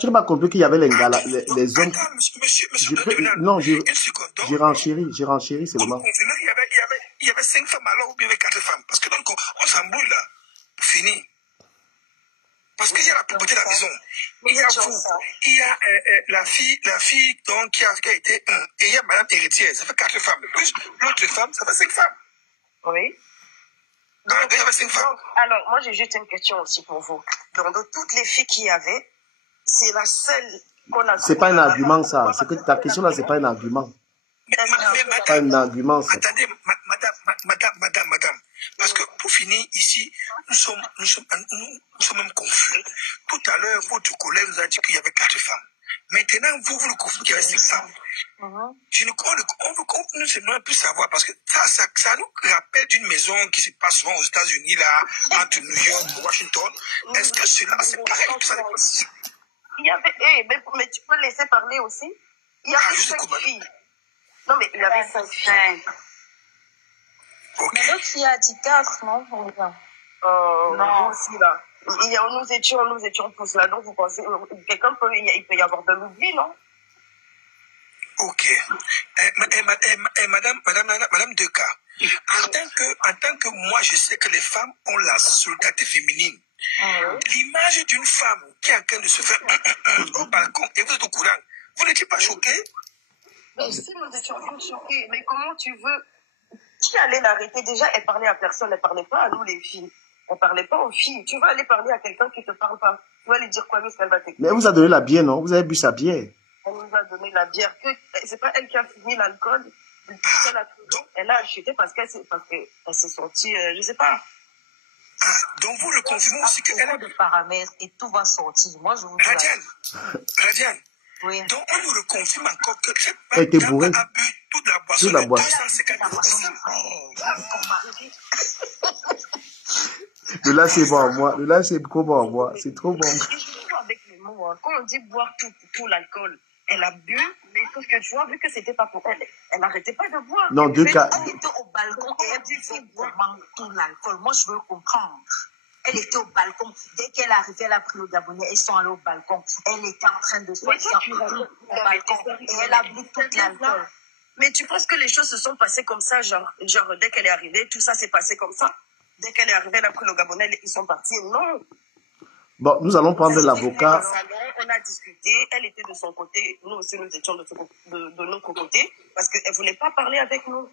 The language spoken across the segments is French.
Tu n'as pas compris qu'il y avait les gars, les hommes. Attends, monsieur Devenal, Non, une seconde. j'ai renchéri seulement. Il y avait 5 femmes alors ou bien il y avait 4 femmes. Parce que donc, on s'embrouille là. Pour finir. Parce qu'il y a la propriété de la maison. Il y a vous. Il y a la fille donc, qui a été et il y a madame héritière. Ça fait 4 femmes. Plus l'autre femme, ça fait 5 femmes. Oui. Donc, il y avait 5 femmes. Alors, moi, j'ai juste une question aussi pour vous. Donc, de toutes les filles qu'il y avait, c'est la seule qu'on a... C'est pas un argument, ça. C'est que ta question là, c'est pas un argument. Pas un argument, ça. Attendez, madame. Parce que pour finir, ici, nous sommes même confus. Tout à l'heure, votre collègue nous a dit qu'il y avait 4 femmes. Maintenant, vous le confirmez qu'il y avait 5 femmes. Nous aimerions plus savoir, parce que ça nous rappelle d'une maison qui se passe souvent aux États-Unis, là, entre New York et Washington. Est-ce que cela, c'est pareil que ça? Il y avait, mais tu peux laisser parler aussi. Il y avait 5 filles. Non, mais il y avait 5 filles. Okay. Mais l'autre fille a dit 4, non? Non, aussi là. Nous étions tous là, donc vous pensez, quelqu'un peut, il peut y avoir de l'oubli, non? Ok. Madame Deka, en tant que moi, je sais que les femmes ont la solidarité féminine. L'image d'une femme qui est en train de se faire au balcon, et vous êtes au courant, vous n'étiez pas choqué? Mais si nous étions choqués, mais comment tu veux? Qui allait l'arrêter? Déjà, elle parlait à personne, elle parlait pas à nous les filles. Elle parlait pas aux filles. Tu vas aller parler à quelqu'un qui te parle pas. Tu vas lui dire quoi, qu'elle va t'écouter. Mais elle vous a donné la bière, non? Vous avez bu sa bière. Elle nous a donné la bière. C'est pas elle qui a fini l'alcool. Elle a acheté parce qu'elle s'est sortie, je sais pas. Donc vous le confirmez aussi qu'elle a de paramètres et tout va sortir. Moi, je vous dis. Radiane. Oui. Donc on nous le confirme encore que cette elle était bourrée. a bu toute la boisson. Le là, c'est bon, moi. Le là, c'est trop bon, moi. C'est trop bon. Avec les mots, hein. Quand on dit boire tout l'alcool, elle a bu, mais sauf que tu vois, vu que c'était pas pour elle, elle n'arrêtait pas de boire. Non, deux cas. Elle était au balcon et elle disait boire tout l'alcool. Moi, je veux comprendre. Elle était au balcon. Dès qu'elle arrivait, elle a pris le Gabonais. Ils sont allés au balcon. Elle était en train de se faire au balcon. Et elle a bu tout l'alcool. Mais tu penses que les choses se sont passées comme ça, genre dès qu'elle est arrivée, tout ça s'est passé comme ça? Dès qu'elle est arrivée, elle a pris le Gabonais, ils sont partis. Non. Bon, nous allons prendre l'avocat. On a discuté, elle était de son côté, nous aussi nous étions de notre côté, parce qu'elle ne voulait pas parler avec nous.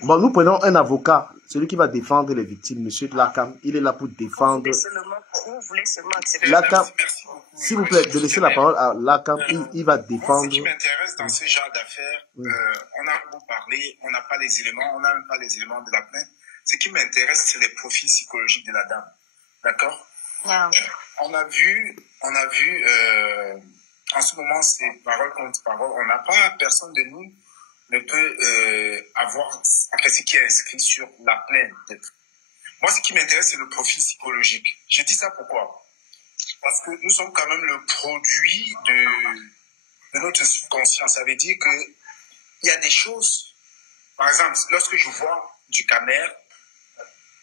Bon, nous prenons un avocat, celui qui va défendre les victimes, monsieur Lakam. Il est là pour défendre. Vous voulez seulement accepter. Lakam, s'il vous plaît, de laisser la parole à Lakam, il va défendre. Moi, ce qui m'intéresse dans ce genre d'affaires, on a beau parler, on n'a pas les éléments, on n'a même pas les éléments de la plainte. Ce qui m'intéresse, c'est les profils psychologiques de la dame. D'accord? On a vu, en ce moment, c'est parole contre parole. On n'a pas, personne de nous ne peut avoir après ce qui est inscrit sur la plainte. Moi, ce qui m'intéresse, c'est le profil psychologique. Je dis ça pourquoi? Parce que nous sommes quand même le produit de notre subconscient. Ça veut dire qu'il y a des choses, par exemple, lorsque je vois du camère,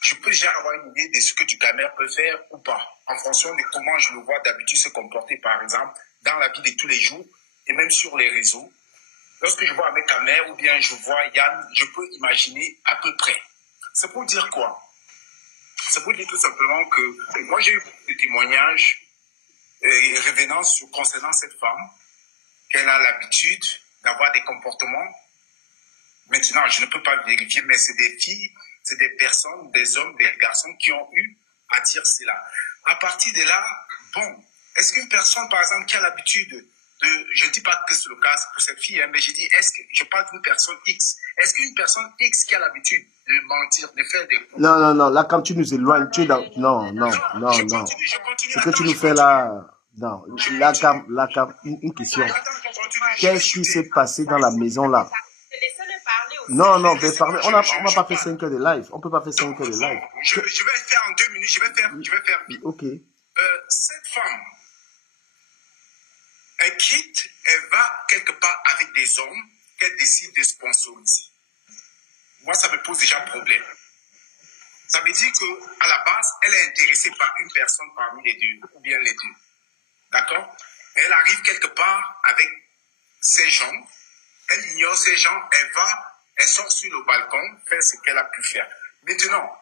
je peux déjà avoir une idée de ce que du camère peut faire ou pas, en fonction de comment je le vois d'habitude se comporter, par exemple, dans la vie de tous les jours, et même sur les réseaux. Lorsque je vois avec camère ou bien je vois Yann, je peux imaginer à peu près. C'est pour dire quoi? C'est pour dire tout simplement que moi j'ai eu des témoignages revenant concernant cette femme, qu'elle a l'habitude d'avoir des comportements. Maintenant, je ne peux pas vérifier, mais c'est des filles, c'est des personnes, des hommes, des garçons qui ont eu à dire cela. À partir de là, bon, est-ce qu'une personne, par exemple, qui a l'habitude de, je ne dis pas que c'est le cas pour cette fille, hein, mais je dis, je parle d'une personne X. Est-ce qu'une personne X qui a l'habitude de mentir, de faire des... Non, là, quand tu nous éloignes, tu es dans... Non. Ce que tu nous fais là... Non, là, une question. Qu'est-ce qui s'est passé dans la maison là? Non, mais parler. On va pas faire 5 heures de live. On peut pas faire 5 heures de live. Je vais faire en 2 minutes. Je vais faire vite. Ok. Cette femme, elle quitte, elle va quelque part avec des hommes qu'elle décide de sponsoriser. Moi, ça me pose déjà problème. Ça veut dire qu'à la base, elle est intéressée par une personne parmi les deux, ou bien les deux. D'accord? Elle arrive quelque part avec ses gens, elle ignore ces gens, elle sort sur le balcon, faire ce qu'elle a pu faire. Maintenant,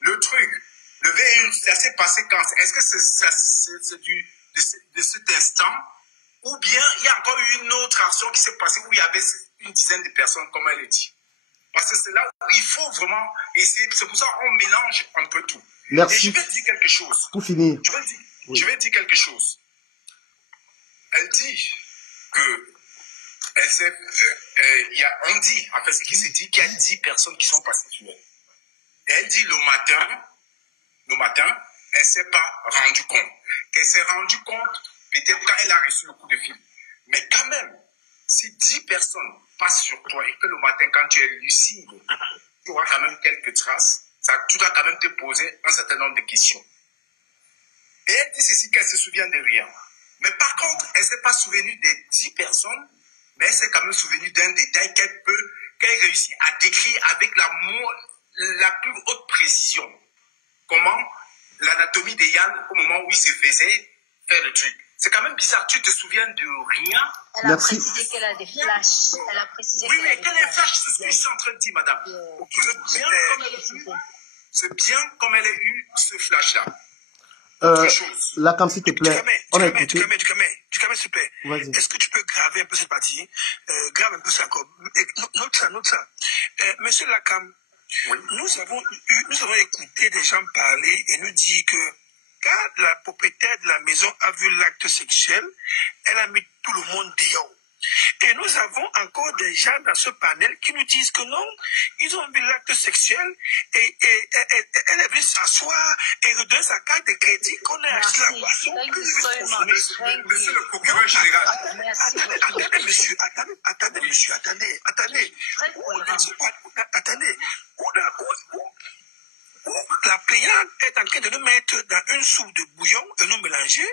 le truc, le VIH, ça s'est passé quand? Est-ce que c'est de cet instant, ou bien il y a encore eu une autre action qui s'est passée où il y avait une dizaine de personnes, comme elle le dit? Parce que c'est là où il faut vraiment essayer, c'est pour ça qu'on mélange un peu tout. Merci. Et je vais dire quelque chose. Pour finir. Je vais dire quelque chose. Elle dit que on dit, en fait, ce qui se dit qu'il y a 10 personnes qui sont passées sur elle. Et elle dit le matin, elle ne s'est pas rendue compte. Qu'elle s'est rendue compte, peut-être quand elle a reçu le coup de fil. Mais quand même, si 10 personnes passent sur toi et que le matin, quand tu es lucide, tu auras quand même quelques traces, tu dois quand même te poser un certain nombre de questions. Et elle dit ceci qu'elle se souvient de rien. Mais par contre, elle ne s'est pas souvenue des 10 personnes, mais elle s'est quand même souvenue d'un détail qu'elle réussit à décrire avec la plus haute précision. Comment l'anatomie de Yann, au moment où il se faisait faire le truc. C'est quand même bizarre, tu te souviens de rien. Elle a précisé qu'elle a des flashs. Elle a précisé oui, mais quel est flash? C'est ce que je suis en train de dire, madame. C'est bien comme elle a eu ce flash-là. Lakam, s'il te plaît, on a écouté. Du camé, s'il te plaît. Est-ce que tu peux graver un peu cette partie? Grave un peu ça encore. Note ça. Monsieur Lakam, oui. Nous avons écouté des gens parler et nous dire que quand la propriétaire de la maison a vu l'acte sexuel, elle a mis tout le monde dehors. Et nous avons encore des gens dans ce panel qui nous disent que non, ils ont vu l'acte sexuel et elle est venue s'asseoir et redonner sa carte de crédit qu'on a acheté la boisson. Monsieur le procureur général. Attendez, monsieur. Où la plaignante est en train de nous mettre dans une soupe de bouillon et nous mélanger,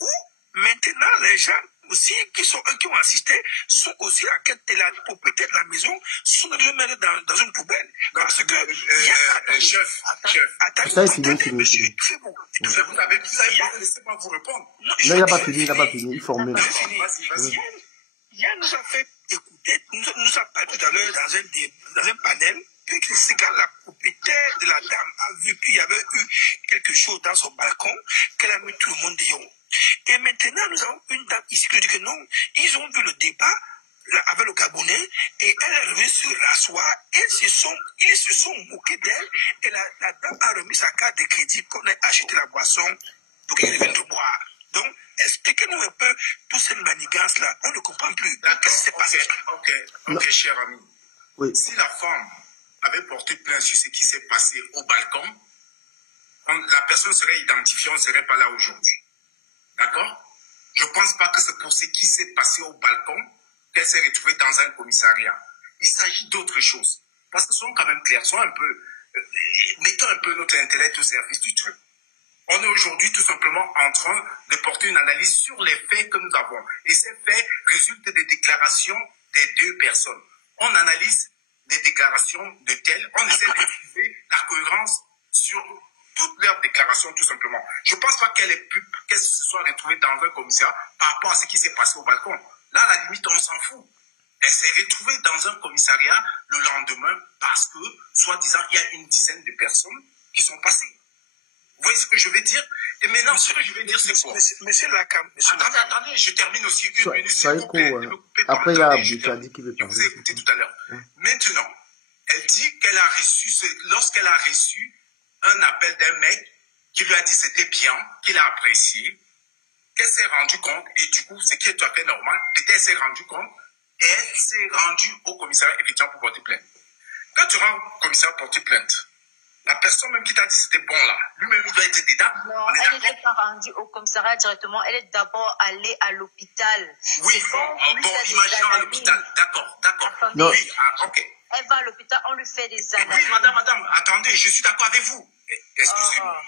où maintenant les gens aussi qui ont assisté sont aussi à quête de la propriété de la maison, sont de nous mettre dans une poubelle. Parce que chef. Attendez, monsieur. Vous avez pas, laissez-moi vous répondre. Non, il n'a pas fini, il formule. Yann nous a fait écouter, nous a parlé tout à l'heure dans un panel, que c'est quand la propriétaire de la dame a vu qu'il y avait eu quelque chose dans son balcon, qu'elle a mis tout le monde dehors. Et maintenant, nous avons une dame ici qui dit que non, ils ont vu le débat avec le Gabonais et elle est revenue sur l'asseoir et ils se sont moqués d'elle et la dame a remis sa carte de crédit qu'on ait acheté la boisson pour qu'elle vienne de boire. Donc, expliquez-nous un peu toute cette manigance-là. On ne comprend plus. Qu'est-ce qui s'est passé? Ok, cher ami. Oui. Si la femme avait porté plainte sur ce qui s'est passé au balcon, la personne serait identifiée, on ne serait pas là aujourd'hui. D'accord? Je ne pense pas que c'est pour ce qui s'est passé au balcon qu'elle s'est retrouvée dans un commissariat. Il s'agit d'autre chose. Parce que soyons quand même clairs, mettons un peu notre intellect au service du truc. On est aujourd'hui tout simplement en train de porter une analyse sur les faits que nous avons. Et ces faits résultent des déclarations des deux personnes. On analyse les déclarations de telles, on essaie de trouver la cohérence sur toutes leurs déclarations tout simplement. Je ne pense pas qu'elle se soit retrouvée dans un commissariat par rapport à ce qui s'est passé au balcon. Là, à la limite, on s'en fout. Elle s'est retrouvée dans un commissariat le lendemain parce que, soi-disant, il y a une dizaine de personnes qui sont passées. Vous voyez ce que je veux dire? Et maintenant, ce que je veux dire, c'est quoi? Monsieur Lakam. Attendez, je termine aussi une minute. Après, il y a Abdikadi qui veut parler. Je vous ai écouté tout à l'heure. Maintenant, elle dit qu'elle a reçu, lorsqu'elle a reçu un appel d'un mec qui lui a dit c'était bien, qu'il a apprécié, qu'elle s'est rendue compte, et du coup, ce qui est tout à fait normal, peut-être elle s'est rendue compte, et elle s'est rendue au commissariat effectivement pour porter plainte. Quand tu rends au commissariat pour porter plainte, la personne même qui t'a dit c'était bon là, lui-même il doit être dedans. Non, elle n'était pas rendue au commissariat directement, elle est d'abord allée à l'hôpital. Oui, bon, imaginons à l'hôpital, d'accord. Oui, ok. Elle va à l'hôpital, on lui fait des analyses. Oui, madame, attendez, je suis d'accord avec vous. Excusez-moi.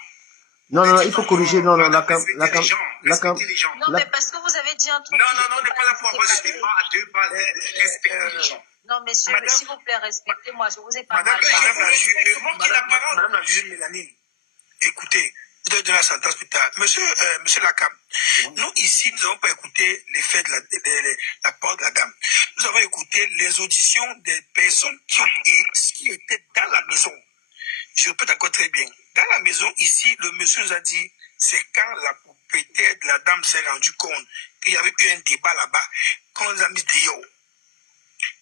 Non, il faut corriger, non, Lakam. Non, mais parce que vous avez dit un truc. Non, on n'est pas là pour avoir le débat à deux balles, respecter les gens. Non, messieurs, s'il vous plaît, respectez-moi, je vous ai pas Madame la juge Mélanine, écoutez, Je dois donner la sentence plus tard. Monsieur Lacam, nous ici, nous n'avons pas écouté les faits de la parole de la dame. Nous avons écouté les auditions des personnes qui étaient dans la maison. Je répète encore très bien. Dans la maison ici, le monsieur nous a dit, c'est quand la propriétaire de la dame s'est rendu compte qu'il y avait eu un débat là-bas, qu'on les a mis dehors.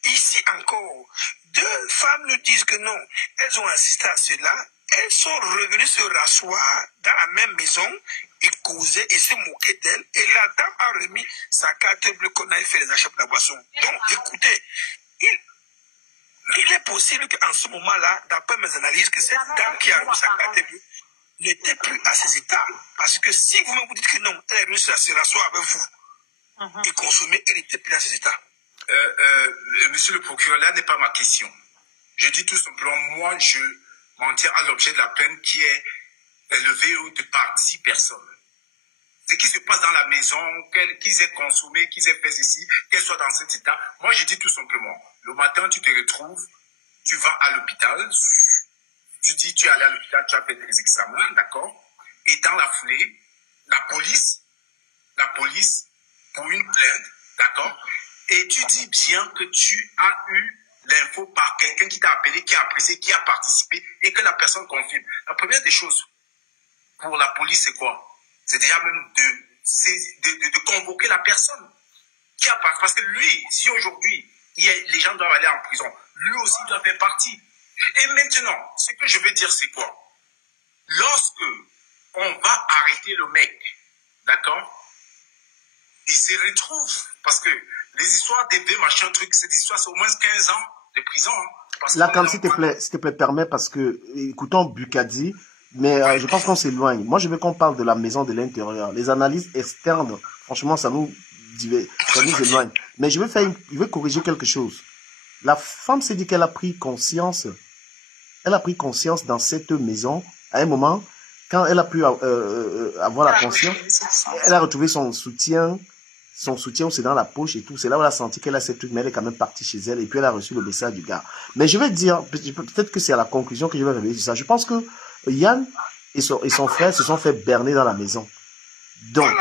Ici encore, deux femmes nous disent que non, elles ont assisté à cela, elles sont revenues se rasseoir dans la même maison et causer et se moquer d'elles, et la dame a remis sa carte bleue qu'on avait fait les achats de la boisson. Donc écoutez, il est possible qu'en ce moment-là, d'après mes analyses, que cette dame qui a remis sa carte bleue n'était plus à ses états. Parce que si vous-même vous dites que non, elle est réussi à se rasseoir avec vous et consommer, elle n'était plus à ses états. Monsieur le procureur, là n'est pas ma question. Je dis tout simplement, moi, je m'en tiens à l'objet de la plainte qui est élevée par 10 personnes. Ce qui se passe dans la maison, qu'ils aient consommé, qu'ils aient fait ceci, qu'elles soient dans cet état. Moi, je dis tout simplement, le matin, tu te retrouves, tu vas à l'hôpital, tu dis, tu es allé à l'hôpital, tu as fait des examens, d'accord? Et dans la foulée, la police, pour une plainte, d'accord? Et tu dis bien que tu as eu l'info par quelqu'un qui t'a appelé, qui a apprécié, qui a participé et que la personne confirme. La première des choses pour la police, c'est quoi? C'est déjà même de convoquer la personne qui a participé. Parce que lui, si aujourd'hui, les gens doivent aller en prison, lui aussi doit faire partie. Et maintenant, ce que je veux dire, c'est quoi? Lorsque on va arrêter le mec, d'accord? Il se retrouve, parce que les histoires des deux machin trucs, cette histoire, c'est au moins 15 ans de prison. Là, quand s'il te plaît, permets, parce que, écoutons Bukadi, mais je pense qu'on s'éloigne. Moi, je veux qu'on parle de la maison de l'intérieur. Les analyses externes, franchement, ça nous éloigne. Mais je veux corriger quelque chose. La femme s'est dit qu'elle a pris conscience. Elle a pris conscience dans cette maison, à un moment, quand elle a pu avoir la conscience, elle a retrouvé son soutien, c'est dans la poche et tout. C'est là où elle a senti qu'elle a ce truc, mais elle est quand même partie chez elle et puis elle a reçu le message du gars. Mais je vais dire, peut-être que c'est à la conclusion que je vais révéler ça. Je pense que Yann et son frère se sont fait berner dans la maison. Donc,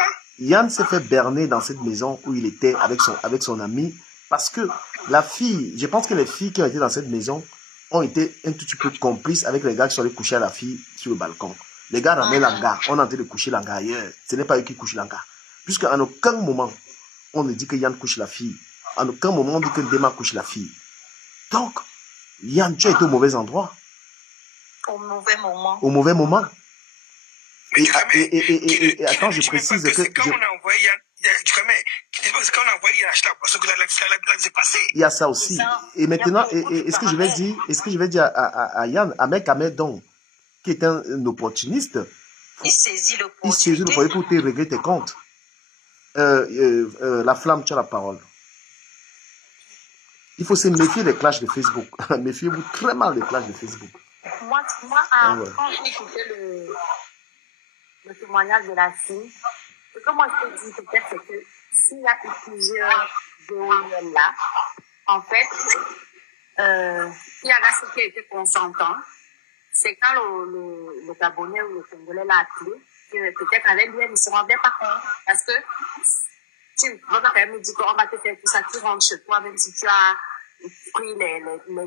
Yann s'est fait berner dans cette maison où il était avec son ami parce que la fille, je pense que les filles qui ont été dans cette maison ont été un tout petit peu complices avec les gars qui sont allés coucher à la fille sur le balcon. Les gars ramènent l'anga, on est en train de coucher l'anga ailleurs. Ce n'est pas eux qui couchent l'anga. Puisqu'à aucun moment, on ne dit que Yann couche la fille. En aucun moment, on dit que Dema couche la fille. Donc, Yann, tu as été au mauvais endroit. Au mauvais moment. Au mauvais moment. Et attends, je précise que... Quand on a envoyé Yann, quand on a envoyé Yann, c'est passé. Il y a ça aussi. Et maintenant, est-ce que je vais dire à Yann, à mec donc, qui est un opportuniste, il saisit l'opportunité pour te régler tes comptes. La flamme, tu as la parole. Il faut se méfier des clashs de Facebook. Méfiez-vous très mal des clashs de Facebook. Moi quand j'ai écouté le témoignage de la fille, ce que moi je peux dire peut-être, c'est que s'il y a eu plusieurs VOL là, en fait, il y en a ceux qui étaient consentants. C'est quand le Gabonais ou le Congolais l'a appelé, que peut-être avec lui, elle ne se rendait pas compte. Parce que tu vas quand même me dire qu'on va te faire tout ça, tu rentres chez toi, même si tu as pris les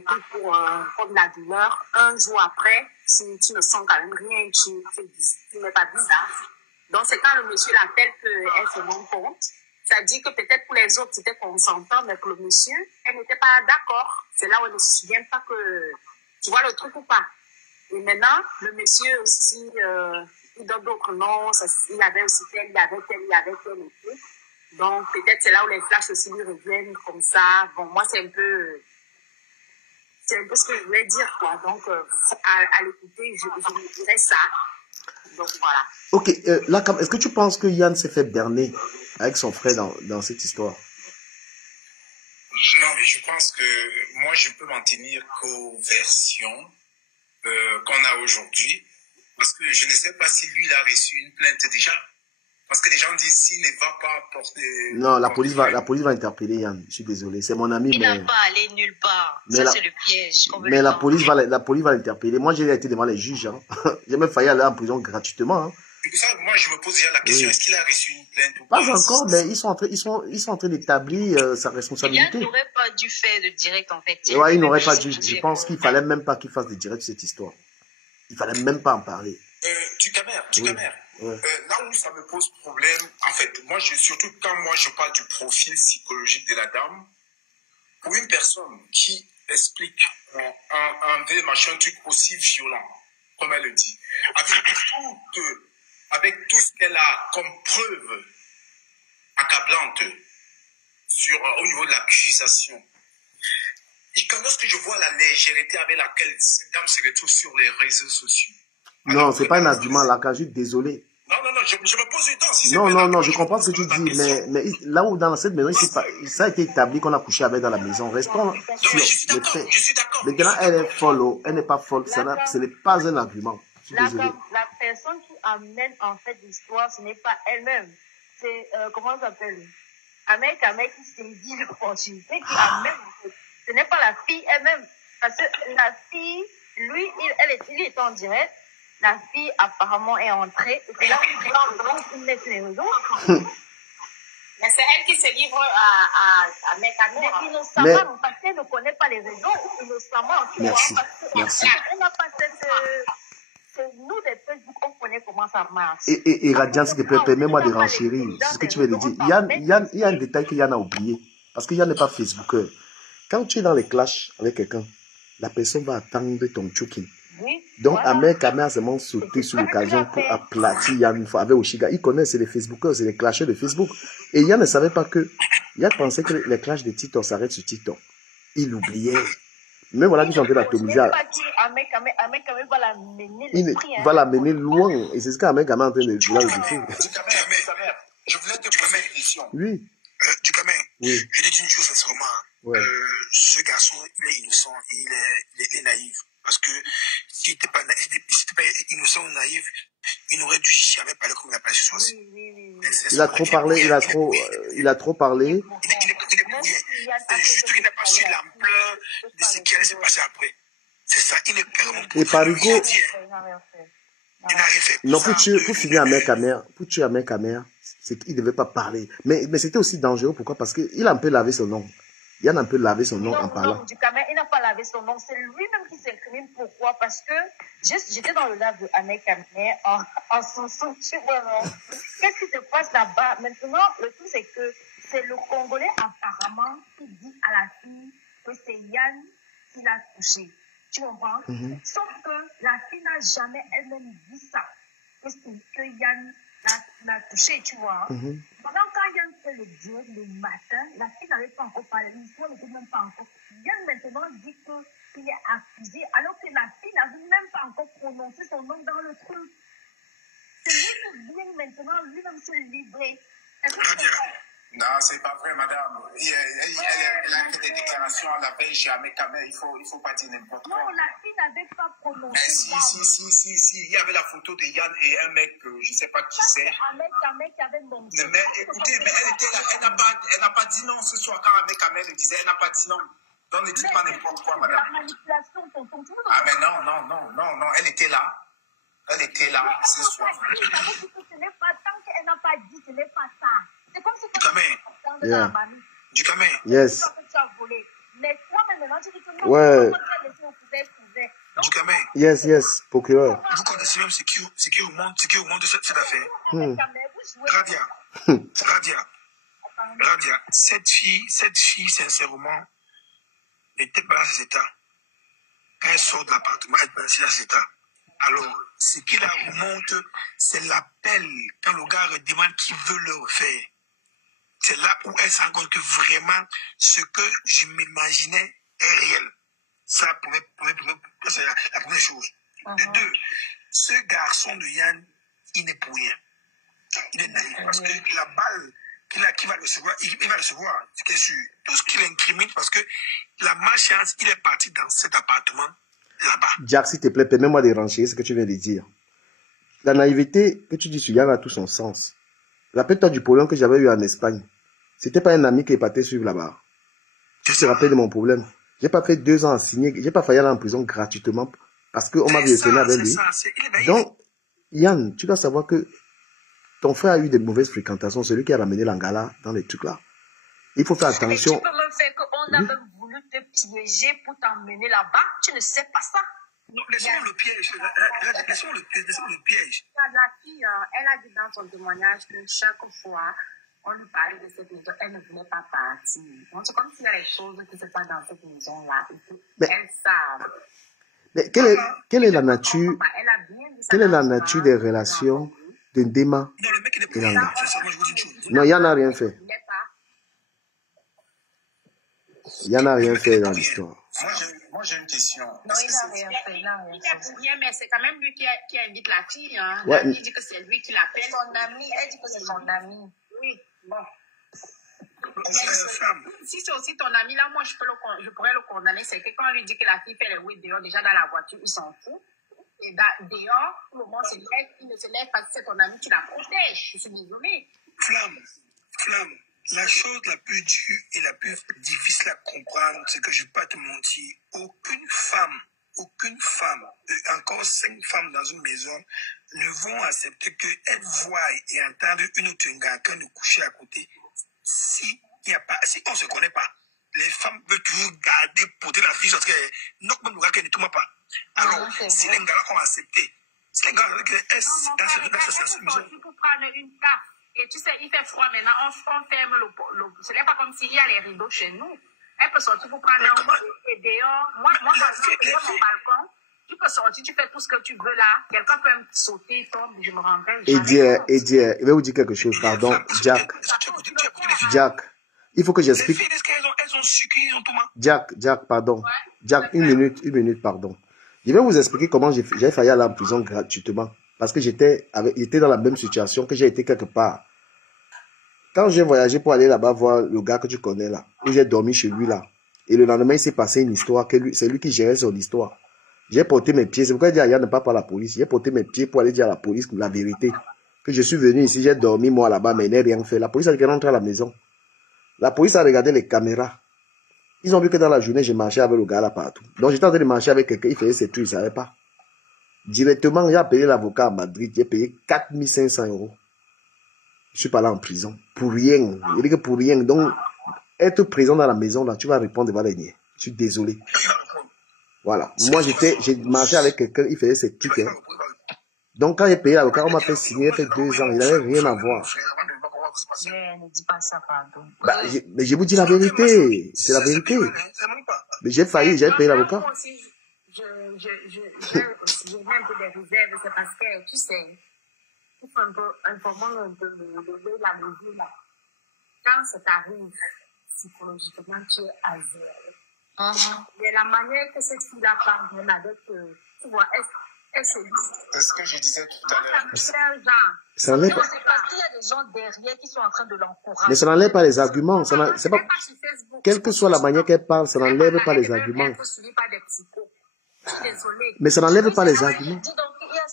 trucs pour de la douleur. Un jour après, si tu ne sens quand même rien, tu n'es pas bizarre. Donc c'est quand le monsieur l'appelle qu'elle se rend compte. Ça dit que peut-être pour les autres, c'était consentant, mais pour le monsieur, elle n'était pas d'accord. C'est là où elle ne se souvient pas que tu vois le truc ou pas. Et maintenant, le monsieur aussi, il donne d'autres noms. Il y avait aussi tel, il y avait tel et tout. Donc, peut-être c'est là où les flashs aussi lui reviennent comme ça. Bon, moi, c'est un peu ce que je voulais dire, quoi. Donc, à l'écouter, je me dirais ça. Donc, voilà. Ok, là, est-ce que tu penses que Yann s'est fait berner avec son frère dans cette histoire? Non, mais je pense que moi, je peux m'en tenir qu'aux versions qu'on a aujourd'hui, parce que je ne sais pas si lui il a reçu une plainte déjà. Parce que les gens disent s'il ne va pas porter... Non, la police va interpeller Yann. Je suis désolé, c'est mon ami. Il n'a pas allé nulle part. Ça, c'est le piège. Mais la police va l'interpeller. Moi, j'ai été devant les juges. Hein. J'ai même failli aller en prison gratuitement. Hein. C'est pour ça que moi, je me pose déjà la question, est-ce qu'il a reçu une plainte ou pas? Pas encore, mais ils sont en train d'établir sa responsabilité. Il n'aurait pas dû faire de direct, en fait. Ouais, il n'aurait pas dû. Je pense qu'il ne fallait même pas qu'il fasse de direct cette histoire. Il ne fallait même pas en parler. Du camère. Ouais. Là où ça me pose problème, en fait, surtout quand moi je parle du profil psychologique de la dame, pour une personne qui explique un truc aussi violent, comme elle le dit, avec tout ce qu'elle a comme preuve accablante au niveau de l'accusation, et quand lorsque je vois la légèreté avec laquelle cette dame se retrouve sur les réseaux sociaux. Non, c'est pas un argument, là, quand je suis désolé. Non, je me pose une temps. Si non, je comprends ce que tu dis, mais là où dans cette maison, ça a été établi qu'on a couché avec dans la maison. Restons sur les faits. Je suis d'accord. Maintenant, elle est folle, elle n'est pas folle, ce n'est pas un argument. La personne qui amène en fait l'histoire, ce n'est pas elle-même. C'est, comment ça s'appelle? Un mec qui saisit l'opportunité, qui amène. Ce n'est pas la fille elle-même. Parce que la fille, lui, il est en direct. La fille, apparemment, est entrée. Et c'est là où il met les réseaux. Mais c'est elle qui se livre à Mekano. Mais innocemment, parce qu'elle ne connaît pas les réseaux, innocemment. Merci. Elle n'a pas cette... C'est nous, des Facebook, on connaît comment ça marche. Et Radiant, s'il te plaît, permets-moi de renchérir. C'est ce que tu veux dire. Il y a un détail que Yann a oublié. Parce que Yann n'est pas Facebooker. Quand tu es dans les clashs avec quelqu'un, la personne va attendre ton choking. Oui, donc, voilà. Ahmed Kamer a seulement sauté sur l'occasion pour aplatir Yann une fois avec Oshiga. Il connaît, c'est les Facebookers, c'est les clashers de Facebook. Et Yann ne savait pas que... Yann pensait que les clashs de TikTok s'arrêtent sur TikTok. Il oubliait. Mais voilà qu'ils sont en train d'atomiser. Ahmed Kamer va la mener l'esprit. Il va la mener loin. Et c'est ce qu'Ahmed Kamer est en train de jouer le défi. Je voulais te poser une question. Oui. Du Kamer, oui. Je dis une chose sincèrement. Ouais. Ce garçon, il est innocent, il est naïf. Parce que s'il n'était pas innocent ou naïf, il n'aurait dû jamais parler comme il a parlé ce soir-ci. Il a trop parlé, il a trop parlé. Il est brouillé. C'est juste qu'il n'a pas su l'ampleur de ce qui allait se passer après. C'est ça, il est carrément... Et Parigo... Il n'a rien fait. Non, pour finir Ahmed Kamer, c'est qu'il ne devait pas parler. Mais c'était aussi dangereux. Pourquoi? Parce qu'il a un peu lavé son nom. Yann a un peu lavé son nom en parlant. Non, du Kamer, il n'a pas lavé son nom. C'est lui-même qui s'incrimine. Pourquoi? Parce que j'étais dans le live de Ahmed Kamer en son tu vois, non? Qu'est-ce qui se passe là-bas? Maintenant, le truc, c'est que c'est le Congolais apparemment qui dit à la fille que c'est Yann qui l'a touché. Tu comprends? Sauf que la fille n'a jamais elle-même dit ça. Que Yann l'a touché, tu vois. Pendant quand Yann fait le dieu le matin, la fille n'avait pas encore parlé, l'histoire n'était même pas encore. Yann maintenant dit qu'il est accusé, alors que la fille n'avait même pas encore prononcé son nom dans le truc. C'est lui qui vient maintenant lui-même se livrer. Non, c'est pas vrai, madame. Elle a fait des déclarations à la veille chez Ahmed Kamer. Il faut pas dire n'importe quoi. Non, la fille n'avait pas prononcé. Si. Il y avait la photo de Yann et un mec, je sais pas qui c'est. Ahmed Kamer qui avait mon... Mais écoutez, mais elle était là. Elle n'a pas dit non ce soir quand Ahmed Kamer le disait. Elle n'a pas dit non. Donc ne dites pas n'importe quoi, madame. La manipulation, tonton. Ah, mais non. Elle était là. Elle était là ce soir. Ce n'est pas tant qu'elle n'a pas dit, ce n'est pas ça. C'est comme si tu Du Kamer. Yes. Mais toi, maintenant, tu dis que non. Ouais. Du Kamer. Yes, procureur. Vous connaissez même ce qui est au monde de cette affaire. Radia, cette fille, sincèrement, n'était pas dans cet état. Quand elle sort de l'appartement, elle est dans cet état. Alors, ce qui la remonte, c'est l'appel quand le gars demande qui veut le refaire. C'est là où elle se rend compte que vraiment, ce que je m'imaginais est réel. Ça, c'est la première chose. De deux, ce garçon de Yann, il n'est pour rien. Il est naïf parce que la balle qu'il va recevoir, il va recevoir, c'est sûr. Tout ce qu'il incrimine, parce que la malchance, il est parti dans cet appartement là-bas. Jack, s'il te plaît, permets-moi de rencher ce que tu viens de dire. La naïveté que tu dis sur Yann a tout son sens. La pète du problème que j'avais eu en Espagne, c'était pas un ami qui est parti suivre là-bas. Tu te rappelles de mon problème? J'ai pas fait 2 ans à signer, j'ai pas failli aller en prison gratuitement parce qu'on m'a visionné avec lui. Donc, Yann, tu dois savoir que ton frère a eu des mauvaises fréquentations, celui qui a ramené l'Angala dans les trucs là. Il faut faire attention. Mais tu peux même faire qu'on a même voulu te piéger pour t'emmener là-bas. Tu ne sais pas ça. Non, laissons le piège. Laissons le piège. La fille, elle a dit dans son témoignage que chaque fois, on lui parlait de cette maison, elle ne voulait pas partir. Donc, c'est comme s'il y a des choses qui se passent dans cette maison-là. Elles savent. Mais quelle est la nature, des relations de Ndema Non, le mec, il est et Langa? moi, je vous dis une chose. Non, Yann n'a rien fait. Yann n'a rien fait dans l'histoire. Moi, j'ai une question. Non, il n'a rien fait. Il n'a rien fait. Pour rien, mais c'est quand même lui qui invite la fille. Hein. Ouais. La fille dit que c'est lui qui l'appelle. Son ami, elle dit que c'est son ami. Oui, bon. Femme. Si c'est aussi ton ami, là, moi, je pourrais le condamner. C'est que quand on lui dit que la fille fait les oui dehors, déjà dans la voiture, il s'en fout. Et dehors, tout le monde se lève, il ne se lève pas. Si c'est ton ami, tu la protèges. Je suis désolée. Flamme. La chose la plus dure et la plus difficile à comprendre, c'est que je ne vais pas te mentir. Aucune femme, encore 5 femmes dans une maison, ne vont accepter qu'elles voient et entendent une autre quelqu'un de coucher à côté. Si on ne se connaît pas, les femmes veulent toujours garder, porter la fille, parce que non, ne tombe pas. Alors, si les gars ont accepté, si les gars ont accepté, Tu peux prendre une taf. Et tu sais, il fait froid maintenant, on ferme le. Ce n'est pas comme s'il y a les rideaux chez nous. Elle peut sortir pour prendre un bain et dehors. Moi, quand je suis mon balcon, tu peux sortir, tu fais tout ce que tu veux là. Quelqu'un peut me sauter, il tombe, je me rappelle. Et dire, je vais vous dire quelque chose, pardon, Jack, il faut que j'explique. Jack, pardon. Jack, une minute, pardon. Je vais vous expliquer comment j'ai failli aller en prison gratuitement. Parce que j'étais dans la même situation que j'ai été quelque part. Quand j'ai voyagé pour aller là-bas voir le gars que tu connais là, où j'ai dormi chez lui là, et le lendemain il s'est passé une histoire, c'est lui qui gérait son histoire. J'ai porté mes pieds, c'est pourquoi il dit à Yann ne pas par la police. J'ai porté mes pieds pour aller dire à la police la vérité. Que je suis venu ici, j'ai dormi moi là-bas, mais il n'a rien fait. La police a dit qu'elle rentre à la maison. La police a regardé les caméras. Ils ont vu que dans la journée, j'ai marché avec le gars là partout. Donc j'étais en train de marcher avec quelqu'un, il faisait ses trucs, il ne savait pas. Directement, j'ai appelé l'avocat à Madrid, j'ai payé 4500 €. Je suis pas là en prison. Pour rien. Il dit que pour rien. Donc, être présent dans la maison, là, tu vas répondre devant les niais. Je suis désolé. Voilà. Moi, j'ai marché avec quelqu'un, il faisait ses trucs. Hein. Donc, quand j'ai payé l'avocat, on m'a fait signer, il fait 2 ans. Il n'avait rien à voir. Mais ne dis pas ça, pardon. Bah, mais je vous dis la vérité. C'est la vérité. Mais j'ai failli, j'ai payé l'avocat. Je mets un peu des réserves, c'est parce que, tu sais, il faut un peu informer un peu de la mesure là. Quand ça t'arrive, psychologiquement, tu es à zéro. Mais la manière que cette fille-là parle, même avec, tu vois, elle se dit. C'est ce que je disais tout à l'heure. Ça n'enlève pas. Parce qu'il y a des gens derrière qui sont en train de l'encourager. Mais ça n'enlève pas les arguments. C'est pas, quelle que soit la manière qu'elle parle, ça n'enlève pas les arguments. Mais ça n'enlève pas les arguments. Dis donc, il y a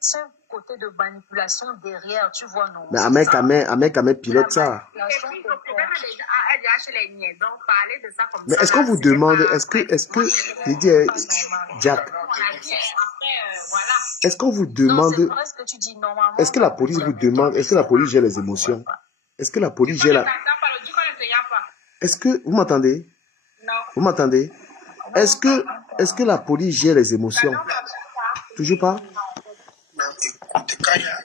ce côté de manipulation derrière, tu vois, non? Mais Ahmed pilote ça. Mais est-ce qu'on vous demande, est-ce que, je dis, Jack, est-ce qu'on vous demande, est-ce que la police vous demande, est-ce que la police gère les émotions? Est-ce que la police gère est-ce que, vous m'entendez? Vous m'entendez? Est-ce que la police gère les émotions? Toujours pas?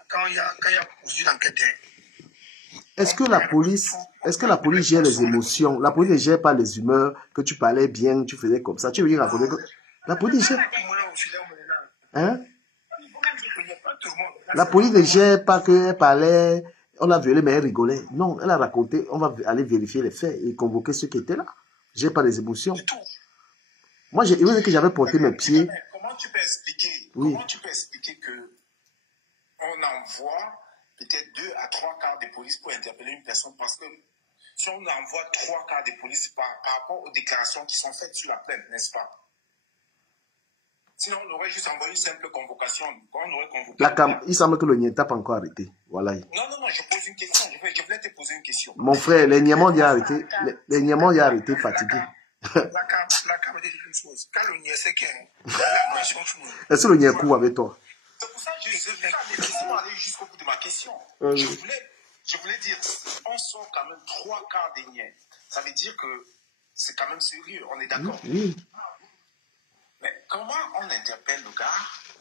Quand il y a poursuite d'enquête. Est-ce que la police gère les émotions? La police ne gère pas les humeurs, que tu parlais bien, tu faisais comme ça. Tu veux dire raconter que la police gère. Hein? La police ne gère pas qu'elle parlait, on l'a violé mais elle rigolait. Non, elle a raconté, on va aller vérifier les faits et convoquer ceux qui étaient là. J'ai pas les émotions. Moi, j'ai dit que j'avais porté mes pieds. Comment tu peux expliquer, que on envoie peut-être 2 à 3 quarts de police pour interpeller une personne, parce que si on envoie 3 quarts de police par rapport aux déclarations qui sont faites sur la plainte, n'est-ce pas? Sinon, on aurait juste envoyé une simple convocation. On aurait convoqué. La cam, il semble que le Nienta n'a pas encore arrêté. Voilà. Non, je pose une question. Je voulais te poser une question. Mon frère, les Niamans y a arrêté. Les Niamans y a arrêté fatigué. La cam dit une chose. Quand le Nier sait qu'il y a la question finie. Est-ce que le Nier court avec toi? C'est pour ça que laissez-moi aller jusqu'au bout de ma question. Je voulais dire, on sort quand même 3 quarts des Niers. Ça veut dire que c'est quand même sérieux. On est d'accord. Oui. Mais comment on interpelle le gars?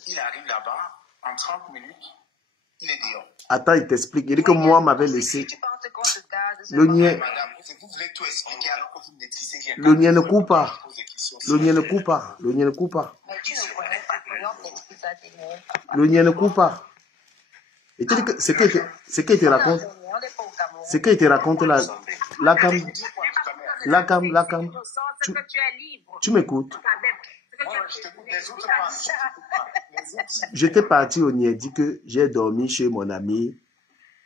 Il arrive là-bas, en 30 minutes, il est dehors. Attends, il t'explique. Il dit que moi, m'avait laissé. Le Nier. Madame, vous voulez tout expliquer alors que vous ne maîtrisez rien. Le Nier ne court pas. Le Nier ne court pas. Le Nier ne court pas. Mais tu ne connais pas, alors t'expliques ça, t'es né. Le Nier ne court pas. Et tu dis que ce qu'il te raconte. Ce qu'il te raconte là. La cam. Tu m'écoutes. J'étais parti au Nier, dit que j'ai dormi chez mon ami.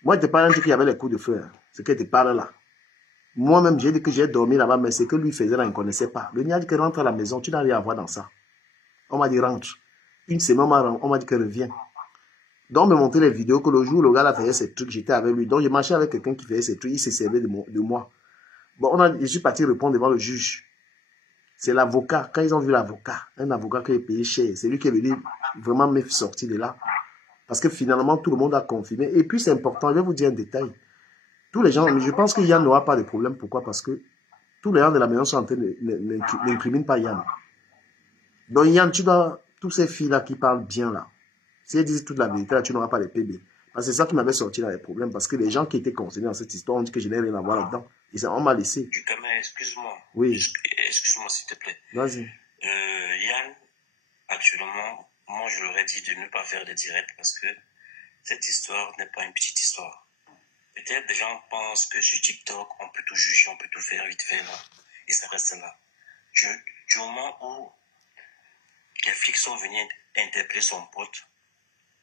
Moi, je te parle d'un truc, il y avait les coups de feu. Hein. Ce qu'il te parle là. Moi-même, j'ai dit que j'ai dormi là-bas, mais ce que lui faisait là, il ne connaissait pas. Le Nier a dit que rentre à la maison, tu n'as rien à voir dans ça. On m'a dit rentre. Une semaine, on m'a dit que reviens. Donc, on me montrait les vidéos que le jour où le gars là faisait ces trucs, j'étais avec lui. Donc, je marchais avec quelqu'un qui faisait ces trucs, il se servait de moi. Bon, je suis parti répondre devant le juge. C'est l'avocat. Quand ils ont vu l'avocat, un avocat qui est payé cher, c'est lui qui est venu vraiment me sortir de là. Parce que finalement, tout le monde a confirmé. Et puis, c'est important, je vais vous dire un détail. Tous les gens, mais je pense que Yann n'aura pas de problème. Pourquoi? Parce que tous les gens de la maison sont en train de n'incriminer pas Yann. Donc, Yann, tu dois, tous ces filles-là qui parlent bien là, si elles disent toute la vérité, là, tu n'auras pas les PB. Parce que c'est ça qui m'avait sorti dans les problèmes. Parce que les gens qui étaient concernés dans cette histoire ont dit que je n'ai rien à voir là-dedans. On m'a laissé. Excuse-moi. Oui. Excuse-moi, s'il te plaît. Vas-y. Yann, actuellement, moi, je leur ai dit de ne pas faire de direct parce que cette histoire n'est pas une petite histoire. Peut-être des gens pensent que sur TikTok, on peut tout juger, on peut tout faire vite fait là. Et ça reste là. Du moment où les flics sont venus interpeller son pote,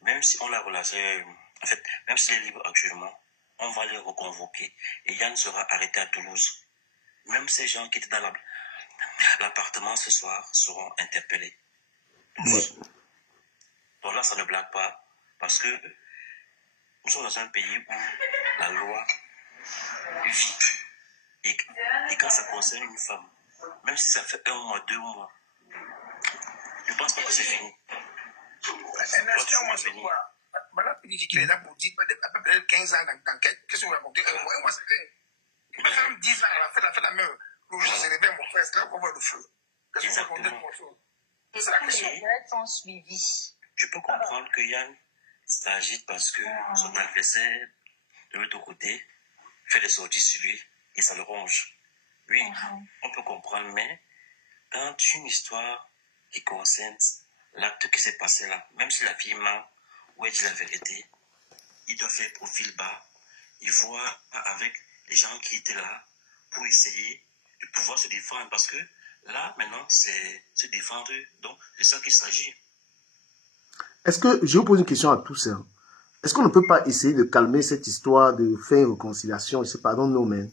même si on l'a relâché, en fait, même s'il est libre actuellement, on va les reconvoquer et Yann sera arrêté à Toulouse. Même ces gens qui étaient dans l'appartement ce soir seront interpellés. Ouais. Donc là, ça ne blague pas parce que nous sommes dans un pays où la loi vit. Et quand ça concerne une femme, même si ça fait 1 mois, 2 mois, je ne pense pas que c'est fini. Voilà, il dit qu'il est là pour dire à peu près 15 ans d'enquête. Qu'est-ce que vous racontez? Moi, ça fait. Ma femme 10 ans, elle a fait la même. Le jour où je réveille mon frère, c'est là qu'on voit le feu. Qu'est-ce que vous racontez de mon feu? C'est la question. Les règles sont suivies. Je peux comprendre que Yann s'agite parce que son adversaire, de l'autre côté, fait des sorties sur lui et ça le ronge. Oui, on peut comprendre, mais quand une histoire qui concerne l'acte qui s'est passé là, même si la fille ment ou elle dit la vérité, il doit faire profil bas. Il voit avec les gens qui étaient là pour essayer de pouvoir se défendre. Parce que là, maintenant, c'est se défendre. Donc, c'est ça qu'il s'agit. Est-ce que, je vous pose une question à tous, hein. Est-ce qu'on ne peut pas essayer de calmer cette histoire, de faire une réconciliation, je sais pas, dans nos mains?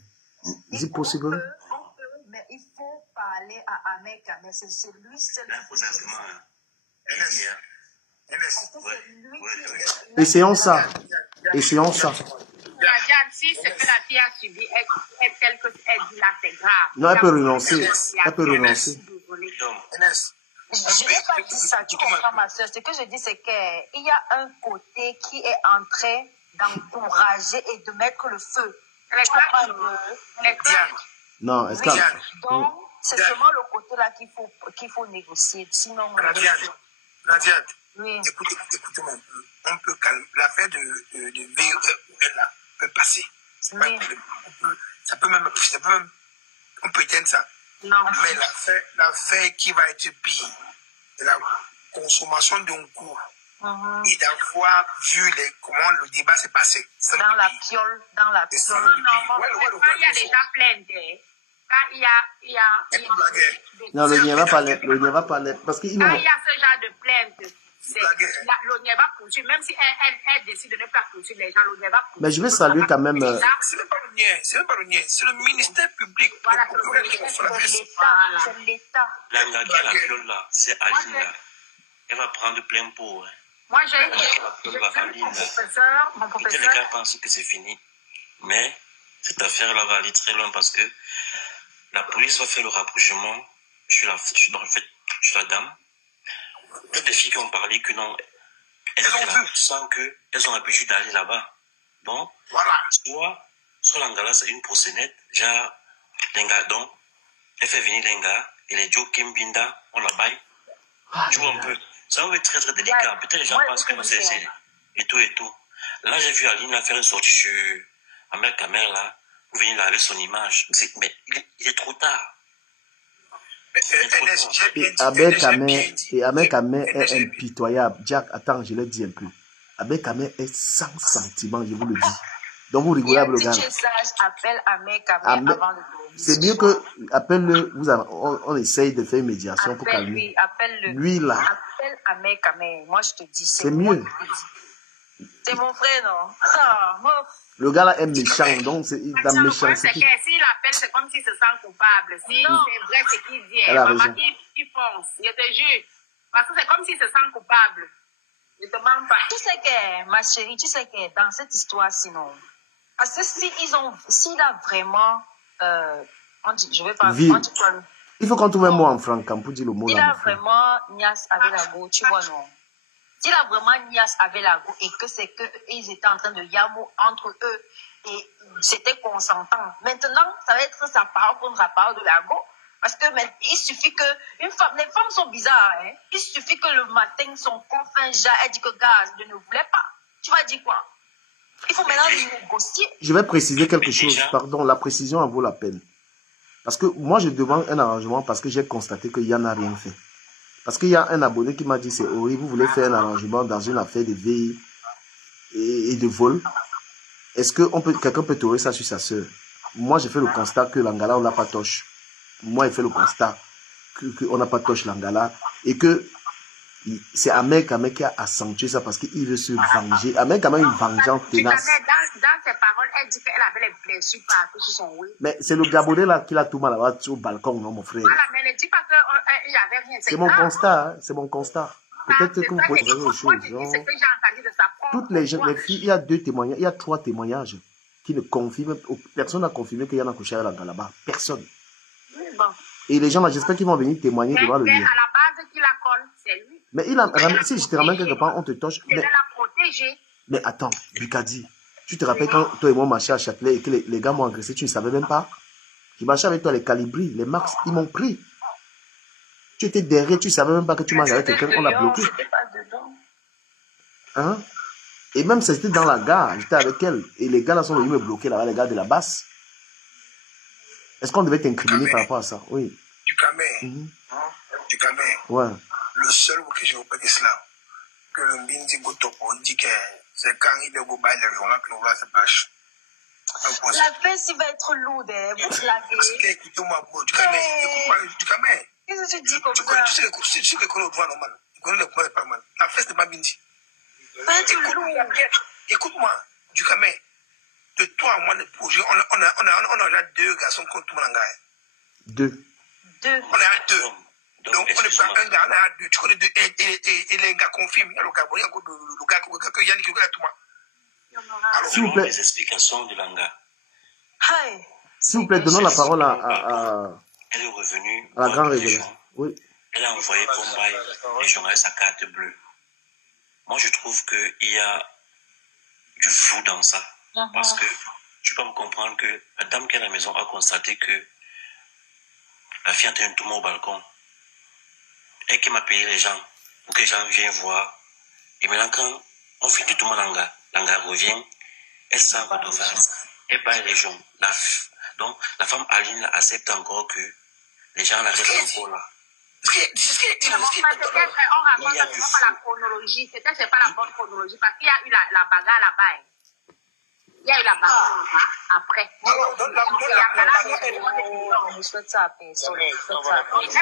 Is it possible? On peut, mais il faut parler à Ahmed Kamel. C'est lui seul. Là, vous Essayons ça. Essayons ça. Si ce que la fille a subi est tel que elle dit là, c'est grave. Non, elle peut renoncer. Elle peut renoncer. Je n'ai pas dit ça, tu comprends ma soeur. Ce que je dis, c'est qu'il y a un côté qui est en train d'encourager et de mettre le feu. Non, est-ce que... Donc, c'est seulement le côté-là qu'il faut négocier. Sinon... Nadia, oui. Écoutez-moi un peu. On peut calmer. L'affaire de VEL là peut passer. C'est pas un problème. Ça peut même... On peut éteindre ça. Non. Mais l'affaire qui va être pire, c'est la consommation d'un coup. Et d'avoir vu comment le débat s'est passé. Dans la piole. Non, quand il y a déjà plainte, quand il y a non, le Nier va parler. Parce qu'il quand il y a ce genre de plainte, le Nier va poursuivre, même si elle décide de ne pas poursuivre les gens, le Nier va poursuivre. Mais je vais saluer quand même... C'est même pas le Nier, c'est le ministère public. Voilà, c'est l'État. La piole là, c'est Aline là. elle va prendre plein pot. Hein. Moi, j'ai Mon professeur. Peut-être les gars pensent que c'est fini. Mais cette affaire-là va aller très loin parce que la police va faire le rapprochement sur la dame. Toutes les filles qui ont parlé que non, elles sentent qu'elles ont l'habitude d'aller là-bas. Donc, Voilà. soit l'Angala, c'est une prosénète, genre, l'Enga, donc, elle fait venir l'Enga, et les Joe Kimbinda, on la baille. Tu vois un peu. Ça va être très très délicat. Peut-être les gens pensent que c'est et tout et tout. Là, j'ai vu Aline faire une sortie sur Amel Kamer, là, pour venir laver son image. Mais il est trop tard. Et Abel Kamer est impitoyable. Jack, attends, je l'ai dit un peu. Abel Kamer est sans sentiment, je vous le dis. Donc vous rigolez avec le gars. C'est mieux que appelle-le. On essaye de faire une médiation pour calmer. Lui là. Appelle Amel Kamer. Moi je te dis, c'est mieux. C'est mon frère, non? Le gars là est méchant, donc c'est la méchanceté. S'il appelle, c'est comme s'il se sent coupable. Si c'est vrai ce qu'il dit, maman, il fonce. Je te jure. Parce que c'est comme s'il se sent coupable. Je te mens pas. Tu sais que, ma chérie, tu sais que dans cette histoire, sinon, parce que s'il a vraiment, je vais pas. Il faut qu'on trouve un mot en franc pour dire le mot là. Il a vraiment niasse avec la go, tu vois, non? S'il a vraiment niasse avec la go et que c'est qu'ils étaient en train de yamo entre eux et c'était consentant. Maintenant, ça va être sa parole contre la parole de la go. Parce que il suffit que les femmes sont bizarres, hein. Il suffit que le matin, son copain, elle dit que gaz ne voulait pas. Tu vas dire quoi? Il faut maintenant négocier. Je vais préciser quelque chose. Pardon, la précision en vaut la peine. Parce que moi, je demande un arrangement parce que j'ai constaté qu'il n'y en a rien fait. Parce qu'il y a un abonné qui m'a dit c'est horrible, vous voulez faire un arrangement dans une affaire de veille et de vol. Est-ce que quelqu'un peut tourner ça sur sa soeur? Moi, j'ai fait le constat que l'Angala, on n'a pas touché. Moi, j'ai fait le constat qu'on n'a pas touché l'Angala et que c'est Amel Kamer qui a accentué ça parce qu'il veut se venger. Amel Kamer a une vengeance tenace. Dans ses paroles, elle dit qu'elle avait les blessures partout sur son oui. Mais c'est le Gabonais là qui l'a tout mal là-bas au balcon, non, mon frère? Voilà, mais ne dis pas qu'il n'y avait rien. C'est mon constat, hein, c'est mon constat. Peut-être que vous pouvez trouver autre chose. Toutes les filles, il y a 2 témoignages, il y a 3 témoignages qui ne confirment, personne n'a confirmé qu'il y en a couché là-bas. Personne. Oui, bon. Et les gens là, j'espère qu'ils vont venir témoigner devant le lieu. À la base qui la colle, c'est lui. Mais si je te ramène quelque part, on te touche. C'est de la protéger. Mais attends, Bukadi, tu te rappelles quand toi et moi marchions à Châtelet et que les gars m'ont agressé, tu ne savais même pas? Je marchais avec toi, les Calibri, les Max, ils m'ont pris. Tu étais derrière, tu ne savais même pas que tu marches avec quelqu'un, on l'a bloqué. Hein? Et même c'était dans la gare, j'étais avec elle. Et les gars là sont venus me bloquer là-bas, les gars de la basse. Est-ce qu'on devait t'incriminer par rapport à ça? Oui. Du Camer. Du Camer. Ouais. Le seul que je vous parle de cela, que le Mbindi Gotopo dit que c'est quand il est au bail de journal que l'on se passe. La fesse, il va être lourde, vous blaguez. Parce que, écoute-moi, du Camer. Écoute-moi, du Camer. Qu'est-ce que tu dis comme ça? Tu sais que le droit normal. Tu connais le droit pas mal. La fesse n'est pas Mbindi. Écoute-moi, du Camer. De toi à moi, le projet, on a là 2 garçons contre tout le monde. 2. On est à 2. Donc, on est pas un gars, on est à 2. Tu connais 2. Et les gars confirment. Il y a le gars, il y a le gars qui Yannick qui est tout le monde. Alors, s'il vous plaît. Les explications de l'Anga. S'il vous plaît, donnons la parole à Elle est revenue. la grande révélation. Oui. Elle a envoyé Bombay les journalistes à carte bleue. Moi, je trouve qu'il y a du flou dans ça. Parce que tu peux me comprendre que la dame qui est à la maison a constaté que la fille a tenu tout le monde au balcon. Et qui m'a payé les gens pour que les gens viennent voir. Et maintenant, quand on finit tout le monde, l'Anga revient, elle s'en va de face. Elle baille les gens. Donc, la femme Aline accepte encore que les gens la restent encore là. On raconte pas la chronologie. Peut-être que ce n'est pas la bonne chronologie parce qu'il y a eu la bagarre là-bas. Il y a eu la bagarre après. Je souhaite ça à personne. Ce n'est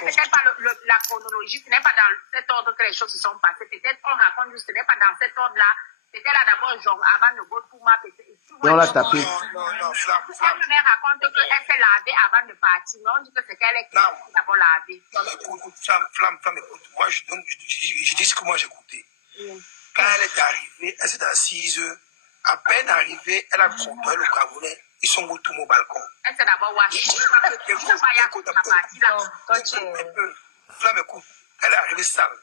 peut-être pas la chronologie, ce n'est pas dans cet ordre que les choses se sont passées. Peut-être on raconte juste, ce n'est pas dans cet ordre-là C'était là d'abord, genre, avant de go tout ma petite. Et on l'a tapé. Non, Flamme. Elle me raconte qu'elle s'est lavée avant de partir. Mais on dit que c'est qu'elle qui s'est d'abord lavée. Flamme, écoute. Moi, je dis ce que moi j'écoutais. Quand elle est arrivée, elle s'est assise. À peine arrivée, elle a côtoyé le Camerounais. Ils sont tous au balcon. Elle s'est d'abord washée. Flamme, écoute. Elle est arrivée sale.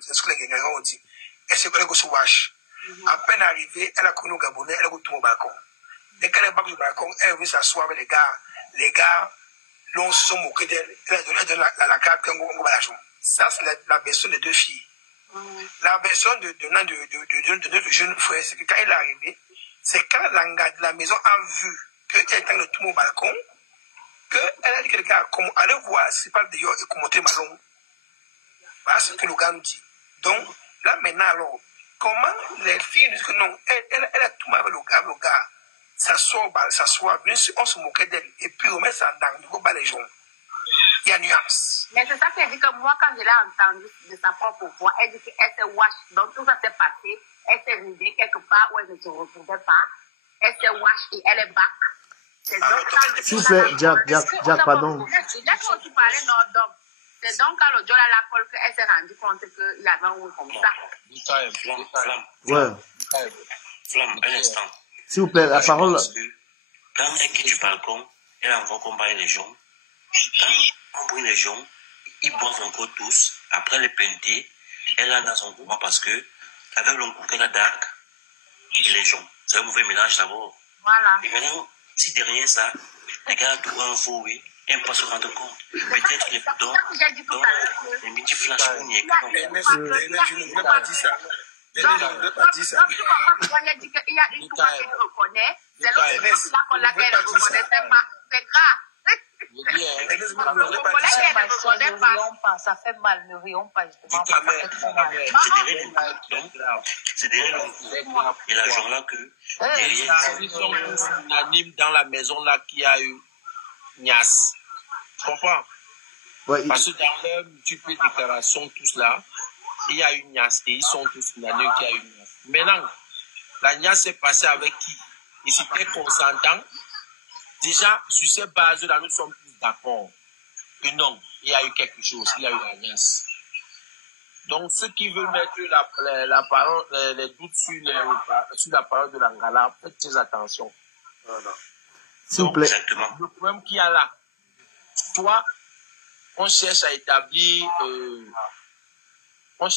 C'est ce que les Guinéens ont dit. Elle s'est collée se wash. À peine arrivée, elle a connu au Gabonais, elle a tout au balcon. Dès qu'elle est back du balcon, elle est venue s'asseoir avec les gars. Les gars l'ont sont moqués d'elle. Elle a donné la carte qu'on va la jouer. Ça, c'est la version des deux filles. La version de notre jeune frère, c'est que quand elle est arrivée, c'est quand la maison a vu qu'elle était dans tout au balcon, qu'elle a dit que les gars, allez voir si c'est pas d'ailleurs et commenter Malon. Voilà ce que le gars nous dit. Donc, là maintenant, alors, comment les filles disent que non, elle a tout mal avec le gars, s'assoit, bien sûr, on se moquait d'elle, et puis on met ça dans les gens. Il y a nuance. Mais c'est ça qu'elle dit que moi, quand je l'ai entendu de sa propre voix, elle dit qu'elle s'est wash. Donc tout ça s'est passé, elle s'est rivée quelque part où elle ne se retrouvait pas. Elle s'est wash et elle est back. S'il vous plaît, Jack, pardon. Laisse-moi aussi parler d'homme. C'est donc quand le Jola la colle qu'elle s'est rendue compte qu'il y avait un rôle comme ça. Ouais. Flamme, un instant. S'il vous plaît, la parole. Quand elle quitte du balcon, elle envoie combattre les gens. Quand on brûle les gens, ils boivent encore tous. Après les peinter, elle a dans son combat parce que, avec l'oncle qu'elle a dark et les gens, c'est un mauvais mélange d'abord. Voilà. Et maintenant, si derrière ça, les gars trouvent un faux, oui, et pas se rendre compte. Peut-être les donc les midi-flash, on y est. Je ne voulais pas dire ça. Donc, tu comprends pourquoi il a dit qu'il y a une fois qu'elle reconnaît, c'est l'autre qu'on l'a qu'elle ne reconnaissait pas. C'est grave. Ça fait mal, ne rions pas justement. C'est derrière l'oncle. Et l'argent là que derrière. Ils sont tous unanimes dans la maison là qui a eu Nias. Tu comprends? Ouais, Parce que dans leur multiples déclarations, tous là, il y a eu Nias et ils sont tous unanimes qu'il y a eu Nias. Maintenant, la Nias s'est passée avec qui? Et c'était consentant. Déjà, sur ces bases-là, nous sommes tous d'accord que non, il y a eu quelque chose, il y a eu la Nias. Donc, ceux qui veulent mettre la parole, les doutes sur la parole de l'Angala, faites attention. s'il vous plaît. Le problème qu'il y a là, toi, on cherche à établir on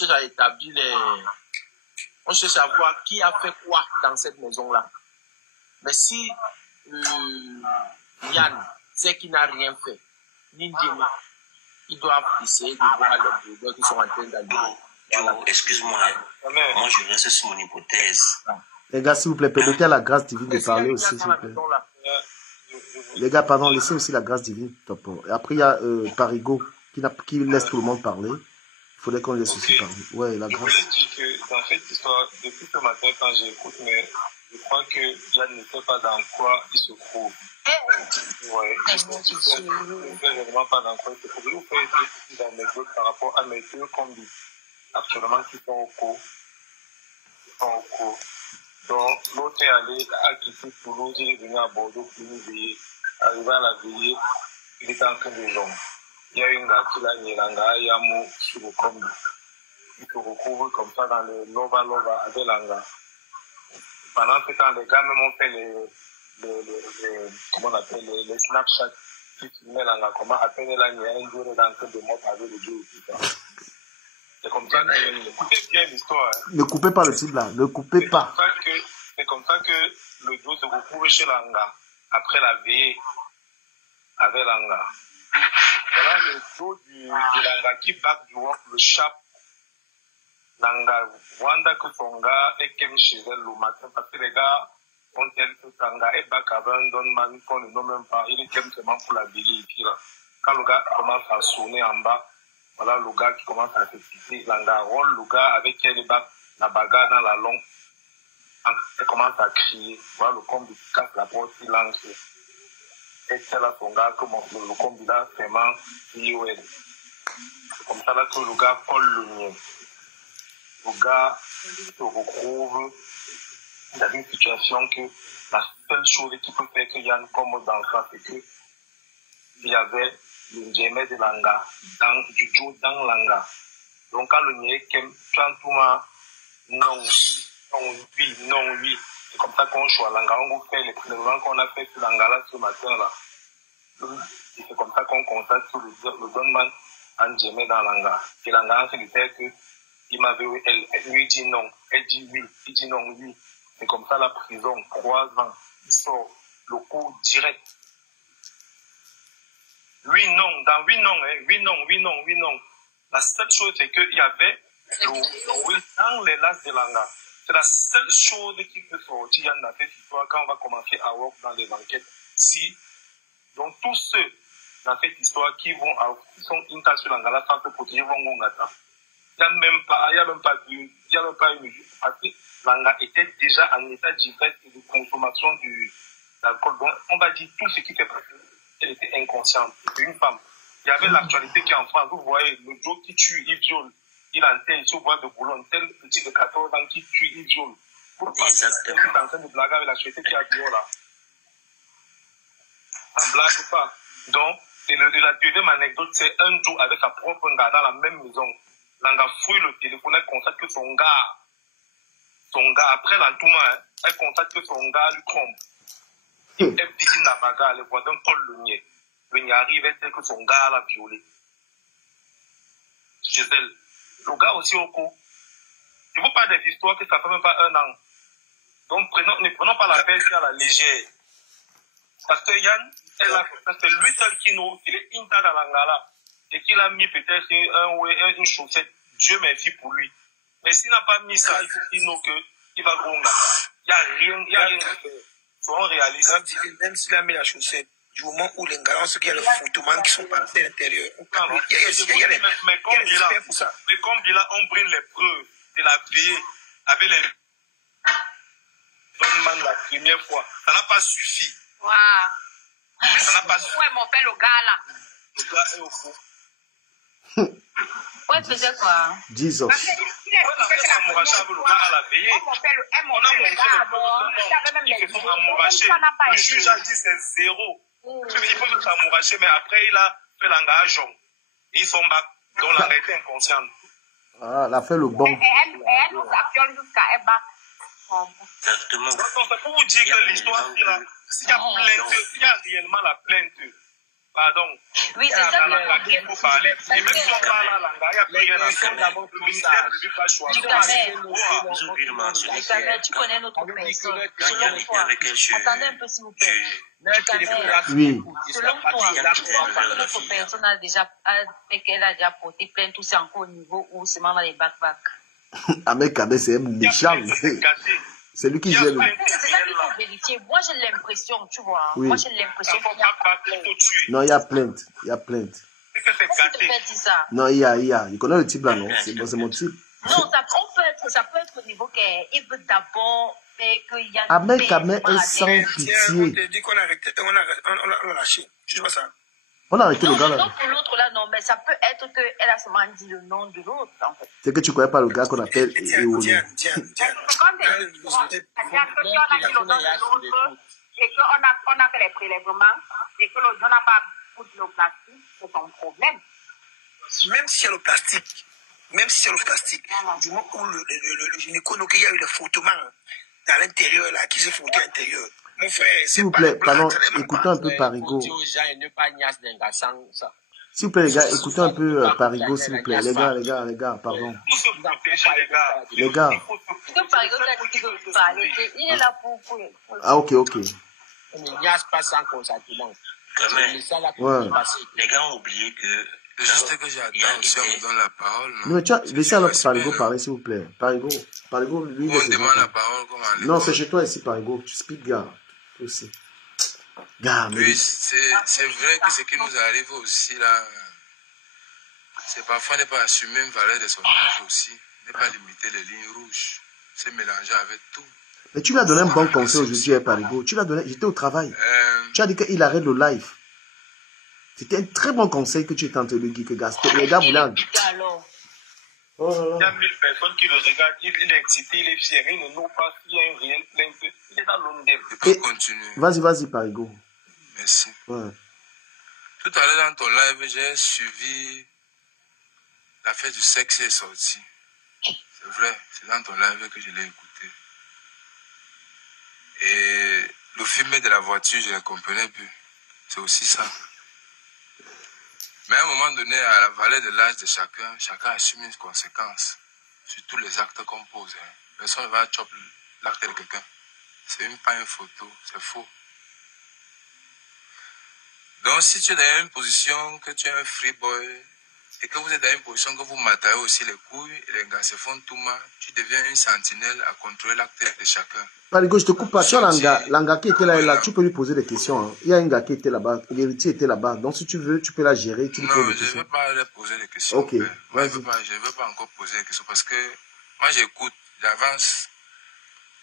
cherche à voir qui a fait quoi dans cette maison-là. Mais si Yann sait qu'il n'a rien fait, Nindima, ils doivent essayer de voir les problèmes qui sont en train d'aller. Excuse-moi, moi je reste sur mon hypothèse. Les gars, s'il vous plaît, permettez à la grâce divine de parler aussi, s'il vous plaît. Les gars, pardon, laissez aussi la grâce divine. Et après, il y a Parigo qui laisse tout le monde parler. Il faudrait qu'on laisse aussi parler. Ouais, la grâce. Je dis que dans cette histoire, depuis ce matin, quand j'écoute, mais je crois que Yann ne sait pas dans quoi il se trouve. Ouais, je ne sais vraiment pas dans quoi il se trouve. Je vous fais des anecdotes par rapport à mes deux combis actuellement qui sont au cours. Donc, l'autre est allé à quitter Toulouse, il est venu à Bordeaux pour nous veiller. Arrivé à la veillée, il était en train de jongler. Il y a une gars qui l'a mis l'anga, Yamo, sur le combi. Il se recouvre comme ça dans le Lova avec l'anga. Pendant ce temps, les gars même ont fait comment on appelle, les Snapchat qui filmaient l'anga, comment à peine là, il y a un jour dans le train de mort avec le Dieu et tout ça. C'est comme ça que, écoutez bien l'histoire. Hein. Ne coupez pas le type là, ne coupez pas. C'est comme ça que le dos se retrouve chez l'anga, après la veillée, avec l'anga. Voilà le dos de l'anga qui bat du rock, le chap. L'anga, Wanda que son gars est comme chez elle le matin, parce que les gars ont tel que l'anga est back avant un donman qu'on ne nomme même pas, il est comme seulement pour la veillée ici là. Quand le gars commence à sonner en bas, voilà le gars qui commence à se quitter, l'anga roule, le gars avec qui elle bat la bagarre dans la longue, elle commence à crier, voilà le combi qui casse la porte, il lance. Et c'est là son gars, comme le combi là, vraiment, IOL. C'est comme ça là que le gars colle le mien. Le gars se retrouve dans une situation que la seule chose qui peut faire que Yann comme d'enfant, c'est que il y avait le Ndjemé de Langa, du Joe dans Langa. Donc quand le Niekem, quand tout non, oui. C'est comme ça qu'on joue à Langa. On fait les prélèvements qu'on a fait sur Langa là ce matin-là. Et c'est comme ça qu'on constate sur le gunman en Ndjemé dans Langa. Et Langa, c'est le fait que il m'avait, elle lui dit non, elle dit oui, il dit non, oui. C'est comme ça la prison, 3 ans, il sort le coup direct. Oui, non, dans oui, non. La seule chose, c'est qu'il y avait le oui dans les lacs de Langa. C'est la seule chose qui peut sortir dans cette histoire quand on va commencer à voir dans les enquêtes. Si, donc tous ceux dans cette histoire qui sont intas sur Langa, sans se protéger, vont gongata. Il n'y a même pas une parce que Langa était déjà en état d'ivresse et de consommation d'alcool. Donc, on va dire tout ce qui fait passer. Elle était inconsciente. C'est une femme. Il y avait l'actualité qui est en France. Vous voyez, le Joe qui tue, il viole. Il enterre, il se voit de Boulogne. Tel petit de 14 ans qui tue, il viole. Exactement. Il est en train de blaguer avec l'actualité qui a violé là. On blague pas. Donc, la deuxième anecdote, c'est un Joe avec sa propre gars dans la même maison. Langa fouille le téléphone, elle constate que son gars, après l'entourement, elle constate que son gars lui trompe. Elle dit qu'il n'a pas gars, le voisin Paul le niais. Le niais arrive, elle dit que son gars l'a violé. Chez elle. Le gars aussi au coup. Je ne veux pas des histoires que ça fait même pas 1 an. Donc ne prenons pas la peine à la légère. Parce que Yann, c'est lui seul qui est intact dans l'angala. Et qu'il a mis peut-être une chaussette. Dieu merci pour lui. Mais s'il n'a pas mis ça, il faut qu'il va gronga. Il n'y a rien à faire. Soyons réalistes. Même s'il a mis la chaussette, du moment où les gars, ceux qui ont le foutement qui sont passés à l'intérieur. Mais comme Bila, on brille les preuves de la payer avec les bonnes la première fois. Ça n'a pas suffi. Waouh. Ça n'a pas suffi. Ouais, mon père, le gars là. Le gars est au fond. Ouais, tu faisais quoi? Jesus. On a fait le gars à la veillée. On a montré le ils se sont amourachés. Le juge a dit c'est 0. Il faut que ça amouraché, mais après il a fait l'engagement. Ils sont back. Donc l'engagement était inconsciente. Ah, elle a fait le bon. Elle nous appuie jusqu'à Eba. Exactement. Donc c'est pour vous dire que l'histoire, s'il y a plainte, s'il y a réellement la plainte. Pardon. Oui, c'est ça. Il faut parler. Et même si on parle à l'angla, il n'y a plus rien à faire. Le ministère ne veut pas choisir. J'ai oublié de mentionner Tu connais notre personne. Selon toi. avec elle, Attendez un peu, s'il vous plaît. Oui. Selon toi, notre personne a déjà porté plainte, tout c'est encore au niveau où c'est maman les back-back. Ahmed Kabé, c'est méchant. C'est lui qui gère le... C'est ça qu'il faut vérifier. Moi, j'ai l'impression, tu vois. Oui. Moi, j'ai l'impression qu'il y a pas plainte. Non, il y a plainte. Il y a plainte. Est-ce que tu peux dire ça? Non, il y a. Je connais le type là, non? C'est mon type. Non, ça peut être au niveau qu'il veut d'abord faire qu'il y a... Ahmed Kabé est sans pitié. On te dit qu'on a arrêté, on l'a lâché. Je sais pas ça. On a arrêté le gars là. Non, pour l'autre là, non, mais ça peut être qu'elle a seulement dit le nom de l'autre, en fait. C'est que tu connais pas le gars qu'on appelle Eolo. Tiens. Et qu'on a fait les prélèvements et que le n'a pas foutu le plastique, c'est son problème. Même si c'est le plastique, du moment où le gynéco, il y a eu le frottement à l'intérieur, là, qui s'est frotté à l'intérieur. Mon frère, s'il vous plaît, pardon, écoutez un peu Parigo. S'il vous plaît, les gars, écoutez un peu Parigo, s'il vous plaît. Les gars, pardon. Les gars. Il est là pour... Ah, ok. Ouais. Les gars ont oublié que... Juste que j'attends aussi, on me donne la parole. Non, tu as laissé alors Parigo parler, s'il vous plaît. Parigo, lui, on me demande la parole comme un... Non, c'est chez toi ici, Parigo. Tu speak, gars. Aussi. Gars, mais... Oui, c'est vrai que ce qui nous arrive aussi, là, c'est parfois ne pas assumer une valeur de son âge aussi, ne pas limiter les lignes rouges, se mélanger avec tout. Mais tu lui as donné un bon conseil aujourd'hui, Parigo. Tu l'as donné, j'étais au travail. Tu as dit qu'il arrête le live. C'était un très bon conseil que tu étais en train de dire, que Gaston. Les gars, vous l'avez. Oh là Il y a là. 1000 personnes qui le regardent, il est excité, il est fier, il ne nous pas s'il y a une réelle plainte. Il est dans l'homme d'elle. Je peux continuer. Vas-y, Parigo. Merci. Ouais. Tout à l'heure dans ton live, j'ai suivi la fête du sexe est sortie. C'est vrai, c'est dans ton live que je l'ai écouté. Et le film de la voiture, je ne comprenais plus. C'est aussi ça. Mais à un moment donné, à la valeur de l'âge de chacun, chacun assume une conséquence sur tous les actes qu'on pose. Hein. Personne ne va choper l'acte de quelqu'un. C'est pas une photo, c'est faux. Donc si tu es dans une position que tu es un free boy et que vous êtes dans une position que vous matez aussi les couilles et les gars se font tout mal, tu deviens une sentinelle à contrôler l'acte de chacun. Parigo, je te coupe pas. Tu as l'anga qui était là, tu peux lui poser des questions. Hein. Il y a un gars qui était là-bas, l'héritier était là-bas. Donc si tu veux, tu peux la gérer, tu lui poses des questions. Non, je ne veux pas lui poser des questions. Ok, moi, je ne veux pas encore poser des questions parce que moi j'écoute, j'avance.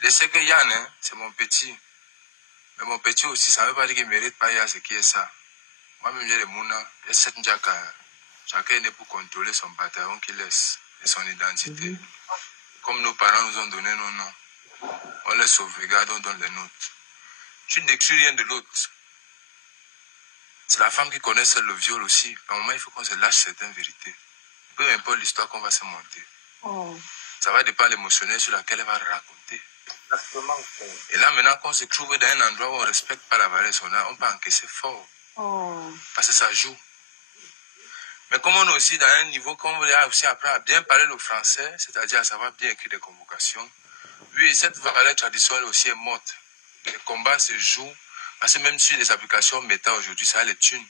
Je sais que Yann, hein, c'est mon petit. Mais mon petit aussi, ça ne veut pas dire qu'il ne mérite pas ce qui est ça. Moi-même, j'ai les mouna, j'ai 7 njaka. Chacun est né pour contrôler son bataillon qu'il laisse et son identité. Comme nos parents nous ont donné nos noms. On les sauvegarde, on donne les nôtres. Tu n'exclus rien de l'autre. C'est la femme qui connaît seule le viol aussi. À un moment, il faut qu'on se lâche certaines vérités. Peu importe l'histoire qu'on va se monter. Ça va dépendre de l'émotionnel sur laquelle elle va raconter. Et là, maintenant qu'on se trouve dans un endroit où on ne respecte pas la valeur de son âme, on peut encaisser fort. Parce que ça joue. Mais comme on est aussi dans un niveau qu'on veut aussi apprendre à bien parler le français, c'est-à-dire à savoir bien écrire des convocations, oui, cette valeur traditionnelle aussi est morte. Les combats se jouent, parce que même sur les applications méta aujourd'hui, ça a les thunes.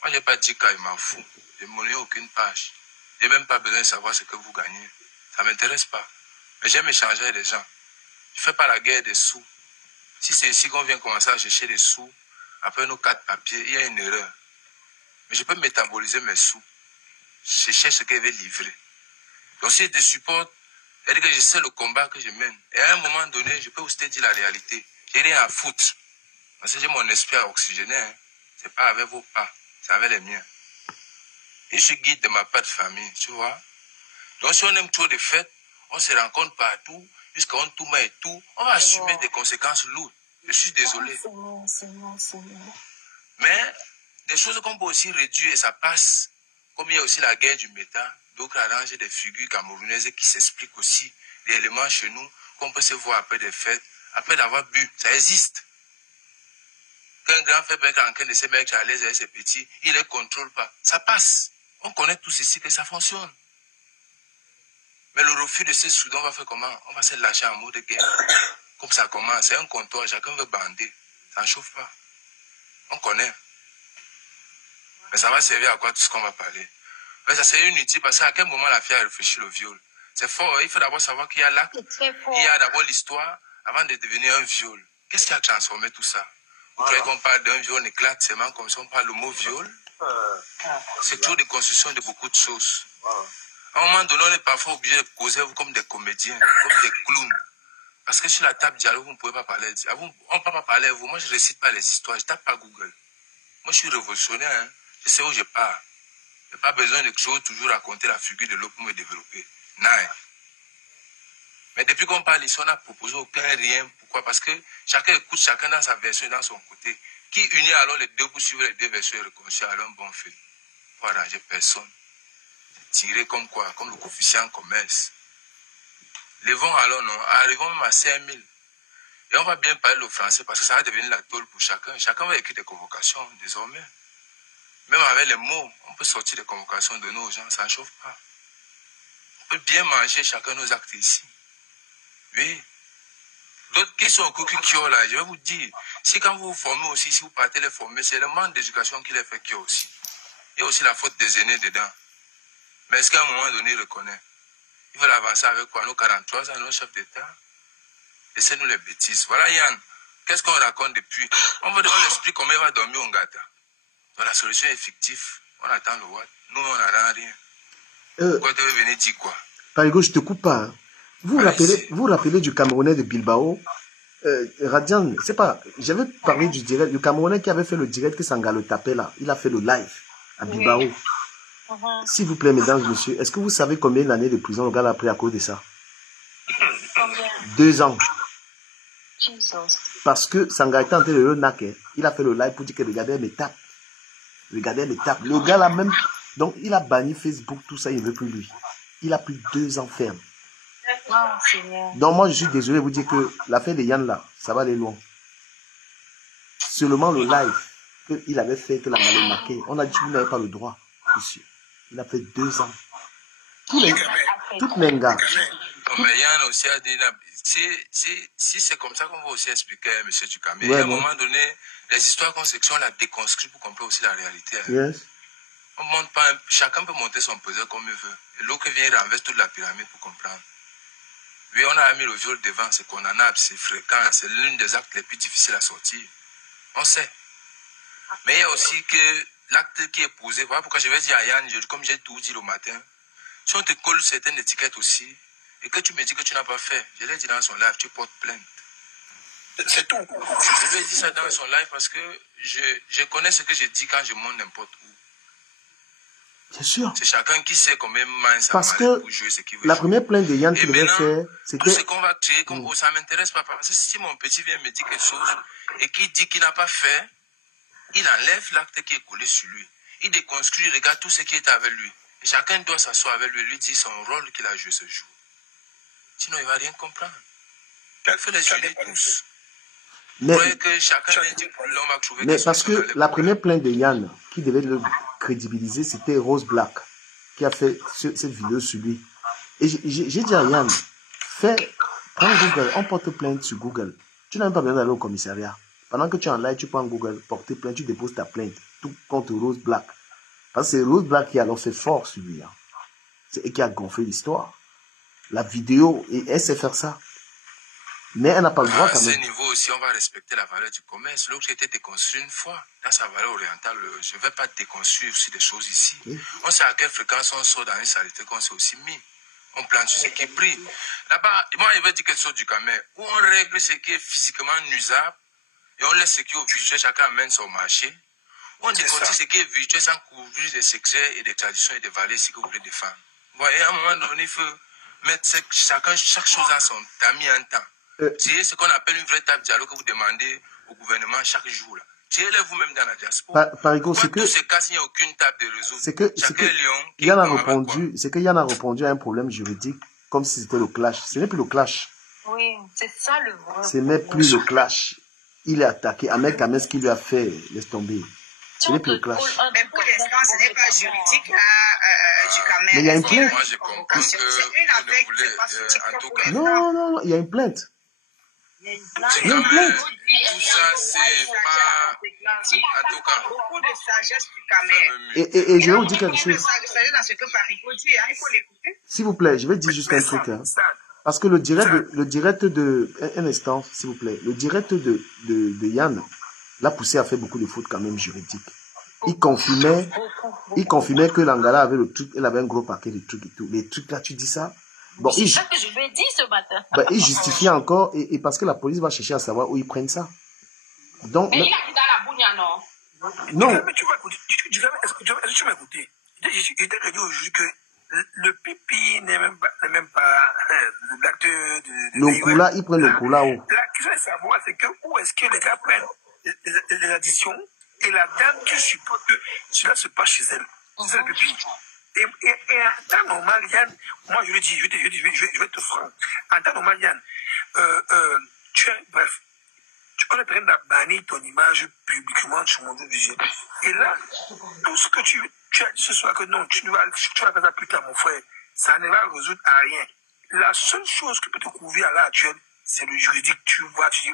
Moi, je n'ai pas dit qu'il m'en fout. Je ne m'ennuie aucune page. Je n'ai même pas besoin de savoir ce que vous gagnez. Ça ne m'intéresse pas. Mais j'aime échanger avec les gens. Je ne fais pas la guerre des sous. Si c'est ici qu'on vient commencer à chercher des sous, après nos 4 papiers, il y a une erreur. Mais je peux métaboliser mes sous. Je cherche ce qu'elle veut livrer. Donc si je te supporte, c'est-à-dire que je sais le combat que je mène. Et à un moment donné, je peux aussi te dire la réalité. J'ai rien à foutre. Parce que j'ai mon esprit oxygéné. Hein. C'est pas avec vos pas, c'est avec les miens. Et je suis guide de ma part de famille, tu vois. Donc si on aime trop de fêtes, on se rencontre partout, jusqu'à on tout met et tout, on va assumer des conséquences lourdes. Je suis désolé. Mais des choses qu'on peut aussi réduire et ça passe. Comme il y a aussi la guerre du méta, d'autres arrangent des figures camerounaises qui s'expliquent aussi des éléments chez nous qu'on peut se voir après des fêtes, après d'avoir bu. Ça existe. Qu'un grand fait en train de se mettre à l'aise avec ses petits, il ne les contrôle pas. Ça passe. On connaît tous ici que ça fonctionne. Mais le refus de ces soudons va faire comment? On va se lâcher en mot de guerre. Comme ça commence, c'est un comptoir, chacun veut bander. Ça ne chauffe pas. On connaît. Mais ça va servir à quoi tout ce qu'on va parler? Mais ça serait inutile parce qu'à quel moment la fille a réfléchi le viol? C'est fort, il faut d'abord savoir qu'il y a l'acte, il y a d'abord l'histoire avant de devenir un viol. Qu'est-ce qui a transformé tout ça? Vous croyez qu'on parle d'un viol, on éclate seulement comme ça, on parle le mot viol? C'est toujours des constructions de beaucoup de choses. À un moment donné, on est parfois obligé de causer vous comme des comédiens, comme des clowns. Parce que sur la table dialogue, vous ne pouvez pas parler. On ne peut pas parler à vous. Moi, je ne récite pas les histoires, je ne tape pas Google. Moi, je suis révolutionnaire, hein. Je sais où je pars. Je n'ai pas besoin de toujours raconter la figure de l'autre pour me développer. Non. Mais depuis qu'on parle ici, on n'a proposé aucun rien. Pourquoi? Parce que chacun écoute chacun dans sa version, dans son côté. Qui unit alors les deux pour suivre les deux versions et réconcilier alors un bon film? Pour arranger personne. Tirer comme quoi? Comme le coefficient en commerce. Levons alors, non. Arrivons même à 5000. Et on va bien parler le français parce que ça va devenir la tôle pour chacun. Chacun va écrire des convocations désormais. Même avec les mots, on peut sortir des convocations de nos gens, ça ne chauffe pas. On peut bien manger chacun nos actes ici. Oui. D'autres qui sont au cookie là, je vais vous dire, si quand vous vous formez aussi, si vous partez les former, c'est le manque d'éducation qui les fait qu'il y a aussi. Il y a aussi la faute des aînés dedans. Mais est-ce qu'à un moment donné, il reconnaît? Il veut avancer avec quoi? Nos 43 ans, nos chefs d'État? Laissez-nous les bêtises. Voilà Yann, qu'est-ce qu'on raconte depuis? On l'explique comment il va dormir au gâteau. Donc la solution est fictive. On attend le Watt. Nous, on n'attend rien. Pourquoi tu veux venir dire quoi? Parigo, je ne te coupe pas. Hein. Vous rappelez du Camerounais de Bilbao? Radian, c'est pas... J'avais parlé du direct, du Camerounais qui avait fait le direct que Sanga le tapait là. Il a fait le live à Bilbao. S'il vous plaît, mesdames et messieurs, est-ce que vous savez combien d'années de prison le gars a pris à cause de ça? 2 ans. Parce que Sangaïta en train de le naquer, il a fait le live pour dire que regardez mes tapes. Regardez mes tapes. Le gars là même, donc il a banni Facebook, tout ça, il ne veut plus lui. Il a pris 2 ans ferme. Donc moi je suis désolé de vous dire que l'affaire de Yann là, ça va aller loin. Seulement le live qu'il avait fait, que la malle marqué, on a dit que vous n'avez pas le droit, monsieur. Il a fait 2 ans. Tous les gars. Mais Yann aussi a dit, si c'est comme ça qu'on va aussi expliquer, M. Dukamé, Ouais, à un moment donné, les histoires qu'on section, on la déconstruit pour comprendre aussi la réalité. Yes. On monte pas, chacun peut monter son puzzle comme il veut. Et l'autre vient et renverse toute la pyramide pour comprendre. Oui, on a mis le viol devant, c'est condamnable, c'est fréquent, c'est l'une des actes les plus difficiles à sortir. On sait. Mais il y a aussi que l'acte qui est posé, voilà pourquoi je vais dire à Yann, comme j'ai tout dit le matin, si on te colle certaines étiquettes aussi, et que tu me dis que tu n'as pas fait, je l'ai dit dans son live, tu portes plainte. C'est tout. Je lui ai dit ça dans son live parce que je connais ce que je dis quand je monte n'importe où. Bien sûr. C'est chacun qui sait combien de ça parce que pour jouer ce qu'il veut la jouer. première plainte de Yann qu'il devait faire, Tout c'était... ce qu'on va créer, comme ça ne m'intéresse pas. Parce que si mon petit vient me dire quelque chose et qu'il dit qu'il n'a pas fait, il enlève l'acte qui est collé sur lui. Il déconstruit, regarde tout ce qui est avec lui. Et chacun doit s'asseoir avec lui et lui dire son rôle qu'il a joué ce jour. Sinon, il ne va rien comprendre. Il faut les juger tous. Mais, que chacun dit, on va trouver mais parce que la première plainte de Yann, qui devait le crédibiliser, c'était Rose Black, qui a fait cette vidéo sur lui. Et j'ai dit à Yann, prends Google, on porte plainte sur Google. Tu n'as même pas besoin d'aller au commissariat. Pendant que tu es en live, tu prends Google, porter plainte, tu déposes ta plainte, tout contre Rose Black. Parce que c'est Rose Black qui a alors fait fort sur lui. Hein. C'est elle qui a gonflé l'histoire. La vidéo, et elle sait faire ça. Mais elle n'a pas le droit quand même. À ce niveau aussi, on va respecter la valeur du commerce. L'autre était déconstruit une fois. Dans sa valeur orientale, je ne vais pas déconstruire aussi des choses ici. Oui. On sait à quelle fréquence on sort dans une saleté qu'on s'est aussi mis. On plante sur ce qui brille. Là-bas, moi, je vais dire quelque chose du Cameroun. Où on règle ce qui est physiquement nuisable et on laisse ce qui est au virtuel, chacun amène son marché. On déconstruit ce qui est virtuel sans couvrir des secrets et des traditions et des valeurs ici que vous voulez défendre. Vous voyez, à un moment donné, il faut mettre chaque chose dans son tamis en temps. C'est ce qu'on appelle une vraie table de dialogue que vous demandez au gouvernement chaque jour. Tirez-le vous-même dans la diaspora. Parigo, c'est que... Tous ces cas, il n'y a aucune table de réseau. C'est que Yann a répondu à un problème juridique comme si c'était le clash. Ce n'est plus le clash. Oui, c'est ça le vrai. Ce n'est plus le clash. Il est attaqué. Ahmed Kamel, ce qu'il lui a fait, laisse tomber. Ce n'est plus le clash. Mais pour l'instant, ce n'est pas juridique du Cameroun. Mais il y a une plainte. Moi, je comprends que vous ne voulez, en tout cas... Non, il y a une plainte. Il y a une plainte. Tout ça, c'est pas... En tout cas... Beaucoup de sagesse du Cameroun. Et je vais vous dire quelque chose. Beaucoup de sagesse dans ce que Parigo dit, il faut l'écouter. S'il vous plaît, je vais dire juste un truc. Hein. Parce que le direct de... Un instant, s'il vous plaît. Le direct de Yann l'a poussé à faire beaucoup de fautes quand même juridiques. Il confirmait que l'Angala avait le truc, elle avait un gros paquet de trucs et tout. Les trucs là, tu dis ça. Bon, c'est ça que je lui ai dit ce matin. Ben, il justifie encore et parce que la police va chercher à savoir où ils prennent ça. Donc, mais il a dit dans la bougna, non? Non. Mais tu vas écouter. Est-ce que tu m'as écouté? Je t'ai dit aujourd'hui que le pipi n'est même pas l'acte de L'Onkula, ils prennent l'Onkula où? La question est de savoir, c'est que où est-ce que les gars prennent les additions et la dame, tu supposes que cela se passe chez elle. C'est le pipi. Et en temps normal, Yann, moi je le dis, je vais te franc. En temps normal, Yann, bref, on est en train de bannir ton image publiquement sur mon visite. Et là, tout ce que tu as dit ce soir, que non, tu vas faire ça plus tard, mon frère, ça ne va résoudre à rien. La seule chose qui peut te couvrir à l'heure actuelle, c'est le juridique. Tu vois, tu dis,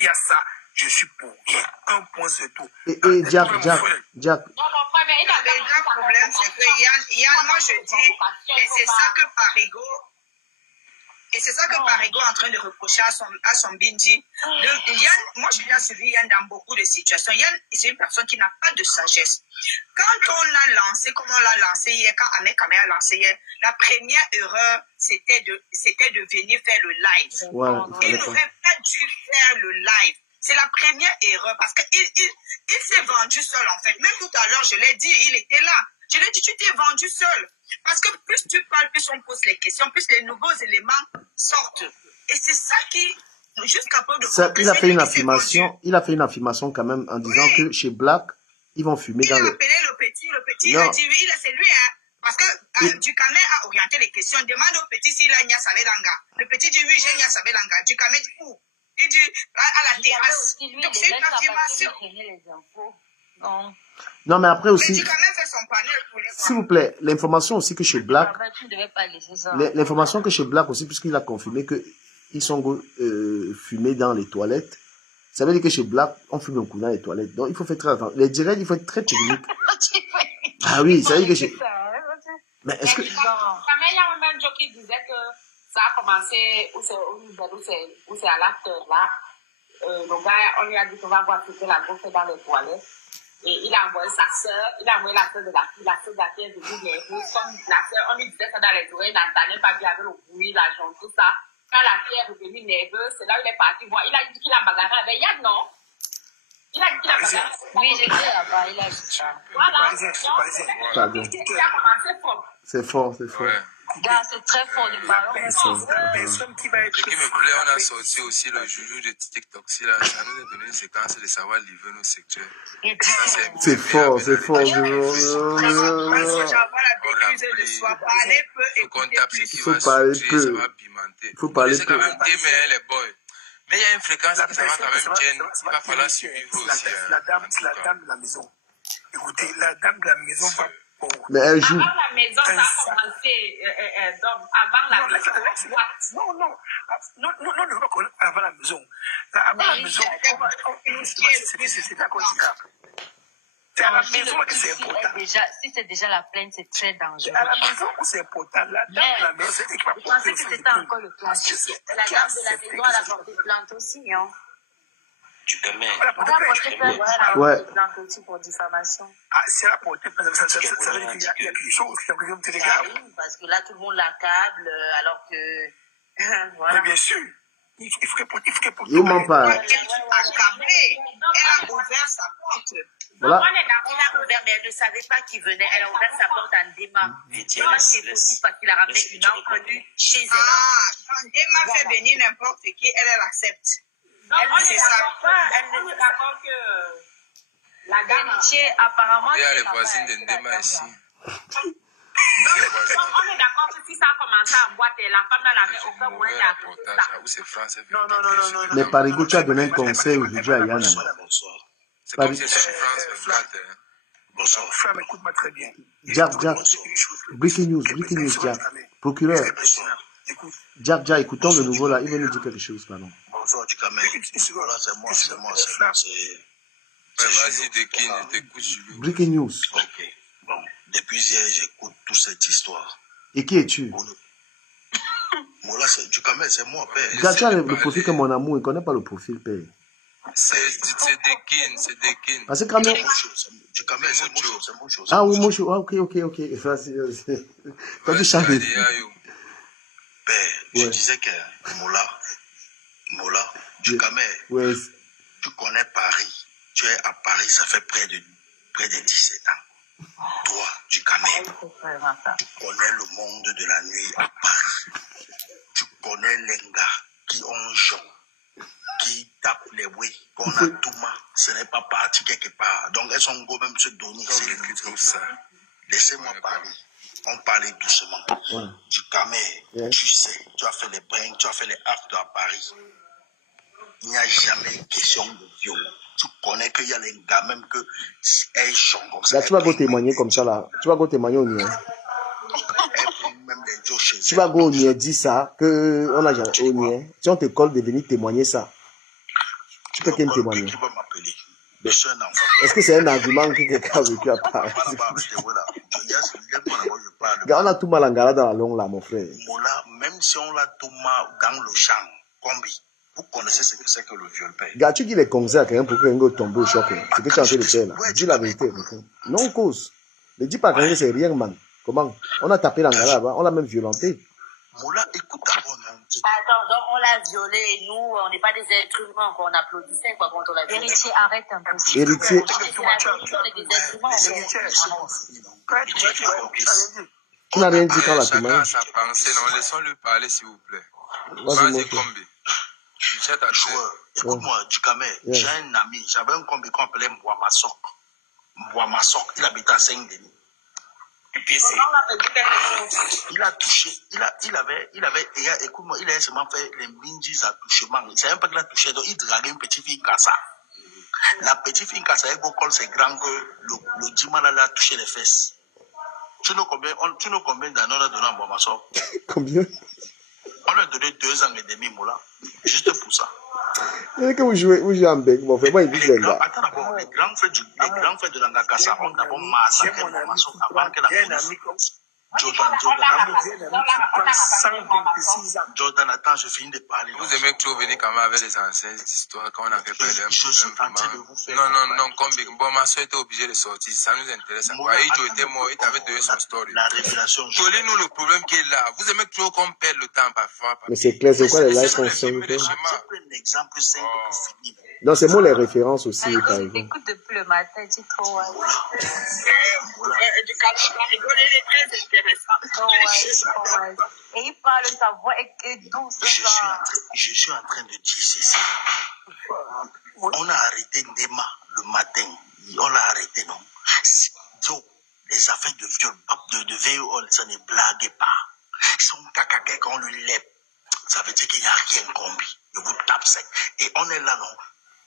il y a ça. Je suis pour rien. Un point, c'est tout. Et Jack. Le grand problème, c'est que Yann, moi je dis, et c'est ça que Parigo est en train de reprocher à son Bindi. Yann, moi je l'ai suivi Yann dans beaucoup de situations. Yann, c'est une personne qui n'a pas de sagesse. Quand on l'a lancé, comme on l'a lancé hier, quand Ahmed Kamel a lancé hier, la première erreur, c'était de venir faire le live. Ouais, il n'aurait pas dû faire le live. C'est la première erreur parce qu'il s'est vendu seul en fait. Même tout à l'heure, je l'ai dit, il était là. Je l'ai dit, tu t'es vendu seul. Parce que plus tu parles, plus on pose les questions, plus les nouveaux éléments sortent. Et c'est ça qui, jusqu'à peu de ça, il a fait une affirmation quand même en disant que chez Black, ils vont fumer dans le... Il a appelé le petit, il a dit, oui, c'est lui, hein. Parce que Dukamé a orienté les questions. Demande au petit s'il a Nia Sabelanga. Le petit dit, oui, j'ai Nia Sabelanga. Dukamé dit, où? Il dit, à la terrasse. Donc c'est une affirmation. Non, mais après aussi, fait son panel pour les s'il vous plaît, l'information aussi que chez Black, l'information que chez Black aussi, puisqu'il a confirmé qu'ils sont fumés dans les toilettes, ça veut dire que chez Black, on fume beaucoup dans les toilettes. Donc, il faut faire très attention. Les directs, il faut être très technique. Ah oui, ça veut dire que chez... Mais est-ce que... Quand même, il y a un joke qui disait que ça a commencé où c'est à l'acteur là. Le gars, on lui a dit qu'on va voir ce que la grosse fait dans les toilettes. Et il a envoyé sa sœur, il a envoyé la sœur de la fille de la fille est devenue nerveuse. Comme la sœur, on lui disait ça dans les oreilles, n'entendait pas bien avec le bruit, la jambe, tout ça. Quand la fille est revenue nerveuse, c'est là où il est parti voir. Il a dit qu'il a bagarré avec Yann, non? Il a dit qu'il a bagarré. Oui, j'étais là-bas, il a dit ça. Voilà. Pardon. Il a commencé fort. C'est fort, c'est fort. Ouais. Gars, c'est très fort de parler. Ce qui me plaît, on a sorti aussi le joujou de TikTok. Ça nous a donné une séquence de savoir livrer nos secteurs. C'est fort, c'est fort. Il faut parler peu. Ça va pimenter. Il faut parler c'est peu. quand même aimer les boys. Mais il y a une fréquence qui ça va quand même gêner. Il va falloir suivre aussi. La dame de la maison. Écoutez, la dame de la maison va... Mais elle joue. Avant la maison, ça a commencé. Avant la maison. Non, ne veux pas connaître avant la maison. Avant la maison, c'est à cause du cap. C'est à la maison que c'est important. Si c'est déjà la plainte, c'est très dangereux. À la maison où c'est important. La dame de la maison, c'est qui va porter. Je pensais que c'était encore le classique. La dame de la maison, elle a porté plainte aussi, hein. Tu peux mettre. Elle a porté plainte aussi pour diffamation. Ah, si elle a porté plainte, ça veut dire qu'il y a quelque chose qui a besoin de te regarder. Oui, parce que là, tout le monde l'accable, alors que... Voilà. Mais bien sûr. Il faut qu'elle porte. Il ment pas. Elle a ouvert sa porte. Voilà. Elle a ouvert, mais elle ne savait pas qui venait. Elle a ouvert sa porte en démarre. Moi, c'est possible parce qu'il a ramené une inconnue chez elle. Ah, quand Emma fait venir n'importe qui, elle accepte. Elle ne est d'accord que la dame apparemment. Il y a les voisines de Ndema ici. On est d'accord que si ça a commencé à boiter, la femme n'avait aucun moyen d'arrêter ça. Où c'est France. Non. Mais Parigo, tu as donné un conseil aujourd'hui à Yann. C'est comme si c'était France 24. Bonsoir. Frère, écoute-moi très bien. Jack. Breaking news, Jack. Procureur. Jack, écoutons le nouveau là. Il veut nous dire quelque chose, pardon. Bonsoir, tu camères. Voilà, c'est moi. Vas-y, Dekin, je t'écoute, Julien. Breaking news. Ok. Bon, depuis hier, j'écoute toute cette histoire. Et qui es-tu? Voilà, tu camères, c'est moi, père. Jack, tu as le profil que mon amour, il ne connaît pas le profil, père. C'est Dekin. Parce que quand même... Du camères, c'est mon chose. Ah oui, mon chose. Ah, ok. Vas-y. Quand tu chantes... Père, je disais que Mola, du camères, tu connais Paris. Tu es à Paris, ça fait près de 17 ans. Toi, du camères, tu connais le monde de la nuit à Paris. Tu connais les gars qui ont Jean, qui tapent les oui, qu'on a Touma. Ce n'est pas parti quelque part. Donc elles sont go même se donner. C'est comme ça. Laissez-moi parler. On parlait doucement. Du camère, tu sais, tu as fait les brins, tu as fait les actes à Paris. Il n'y a jamais question de viol. Tu connais qu'il y a les gars même que elles sont comme ça. Là, tu vas go témoigner comme ça là. Tu vas go témoigner au Nier. Tu vas go au Nier, dis ça, que on a jamais au Nier. Si on te colle de venir témoigner ça. Tu peux qu'elle témoigner. Qui va m'appeler? Est-ce que c'est un argument que quelqu'un a vécu à Paris? On a tout mal en gala dans la longue là, mon frère. Même si on l'a tout mal dans le champ, combi. Vous connaissez ce que c'est que le viol père. Gars, tu dis les conseils à quelqu'un pour qu'il tombe au choc. C'est que tu es en train de faire là. Dis la vérité. Non cause. Ne dis pas que c'est rien, man. Comment? On a tapé l'angala là-bas, on l'a même violenté. Moula, écoute d'abord, Attends, donc on l'a violé et nous, on n'est pas des êtres humains, qu'on applaudissait quoi, quand on l'a violé. Héritier, arrête un peu. Héritier. Tu n'as rien dit quand la chacun a sa pensée, non, laissons-le parler s'il vous plaît. Vas-y, Combi. Écoute-moi, Djikame, j'ai un ami, j'avais un combi qu'on appelait Mbouamasok. Mbouamasok, il habitait à Saint-Denis. Il a touché, il avait, écoute-moi, il a seulement fait les mindis attouchements. Il ne savait même pas qu'il a touché, donc il draguait une petite fille Kassa. La petite fille Kassa, elle colle ses grands que le dimanche, elle a touché les fesses. Tu nous combien d'années on a donné à Mbouamasok? Combien? On a donné 2 ans et demi, Moula, juste pour ça. Et que vous jouez en bec, bon, fait, moi, il dit là. Attends d'abord, les grands frères de Langakassa ont d'abord massacré Mbouamasok avant que la police. Jordan, attends, je finis de parler. Vous aimez toujours venir quand même avec les anciennes histoires quand on a fait perdre un Je suis en train de vous faire. Non, comme bon, ma soeur était obligée de sortir, ça nous intéresse. Il était mort, il t'avait donné son story. La révélation. Collez-nous le problème qui est là. Vous aimez toujours qu'on perd le temps parfois. Mais c'est clair, c'est quoi les lives qu'on fait? Je prends un exemple simple pour finir. Non, c'est moi les références aussi, par exemple. Écoute depuis le matin, tu trouves. Et il parle sa voix est douce. Je suis en train de dire ceci. On a arrêté Ndema le matin. On l'a arrêté, non? Les affaires de viol, de viol, ça ne blague pas. Son caca, quand on le lève, ça veut dire qu'il n'y a rien combi. Il vous tape sec. Et on est là, non?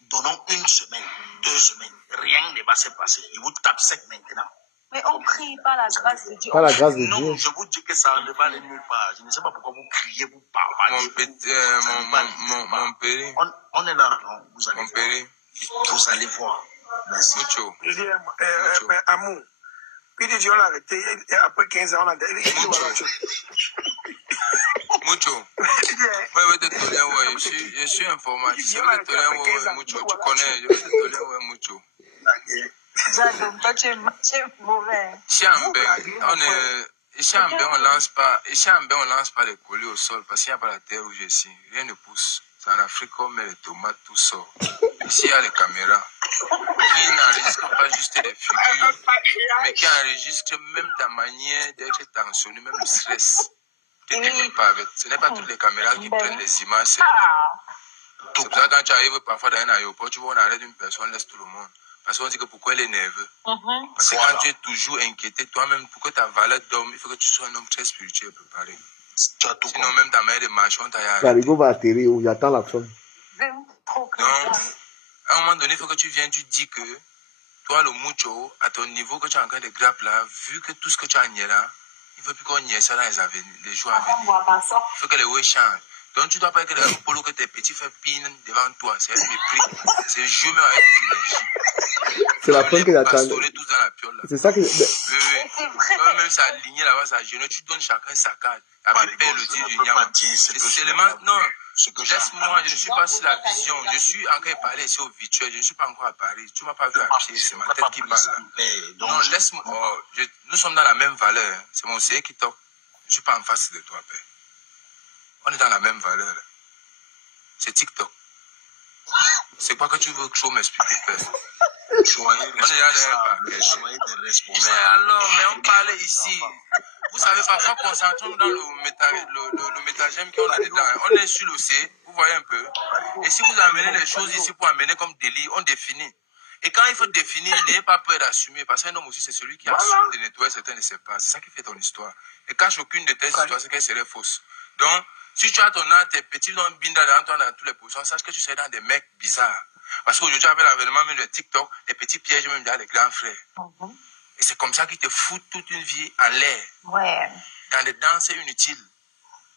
Donnons 1 semaine, 2 semaines. Rien ne va se passer. Il vous tape sec maintenant. Mais on prie par la grâce de Dieu. Par la grâce de Dieu. Non, je vous dis que ça ne va aller nulle part. Je ne sais pas pourquoi vous criez, vous parlez. Mon péri. On est là, non? Vous allez Mon voir. péri. Vous allez voir. Merci. Mucho. Amour. Puis il dit, on l'a arrêté. Après 15 ans, on a Mucho. Moi, je vais te donner, ouais. Je suis informaticien. Je vais te donner, ouais, Mucho. Tu connais. Je vais te donner, ouais, Mucho. J'adore, toi tu es mauvais. On lance pas les colis au sol parce qu'il n'y a pas la terre où je suis. Rien ne pousse. C'est en Afrique qu'on met les tomates, tout sort. Ici, il y a les caméras qui n'enregistrent pas juste les figures, mais qui enregistrent même ta manière d'être tensionné, même le stress. Tu ne t'écoutes pas avec. Ce n'est pas toutes les caméras qui prennent les images. C'est pour ça que quand tu arrives parfois dans un aéroport, tu vois, on arrête une personne, on laisse tout le monde. Parce qu'on dit que pourquoi elle est nerveux. Parce que quand tu es toujours inquiété, toi-même, pour que ta valeur dorme, il faut que tu sois un homme très spirituel préparé. Sinon, même ta manière de marcher, on t'a arrêté. Carigo va atterrir où j'attends la femme. Donc, à un moment donné, il faut que tu viennes, tu dis que toi, le Mucho, à ton niveau que tu es en train de grappe là, vu que tout ce que tu as nié là, il ne faut plus qu'on niait ça dans les jours à venir. Il faut que les ouais changent. Donc, tu ne dois pas être un polo que tes petits font pine devant toi. C'est un mépris. C'est jeu même avec des énergies. C'est la fin que j'attendais. C'est ça que... Oui. Toi-même, ça aligné là-bas, ça gêne. Tu donnes chacun sa carte. Après, le dire du Nyama. C'est élément... Non. Laisse-moi, je ne suis pas sur la vision. Je suis en train de parler ici au virtuel. Je ne suis pas encore à Paris. Tu ne m'as pas vu à pied. C'est ma tête qui parle là. Non, laisse-moi. Nous sommes dans la même valeur. C'est mon CE qui toque. Je ne suis pas en face de toi, père. On est dans la même valeur. C'est TikTok. C'est quoi que tu veux trop m'expliquer, père? On est là dans mais alors, mais on parlait ici. Vous savez, parfois, concentrons-nous dans le métagème qu'on a dedans. On est sur le C, vous voyez un peu. Et si vous amenez les choses ici pour amener comme délit, on définit. Et quand il faut définir, n'ayez pas peur d'assumer. Parce qu'un homme aussi, c'est celui qui assume de nettoyer certains de ses pas. C'est ça qui fait ton histoire. Et cache aucune de tes histoires, c'est qu'elle serait fausse. Donc, si tu as ton âme, tes petits dans binda dans toi dans toutes les positions, sache que tu serais dans des mecs bizarres. Parce qu'aujourd'hui, avec l'avènement même de TikTok, les petits pièges même dans les grands frères. Et c'est comme ça qu'ils te foutent toute une vie en l'air. Ouais. Dans des danses inutiles.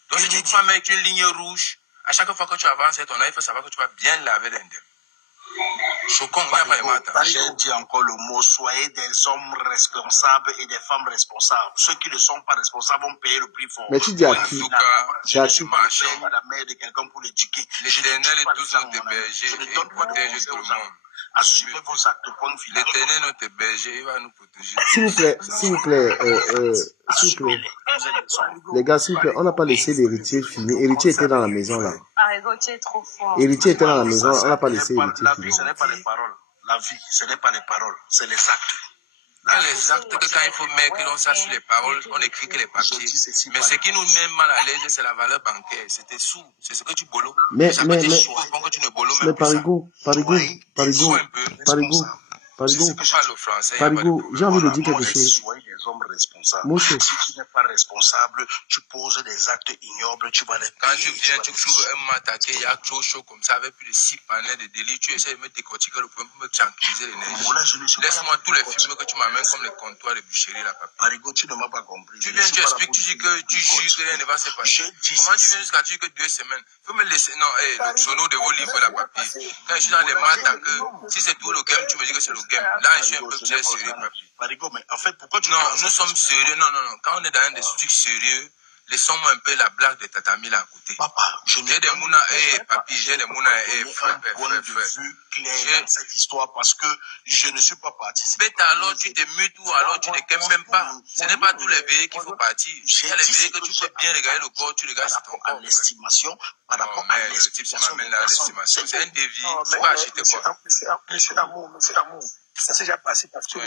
Donc, si tu dois mettre une ligne rouge, à chaque fois que tu avances ton œil, il faut savoir que tu vas bien laver l'indem. J'ai dit encore le mot, soyez des hommes responsables et des femmes responsables. Ceux qui ne sont pas responsables vont payer le prix fort. Mais tu dis à qui? Je suis marché la mère de quelqu'un pour l'éduquer. L'Éternel est toujours notre berger et il protège tout le monde. Assumez vos actes, point final. L'Éternel est notre berger, il va nous protéger. S'il vous plaît, Les gars, s'il vous plaît, on n'a pas laissé l'héritier finir. Héritier était dans la maison là. Parigo, tu es trop fort. Héritier était dans la maison, on n'a pas laissé l'héritier La vie, finir. ce n'est pas les paroles. La vie, ce n'est pas les paroles, c'est les actes. Il y a les actes que quand il faut mettre que l'on sache sur les paroles, on écrit que les papiers. Mais ce qui nous met mal à l'aise, c'est la valeur bancaire. C'est tes sous. C'est ce que tu bolos. Mais que tu ne bolos même plus ça. Parigo, j'ai envie de dire quelque chose. Soyez des hommes responsables. Mouche. Si tu n'es pas responsable, tu poses des actes ignobles, tu vas les payer. Quand tu viens, tu trouves un m'attaquer, il y a trop chaud comme ça, avec plus de 6 panels de délit, tu essaies de me décortiquer le problème pour me tranquilliser l'énergie. Laisse-moi tous les films que tu m'amènes comme les comptoirs de bûcherie là, papa. Parigo, tu ne m'as pas compris. Tu viens, tu expliques, tu dis que tu jures que rien ne va se passer. Comment tu viens jusqu'à dire que 2 semaines? Faut me laisser. Non, le sono de vos livres là, papier. Quand je suis dans les m'attaquer, si c'est tout le game, tu me dis que c'est le game. Là, je suis un peu très sérieux, papier. Parigo, mais en fait, pourquoi tu... Non, nous sommes sérieux. Non. Quand on est dans des trucs sérieux, laissons-moi un peu la blague de tatami là à côté. Papa, j'ai des mouna, papi, j'ai des mouna, frère. J'ai cette histoire parce que je ne suis pas participé. Mais alors tu te mutes ou alors tu ne qu'aimes même pas. Ce n'est pas tous les veillés qu'il faut partir. Il y a les veillés que tu peux bien regarder le corps, tu regardes sur ton corps. L'estimation, par rapport à l'estimation. C'est un dévi, tu vas acheter quoi? C'est l'amour. Ça s'est déjà passé parce que Qui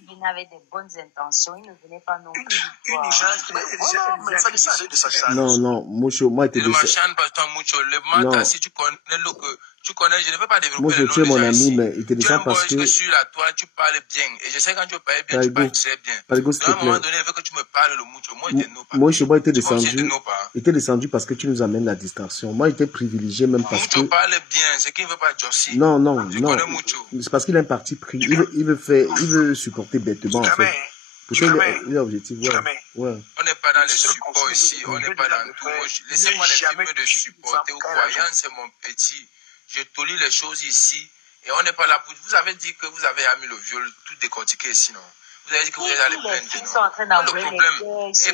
venait avec des bonnes intentions, il ne venait pas non plus. Non, Moucho, moi, t'es décédé. Si tu connais le que tu connais, je ne veux pas développer Moucho, tu es mon ami, mais il te descend parce que... sur la toile, tu parles bien. Et je sais quand tu parles bien, tu parles très bien. Parigo, s'il te plaît. À un moment donné, il veut que tu me parles le Moucho. Moi, il était non pas. Moucho, moi, il était descendu parce que tu nous amènes la distraction. Moi, il était privilégié même parce que... Moucho parle bien, c'est qu'il ne veut pas Jossi. Non. C'est parce qu'il a un parti pris. Il veut supporter bêtement, en fait. Il est objectif, ouais. On n'est pas dans les supports ici, on n'est pas dans tout. Laissez-moi les films de supporter aux croyants, c'est mon petit. Je tolie les choses ici et on n'est pas là pour... Vous avez dit que vous avez mis le viol, tout décortiqué ici, non? Vous avez dit que vous êtes allé plaindre, non? Le problème,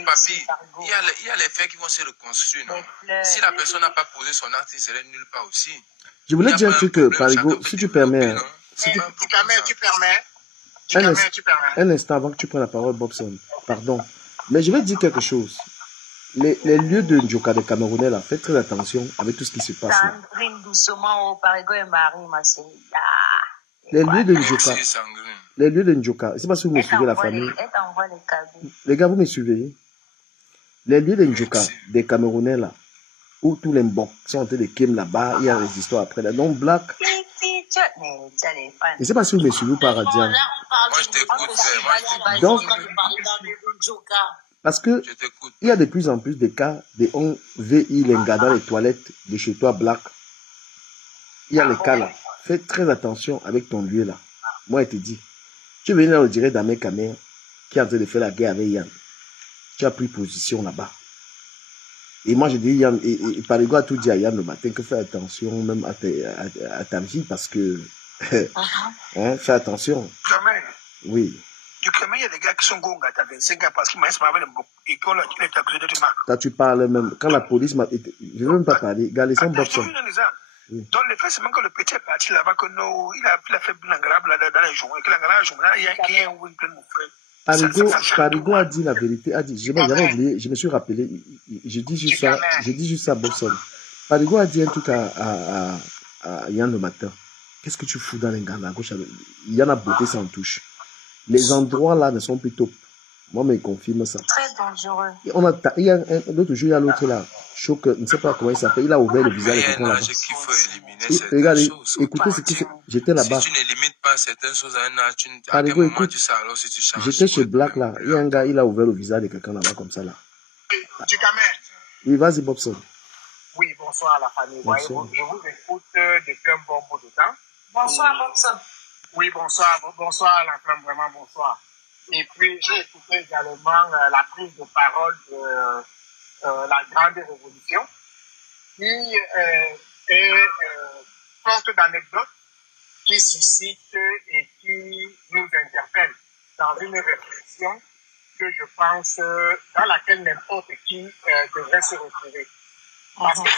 papi, il y a les faits qui vont se reconstruire, non? Si la personne n'a pas posé son acte, il serait nulle part aussi. Je voulais dire un truc, Parigo, si tu permets... Tu permets. Un instant avant que tu prennes la parole, Bobson. Pardon. Mais je vais dire quelque chose. Les lieux de Ndjoka des Camerounais, là, faites très attention avec tout ce qui se passe là. Les lieux de Ndjoka, je ne sais pas si vous me suivez, la famille. Les gars, vous me suivez? Les lieux de Ndjoka des Camerounais, là, où tous les mboks sont en train de kem là-bas, il y a des histoires après. Non, Black. Je ne sais pas si vous me suivez par Radian. Moi, je t'écoute. Donc, parce que il y a de plus en plus de cas de OVI Lenga dans les toilettes de chez toi, Black. Il y a les cas là. Fais très attention avec ton lieu là. Moi, je te dis. Tu es venu là, on dirait d'Amé Kamer qui est en train de faire la guerre avec Yann. Tu as pris position là-bas. Et moi, je dis, Yann, et Parigo a tout dit à Yann le matin que fais attention même à ta vie parce que. Fais attention. Jamais. Oui. Du Cameroun, il y a des gars qui sont gonga à 25 ans parce qu'ils m'ont avec les et qu'on a été accusé de tout mal. Quand tu parles même, quand la police m'a été. Je ne veux même pas parler. Gars, laissons Bobson. Donc, le fait, c'est même que le petit est parti là-bas, que non, il a fait l'engrave dans les journaux. Et que l'engrave, il y a un win plein de mon frère. Parigo a dit la vérité, j'avais oublié, je me suis rappelé, je dis juste ça, Bobson. Parigo a dit un truc à Yann le matin. Qu'est-ce que tu fous dans les gars à gauche? Il y en a beauté sans touche. Les endroits là ne sont plus top. Moi, me confirme ça. Très dangereux. Il y a l'autre jour, il y a l'autre là. Choc, je ne sais pas comment il s'appelle. Il a ouvert le visage de quelqu'un là-bas. Regardez, écoutez ce qui se... J'étais là-bas. Si tu n'élimines pas certaines choses à un âge, à quel moment tu sais alors si tu changes. J'étais chez Black là. Il y a un gars, il a ouvert le visage de quelqu'un là-bas comme ça là. Du Cameroun. Oui, vas-y, Bobson. Oui, bonsoir à la famille. Bonsoir. Je vous écoute depuis un bon bout de temps. Bonsoir, Bobson. Oui, bonsoir à la femme, vraiment bonsoir. Et puis, j'ai écouté également la prise de parole de la Grande Révolution, qui est forte d'anecdotes, qui suscite et qui nous interpelle dans une réflexion que je pense dans laquelle n'importe qui devrait se retrouver. Parce que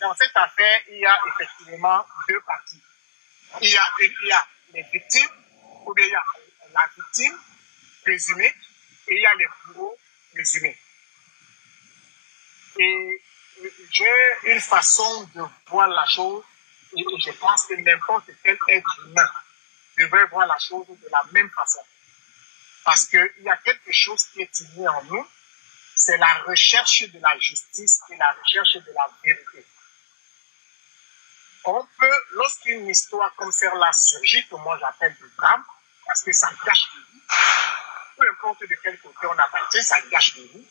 dans cette affaire, il y a effectivement deux parties. Il y a les victimes, ou bien il y a la victime présumée, et il y a les bourreaux présumés. Et j'ai une façon de voir la chose, et je pense que n'importe quel être humain devrait voir la chose de la même façon. Parce qu'il y a quelque chose qui est inné en nous, c'est la recherche de la justice et la recherche de la vérité. On peut, lorsqu'une histoire comme celle-là surgit, que moi j'appelle du drame, parce que ça gâche le vie, peu importe de quel côté on appartient, ça gâche le vie.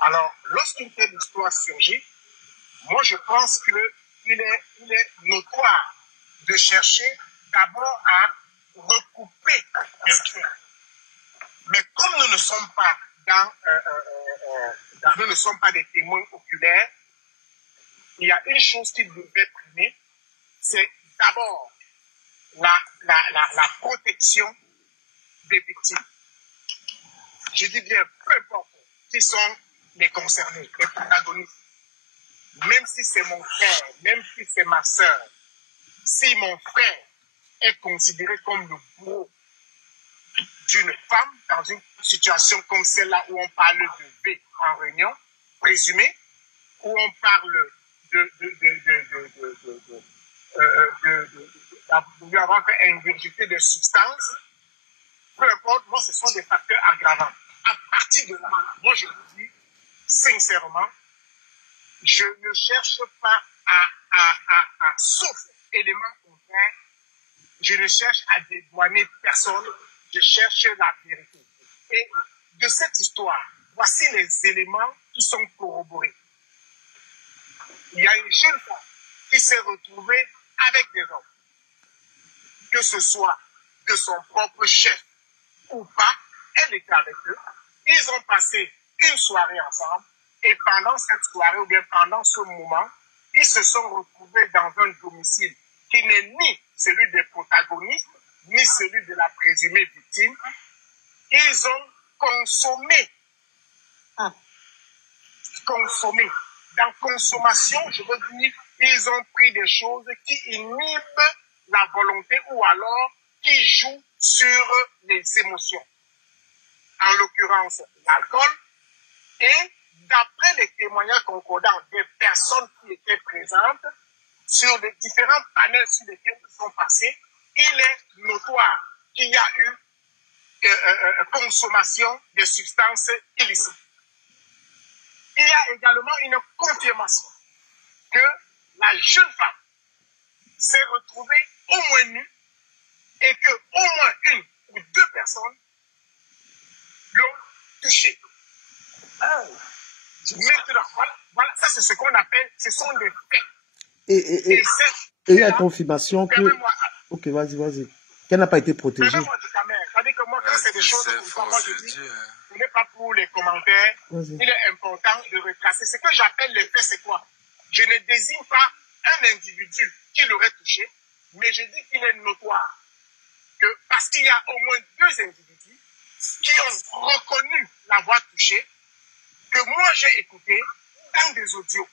Alors, lorsqu'une telle histoire surgit, moi je pense qu'il est notoire de chercher d'abord à recouper l'histoire. Mais comme nous ne sommes pas nous ne sommes pas des témoins oculaires, il y a une chose qui devrait primer, c'est d'abord la protection des victimes. Je dis bien, peu importe qui sont les concernés, les protagonistes. Même si c'est mon frère, même si c'est ma soeur, si mon frère est considéré comme le bourreau d'une femme dans une situation comme celle-là où on parle de V en réunion, présumé, où on parle de lui avoir fait ingurgiter des substances, peu importe, moi ce sont des facteurs aggravants. À partir de là, moi je vous dis sincèrement, je ne cherche pas sauf élément contraire, je ne cherche à dédouaner personne, je cherche la vérité. Et de cette histoire, voici les éléments qui sont corroborés. Il y a une jeune femme qui s'est retrouvée avec des hommes, que ce soit de son propre chef ou pas, elle était avec eux. Ils ont passé une soirée ensemble et pendant cette soirée ou bien pendant ce moment, ils se sont retrouvés dans un domicile qui n'est ni celui des protagonistes, ni celui de la présumée victime. Ils ont consommé. Dans consommation, je veux dire, ils ont pris des choses qui inhibent la volonté ou alors qui jouent sur les émotions. En l'occurrence, l'alcool. Et d'après les témoignages concordants des personnes qui étaient présentes, sur les différents panels sur lesquels ils sont passés, il est notoire qu'il y a eu consommation de substances illicites. Il y a également une confirmation que la jeune femme s'est retrouvée au moins nue et que au moins une ou deux personnes l'ont touchée. Maintenant, voilà, ça c'est ce qu'on appelle, ce sont des faits. Et il y a confirmation que... Ok, vas-y. Qu'elle n'a pas été protégée. C'est-à-dire que moi, quand c'est des choses comme ça, moi je dis, ce n'est pas pour les commentaires, il est important de retracer. Ce que j'appelle les faits, c'est quoi? Je ne désigne pas un individu qui l'aurait touché, mais je dis qu'il est notoire que parce qu'il y a au moins deux individus qui ont reconnu l'avoir touché, que moi j'ai écouté dans des audios,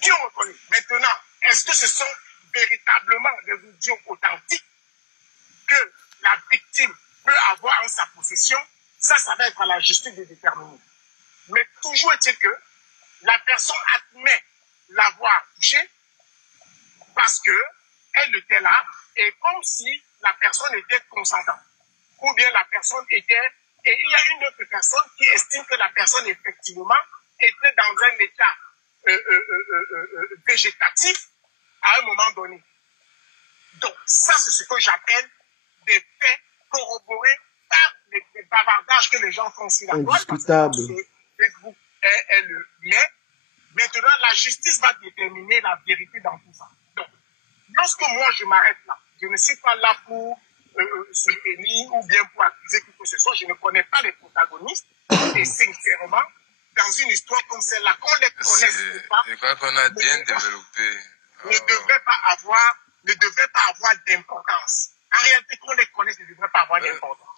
qui ont reconnu. Maintenant, est-ce que ce sont véritablement des audios authentiques que la victime peut avoir en sa possession? Ça va être à la justice de déterminer. Mais toujours est-il que la personne admet l'avoir touché parce qu'elle était là et comme si la personne était consentante. Ou bien la personne était... Et il y a une autre personne qui estime que la personne effectivement était dans un état végétatif à un moment donné. Donc ça c'est ce que j'appelle des faits corroborés par les bavardages que les gens font sur la toile. Indiscutable. Facebook est le lait. Maintenant, la justice va déterminer la vérité dans tout ça. Donc, lorsque moi je m'arrête là, je ne suis pas là pour soutenir ou bien pour accuser qui que ce soit, je ne connais pas les protagonistes. Et sincèrement, dans une histoire comme celle-là, qu'on les connaisse ou pas, je crois qu'on a bien développé. Ne devrait pas avoir d'importance. En réalité, qu'on les connaisse ne devrait pas avoir d'importance.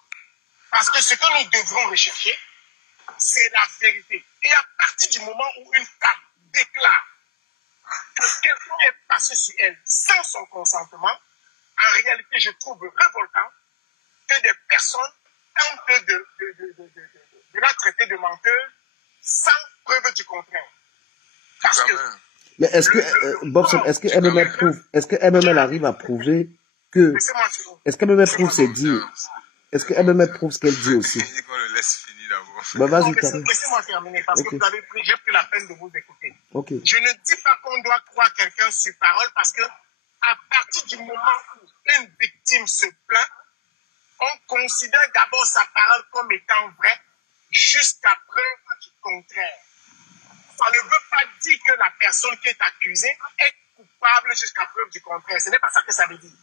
Parce que ce que nous devrons rechercher, c'est la vérité. Et à partir du moment où une femme déclare que quelqu'un est passé sur elle sans son consentement, en réalité, je trouve révoltant que des personnes tente de la traiter de menteuse sans preuve du contraire. Parce que... Mais est-ce que, Bobson, est-ce que MML prouve, est-ce que MML arrive à prouver que, est-ce que MML prouve ses dires? Est-ce que MML prouve ce qu'elle dit aussi? Bah, vas-y, laissez-moi terminer, parce que j'ai pris la peine de vous écouter. Okay. Je ne dis pas qu'on doit croire quelqu'un sur parole, parce que à partir du moment où une victime se plaint, on considère d'abord sa parole comme étant vraie, jusqu'à preuve du contraire. Ça ne veut pas dire que la personne qui est accusée est coupable jusqu'à preuve du contraire. Ce n'est pas ça que ça veut dire.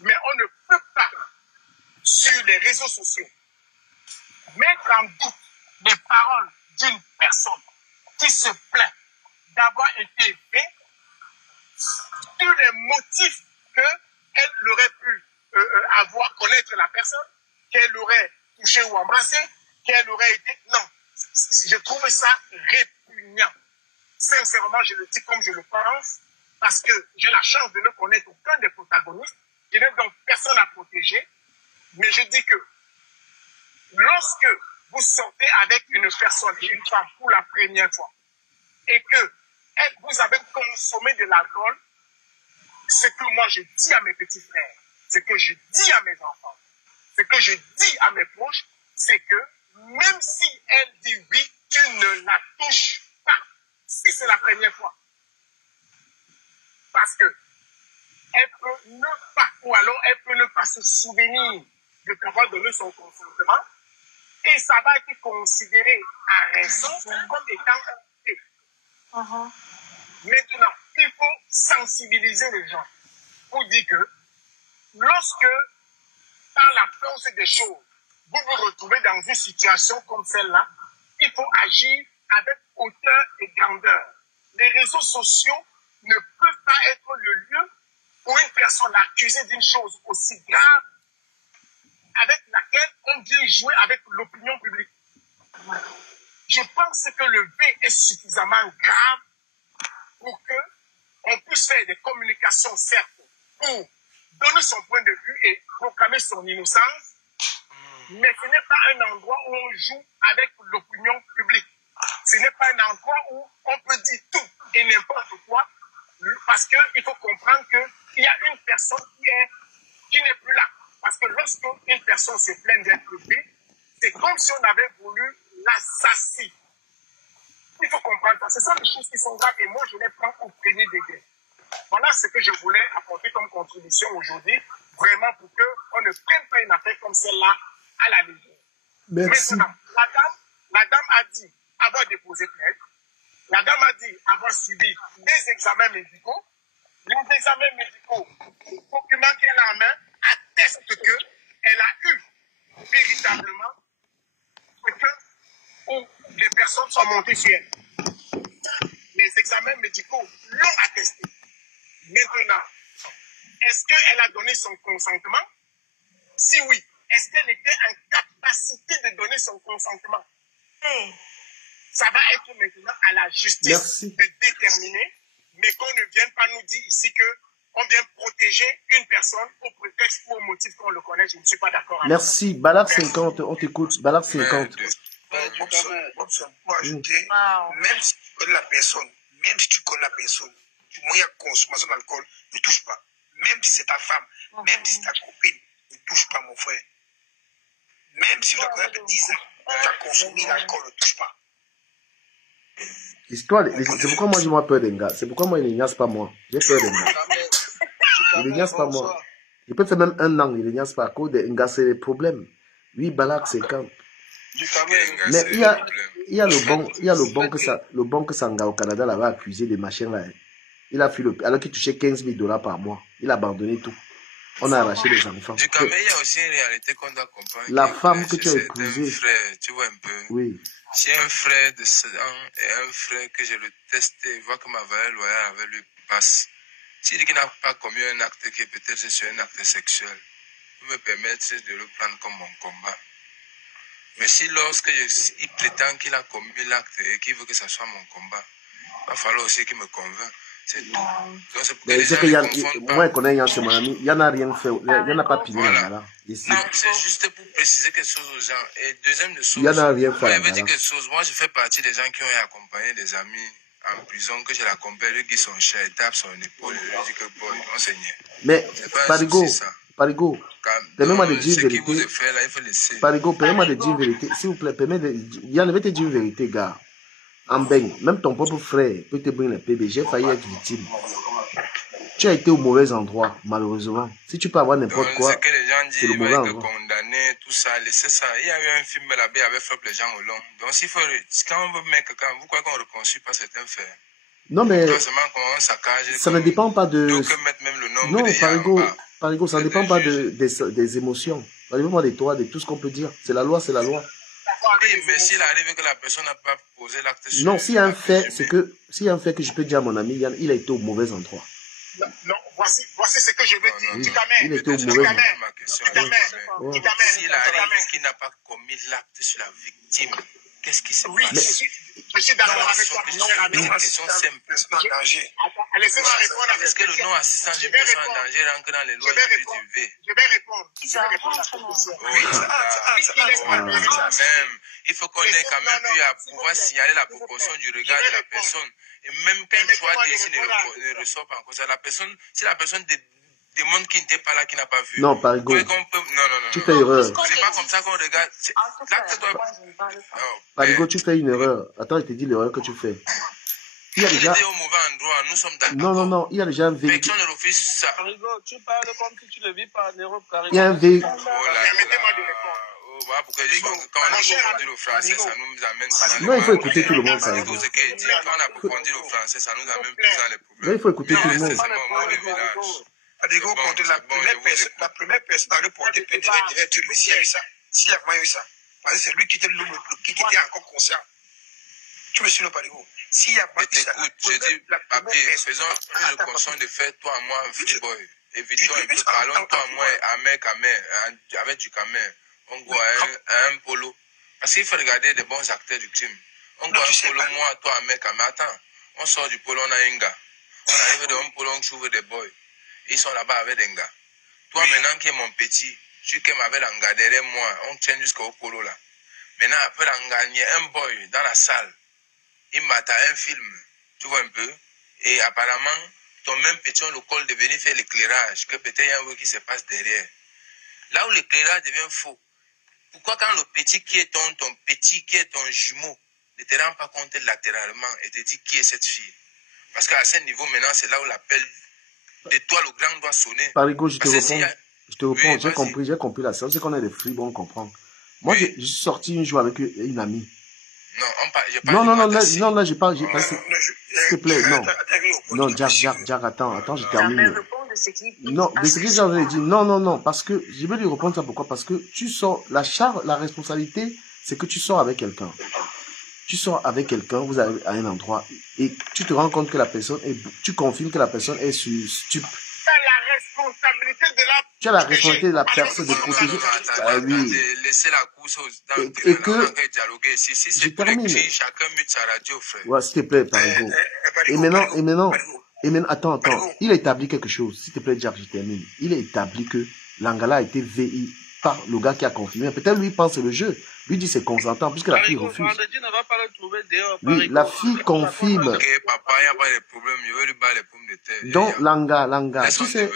Mais on ne peut pas, sur les réseaux sociaux, mettre en doute les paroles d'une personne qui se plaint d'avoir été vraie sur les motifs qu'elle aurait pu connaître la personne, qu'elle aurait touché ou embrassé, qu'elle aurait été... Non, je trouve ça répugnant. Sincèrement, je le dis comme je le pense, parce que j'ai la chance de ne connaître aucun des protagonistes. Je n'ai donc personne à protéger. Mais je dis que lorsque vous sortez avec une personne, une femme, pour la première fois, et que vous avez consommé de l'alcool, ce que moi je dis à mes petits frères, ce que je dis à mes enfants, ce que je dis à mes proches, c'est que même si elle dit oui, tu ne la touches pas, si c'est la première fois. Parce que elle peut ne pas, ou alors elle peut ne pas se souvenir de avoir donné son consentement, et ça va être considéré à raison comme étant un fait. Maintenant, il faut sensibiliser les gens pour dire que lorsque, par la force des choses, vous vous retrouvez dans une situation comme celle-là, il faut agir avec hauteur et grandeur. Les réseaux sociaux ne peuvent pas être le lieu où une personne accusée d'une chose aussi grave avec laquelle on vient jouer avec l'opinion publique. Je pense que le V est suffisamment grave pour qu'on puisse faire des communications, certes, pour donner son point de vue et proclamer son innocence, mais ce n'est pas un endroit où on joue avec l'opinion publique. Ce n'est pas un endroit où on peut dire tout et n'importe quoi, parce qu'il faut comprendre qu'il y a une personne qui n'est plus là. Parce que lorsque une personne se plaint d'être vue, c'est comme si on avait voulu l'assassiner. Il faut comprendre ça. Ce sont des choses qui sont graves et moi je les prends au premier degré. Voilà ce que je voulais apporter comme contribution aujourd'hui, vraiment pour qu'on ne prenne pas une affaire comme celle-là à la légère. Merci. Maintenant, la dame a dit avoir déposé plainte. La dame a dit avoir subi des examens médicaux. Les examens médicaux, le document qu'elle a en main, atteste qu'elle a eu véritablement ce où des personnes sont montées sur elle. Les examens médicaux l'ont attesté. Maintenant, est-ce qu'elle a donné son consentement? Si oui, est-ce qu'elle était en capacité de donner son consentement? Ça va être maintenant à la justice de déterminer, mais qu'on ne vienne pas nous dire ici qu'on vient protéger une personne au prétexte ou au motif qu'on le connaît. Je ne suis pas d'accord. Merci. Balak 50, on t'écoute. Balak 50. Bobson, pour ajouter, même si tu connais la personne, du moyen de consommation d'alcool, ne touche pas. Même si c'est ta femme, même si c'est ta copine, ne touche pas, mon frère. Même si tu la connais depuis 10 ans, tu as consommé l'alcool, ne touche pas. Histoire, c'est pourquoi moi j'ai peur d'un gars. C'est pourquoi moi il n'ignace pas moi. J'ai peur d'un gars. Il n'ignace pas moi. Il peut faire même un an, il n'ignace pas. À cause d'un gars, c'est le problème. Oui, Balak 50. Mais il y a le bon que Sanga au Canada l'avait accusé des machins là. Il a fait alors qu'il touchait 15 000 $ par mois. Il a abandonné tout. On a arraché les enfants. Du Cameroun, il y a aussi une réalité qu'on doit comprendre. La femme que tu as épousée. Frère, tu vois un peu. Oui. Si un frère de sang et un frère que je le testais, voit que ma valeur loyale avec lui passe. S'il dit qu'il n'a pas commis un acte qui est peut-être sur un acte sexuel, il me permettre de le prendre comme mon combat. Mais si lorsque il prétend qu'il a commis l'acte et qu'il veut que ça soit mon combat, il va falloir aussi qu'il me convainc. C'est tout. Donc, c'est pour que Mais les c'est gens que ne confondent pas. moi, je connais Yann, c'est mon ami. Yann n'a rien fait. Yann n'a pas pillé Voilà. Langala. Ici. Non, c'est juste pour préciser quelque chose aux gens. Et deuxième de chose, Yann n'a rien fait. moi, je veux dire quelque chose. Moi, je fais partie des gens qui ont accompagné des amis en prison, que je l'accompagne, lui qui son cher, il tape son épaule, lui dit que boy, on saignait. Mais, Parigo, permets-moi de dire ce qui vérité. vous est fait là, il faut laisser. Parigo, permets-moi de dire vérité. S'il vous plaît, Yann, je vais te dire une vérité, gars. En bain, même ton propre frère peut te brûler le PB. J'ai failli être victime. Tu as été au mauvais endroit, malheureusement. Si tu peux avoir n'importe quoi, c'est que les gens disent, c'est le il mauvais va être endroit. condamné, tout ça, laissez ça. Il y a eu un film là-bas, il avait frappé les gens au long. Donc, s'il faut, quand on veut mettre quelqu'un, vous croyez qu'on ne reconstruit pas certains faits? Non, mais saccage, ça ne dépend pas de... Donc, mettre même le nom Non, de Parigo, ça ne dépend pas des émotions. Ça dépend pas de toi, de tout ce qu'on peut dire. C'est la loi, c'est la loi. Oui, mais s'il arrive que la personne n'a pas posé l'acte sur... Non, s'il y a un fait, c'est que... S'il y a un fait que je peux dire à mon ami Yann, il a été au mauvais endroit. Non, voici ce que je veux dire. Oui, il était au mauvais endroit. S'il arrive qu'il n'a pas commis l'acte sur la victime, qu'est-ce qui se passe? Je suis d'accord avec toi. Une question simple. Laissez-moi répondre à Est-ce que le nom assistant d'une personne en danger rentre dans les lois du V? Je vais répondre. Je vais répondre à cette question. Il faut qu'on ait quand même pu à pouvoir signaler la proportion du regard de la personne. Et même qu'un choix d'ici ne ressort pas encore. La personne, si la personne démontre qu'il n'était pas là, qu'il n'a pas vu. Non, Parigo. Non. Tu fais erreur. C'est pas comme ça qu'on regarde. Parigo, tu fais une erreur. Attends, je te dis l'erreur que tu fais. Il y a déjà... au mauvais endroit, nous sommes d'accord. Non, il y a déjà un véhicule. Personne ne refuse ça. Parigo, tu parles comme si tu ne vis pas en Europe, Parigo. Il y a un véhicule. Permettez-moi de répondre. Pourquoi quand on a approfondi le français, ça nous amène... Non, il faut écouter tout le monde, ça. Quand on a approfondi le français, ça nous amène plus dans les problèmes. Non, il faut écouter tout le monde. Parigo, la première personne à le porter plainte devait être lui. S'il y a eu ça. S'il y a vraiment eu ça. Parce que c'est lui qui était l'homme qui était encore conscient. Tu me suis le Parigo. S'il y a pas eu ça. Écoute, je dis, papier, faisons le conscient de faire toi, moi, un free boy. Évitons un peu, parlons toi, moi, avec du camel. On voit un polo. Parce qu'il faut regarder des bons acteurs du crime. On voit un polo, moi, toi, un mec, mais attends. On sort du polo, on a un gars. On arrive dans un polo, on trouve des boys. Ils sont là-bas avec des gars. Toi, maintenant, qui est mon petit, tu qui m'avais un gars derrière moi, on tient jusqu'au polo là. Maintenant, après l'anga, il y a un boy dans la salle. Il mata un film. Tu vois un peu? Et apparemment, ton même petit, on le colle de venir faire l'éclairage. Que peut-être il y a un truc qui se passe derrière. Là où l'éclairage devient faux. Pourquoi quand le petit qui est ton petit, qui est ton jumeau, ne te rend pas compte latéralement et te dit qui est cette fille? Parce qu'à ce niveau, maintenant, c'est là où l'appel de toi, le grand, doit sonner. Parigo, je te réponds. Je te réponds, oui, j'ai compris la séance. C'est qu'on a des fribons, on comprend. Moi, oui. Je suis sorti une jour avec une amie. Non, là, j'ai pas, s'il te plaît, non. Non, Jack, attends, je termine. Non, de ce que j'avais dit, non, parce que, je vais lui répondre ça, pourquoi? Parce que tu sors, la responsabilité, c'est que tu sors avec quelqu'un. Tu sors avec quelqu'un, vous allez à un endroit, et tu te rends compte que la personne tu confirmes que la personne est sur stup. Tu as la responsabilité de la personne de protéger. Ah oui. Et que, je termine. Ouais, s'il te plaît, Parigo. Et maintenant, attends. Il a établi quelque chose. S'il te plaît, Jack, je termine. Il a établi que Langala a été VI par le gars qui a confirmé. Peut-être lui pense que c'est le jeu. Lui dit c'est consentant puisque la fille refuse. Oui, la fille confirme. Donc, Langa, tu sais,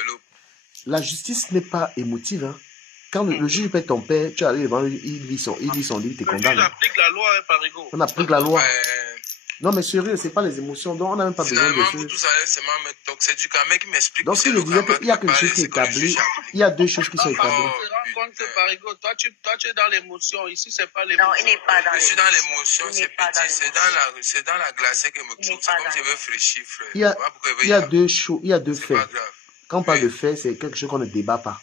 la justice n'est pas émotive. Hein. Quand le juge paie ton père, tu arrives devant lui, il lit son livre, il te condamne. On applique la loi, Parigo. On applique la loi. Non, mais sérieux, c'est pas les émotions. Donc, on n'a même pas besoin de ça. C'est du camé qui m'explique. Donc, il disait qu'il y a quelque chose qui est établi. Il y a deux choses qui sont établies. Tu te rends compte que, Parigo, toi, tu es dans l'émotion. Ici, c'est pas l'émotion. Non, il n'est pas dans l'émotion. Je suis dans l'émotion, c'est petit. C'est dans la glacée que me touche. C'est comme si je veux fraîchir, frère. Il y a deux choses, il y a deux faits. Quand on parle de fait, c'est quelque chose qu'on ne débat pas.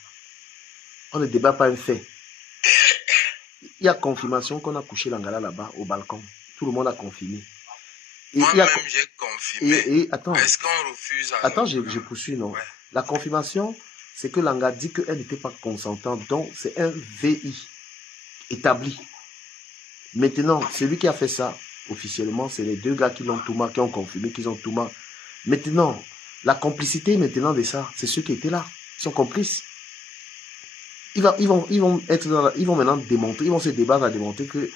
On ne débat pas un fait. Il y a confirmation qu'on a couché Langala là-bas, au balcon. Tout le monde a confirmé. Moi-même, j'ai confirmé. Et attends. Est-ce qu'on refuse à... Attends, je poursuis, non. Ouais. La confirmation, c'est que Langa dit qu'elle n'était pas consentante. Donc, c'est un VI établi. Maintenant, celui qui a fait ça, officiellement, c'est les deux gars qui l'ont Touma, qui ont confirmé qu'ils ont Touma. Maintenant, la complicité maintenant de ça, c'est ceux qui étaient là. Ils sont complices. Ils vont maintenant démontrer, ils vont se débattre à démontrer que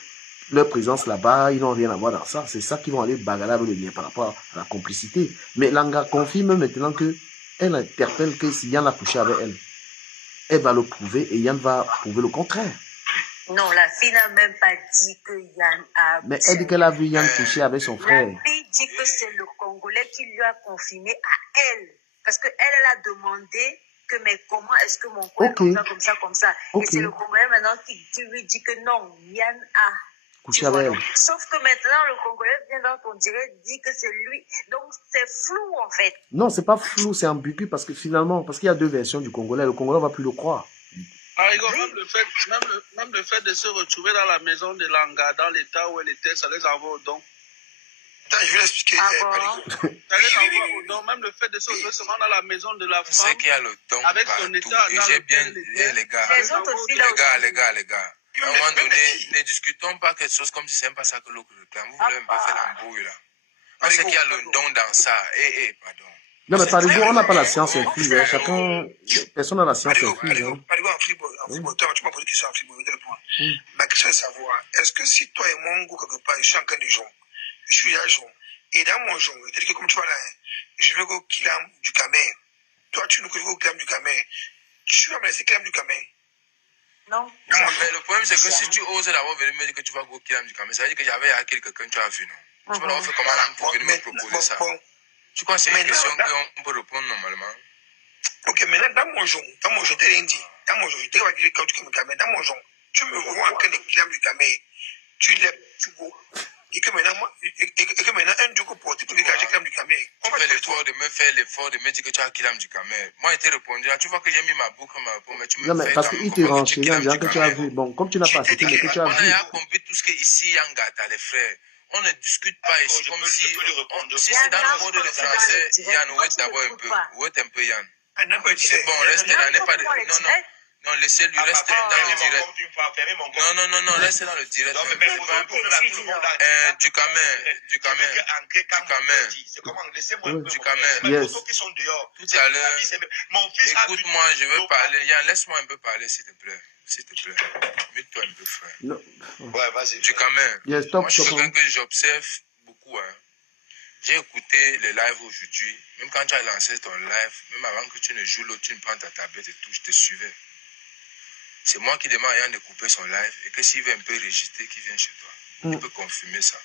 leur présence là-bas, ils n'ont rien à voir dans ça. C'est ça qu'ils vont aller bagarrer avec le lien par rapport à la complicité. Mais Langa confirme maintenant que elle interpelle que si Yann a couché avec elle, elle va le prouver et Yann va prouver le contraire. Non, la fille n'a même pas dit que Yann a... Mais elle dit qu'elle a vu Yann coucher avec son frère. La fille dit que c'est le Congolais qui lui a confirmé à elle. Parce qu'elle, elle a demandé que, mais comment est-ce que mon corps est comme ça. Et c'est le Congolais maintenant qui lui dit que non, Yann a... couché avec elle. Sauf que maintenant, le Congolais vient dans ton direct, dit que c'est lui. Donc, c'est flou, en fait. Non, c'est pas flou, c'est ambigu parce que finalement, parce qu'il y a deux versions du Congolais, le Congolais ne va plus le croire. Même le fait de se retrouver dans la maison de Langa, dans l'état où elle était, ça les envoie au don. Attends, je vais l'expliquer. Ça les envoie au don. Même le fait de se retrouver seulement dans la maison de la femme. C'est qu'il y a le don avec partout. son état. Et j'ai bien... Les gars. À un moment donné, ne discutons pas quelque chose comme si c'est même pas ça que l'autre réclame. Vous voulez un peu faire l'embrouille là. On sait qu'il y a le don dans ça. Pardon. Non, mais par exemple, on n'a pas la science infuse. Hein. Chacun, personne n'a la science infuse. En fribourg, tu m'as posé une question en fribourg. Ma question est de savoir, est-ce que si toi et moi, on go quelque part, je suis en train de jouer, je suis à jouer, et dans mon jeu, c'est-à-dire que comme tu vois là, je vais go kilam du Camer. Toi, tu nous connais au kilam du Camer. Tu vas me laisser kilam du Camer. Non. Mais le problème, c'est que si tu oses d'abord venir me dire que tu vas go kilam du Camer, ça veut dire que j'avais acquis quelqu'un que tu as vu, non? Tu m'as fait comment pour venir me proposer ça? Tu crois que c'est une question qu'on peut répondre normalement? Ok, maintenant, dans mon jeu, je t'ai rien dit. Dans mon jeu, je t'ai pas dit quand tu me Camer. Dans mon jeu, tu me vois en train de kilam du Camer. Tu lèves, tu go. Et que maintenant, un du coup, pour te dire que j'ai kilam du Camer. On fait l'effort de me faire l'effort de me dire que tu as kilam du Camer. Moi, il t'a répondu, tu vois que j'ai mis ma boucle, mais tu me non, mais parce qu'il te renseigné en disant que tu as vu. Bon, comme tu n'as pas accepté, mais que tu as vu. On a compris tout ce que ici, Yangata, les frères. On ne discute pas ici comme si c'est dans le monde de français, Yann, ouette d'abord un peu. Ouette un peu, Yann. Bon, reste là, n'est pas de... Non, laissez-lui rester dans le direct. Non, restez dans le direct. Du Camer. Yes. Tout à l'heure, écoute-moi, je veux parler. Yann, laisse-moi un peu parler, s'il te plaît. Mute-toi un peu, frère. Ouais, vas-y. Du Camer. Yes, moi, je suis quelqu'un que j'observe beaucoup. J'ai écouté les lives aujourd'hui. Même quand tu as lancé ton live, même avant que tu ne joues l'autre, tu ne prends ta tablette et tout, je te suivais. C'est moi qui demande à Yann de couper son live et que s'il veut un peu rejeter, qu'il vienne chez toi. Il peut confirmer ça.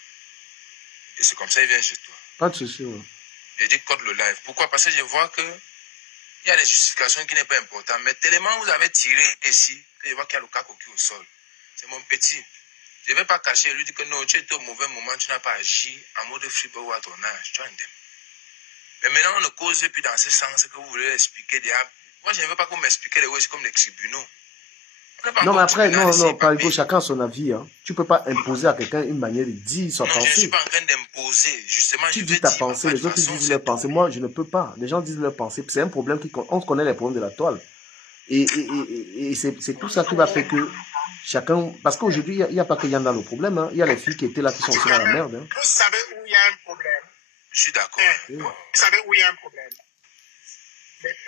Et c'est comme ça qu'il vient chez toi. Pas de souci, ouais. J'ai dit code le live. Pourquoi? Parce que je vois que il y a des justifications qui n'est pas importantes. Mais tellement vous avez tiré ici, que je vois qu'il y a le cas coquille au sol. C'est mon petit. Je ne vais pas cacher et lui dire que non, tu étais au mauvais moment, tu n'as pas agi en mode fribourg à ton âge. Tu as un thème. Mais maintenant, on ne cause plus dans ce sens que vous voulez expliquer. Moi, je ne veux pas qu'on m'explique les choses comme les tribunaux. Non, mais après, non, par exemple, chacun a son avis. Hein. Tu ne peux pas imposer à quelqu'un une manière de dire sa pensée. Je ne suis pas en train d'imposer. Justement, tu dis ta pensée, les autres disent leur pensée. Moi, je ne peux pas. Les gens disent leur pensée. C'est un problème on connaît les problèmes de la toile. Et c'est tout ça qui va faire que chacun... Parce qu'aujourd'hui, il n'y a pas que Yann dans le problème. Hein. Il y a les filles qui étaient là qui sont aussi dans la merde. Hein. Vous savez où il y a un problème? Je suis d'accord. Vous savez où il y a un problème?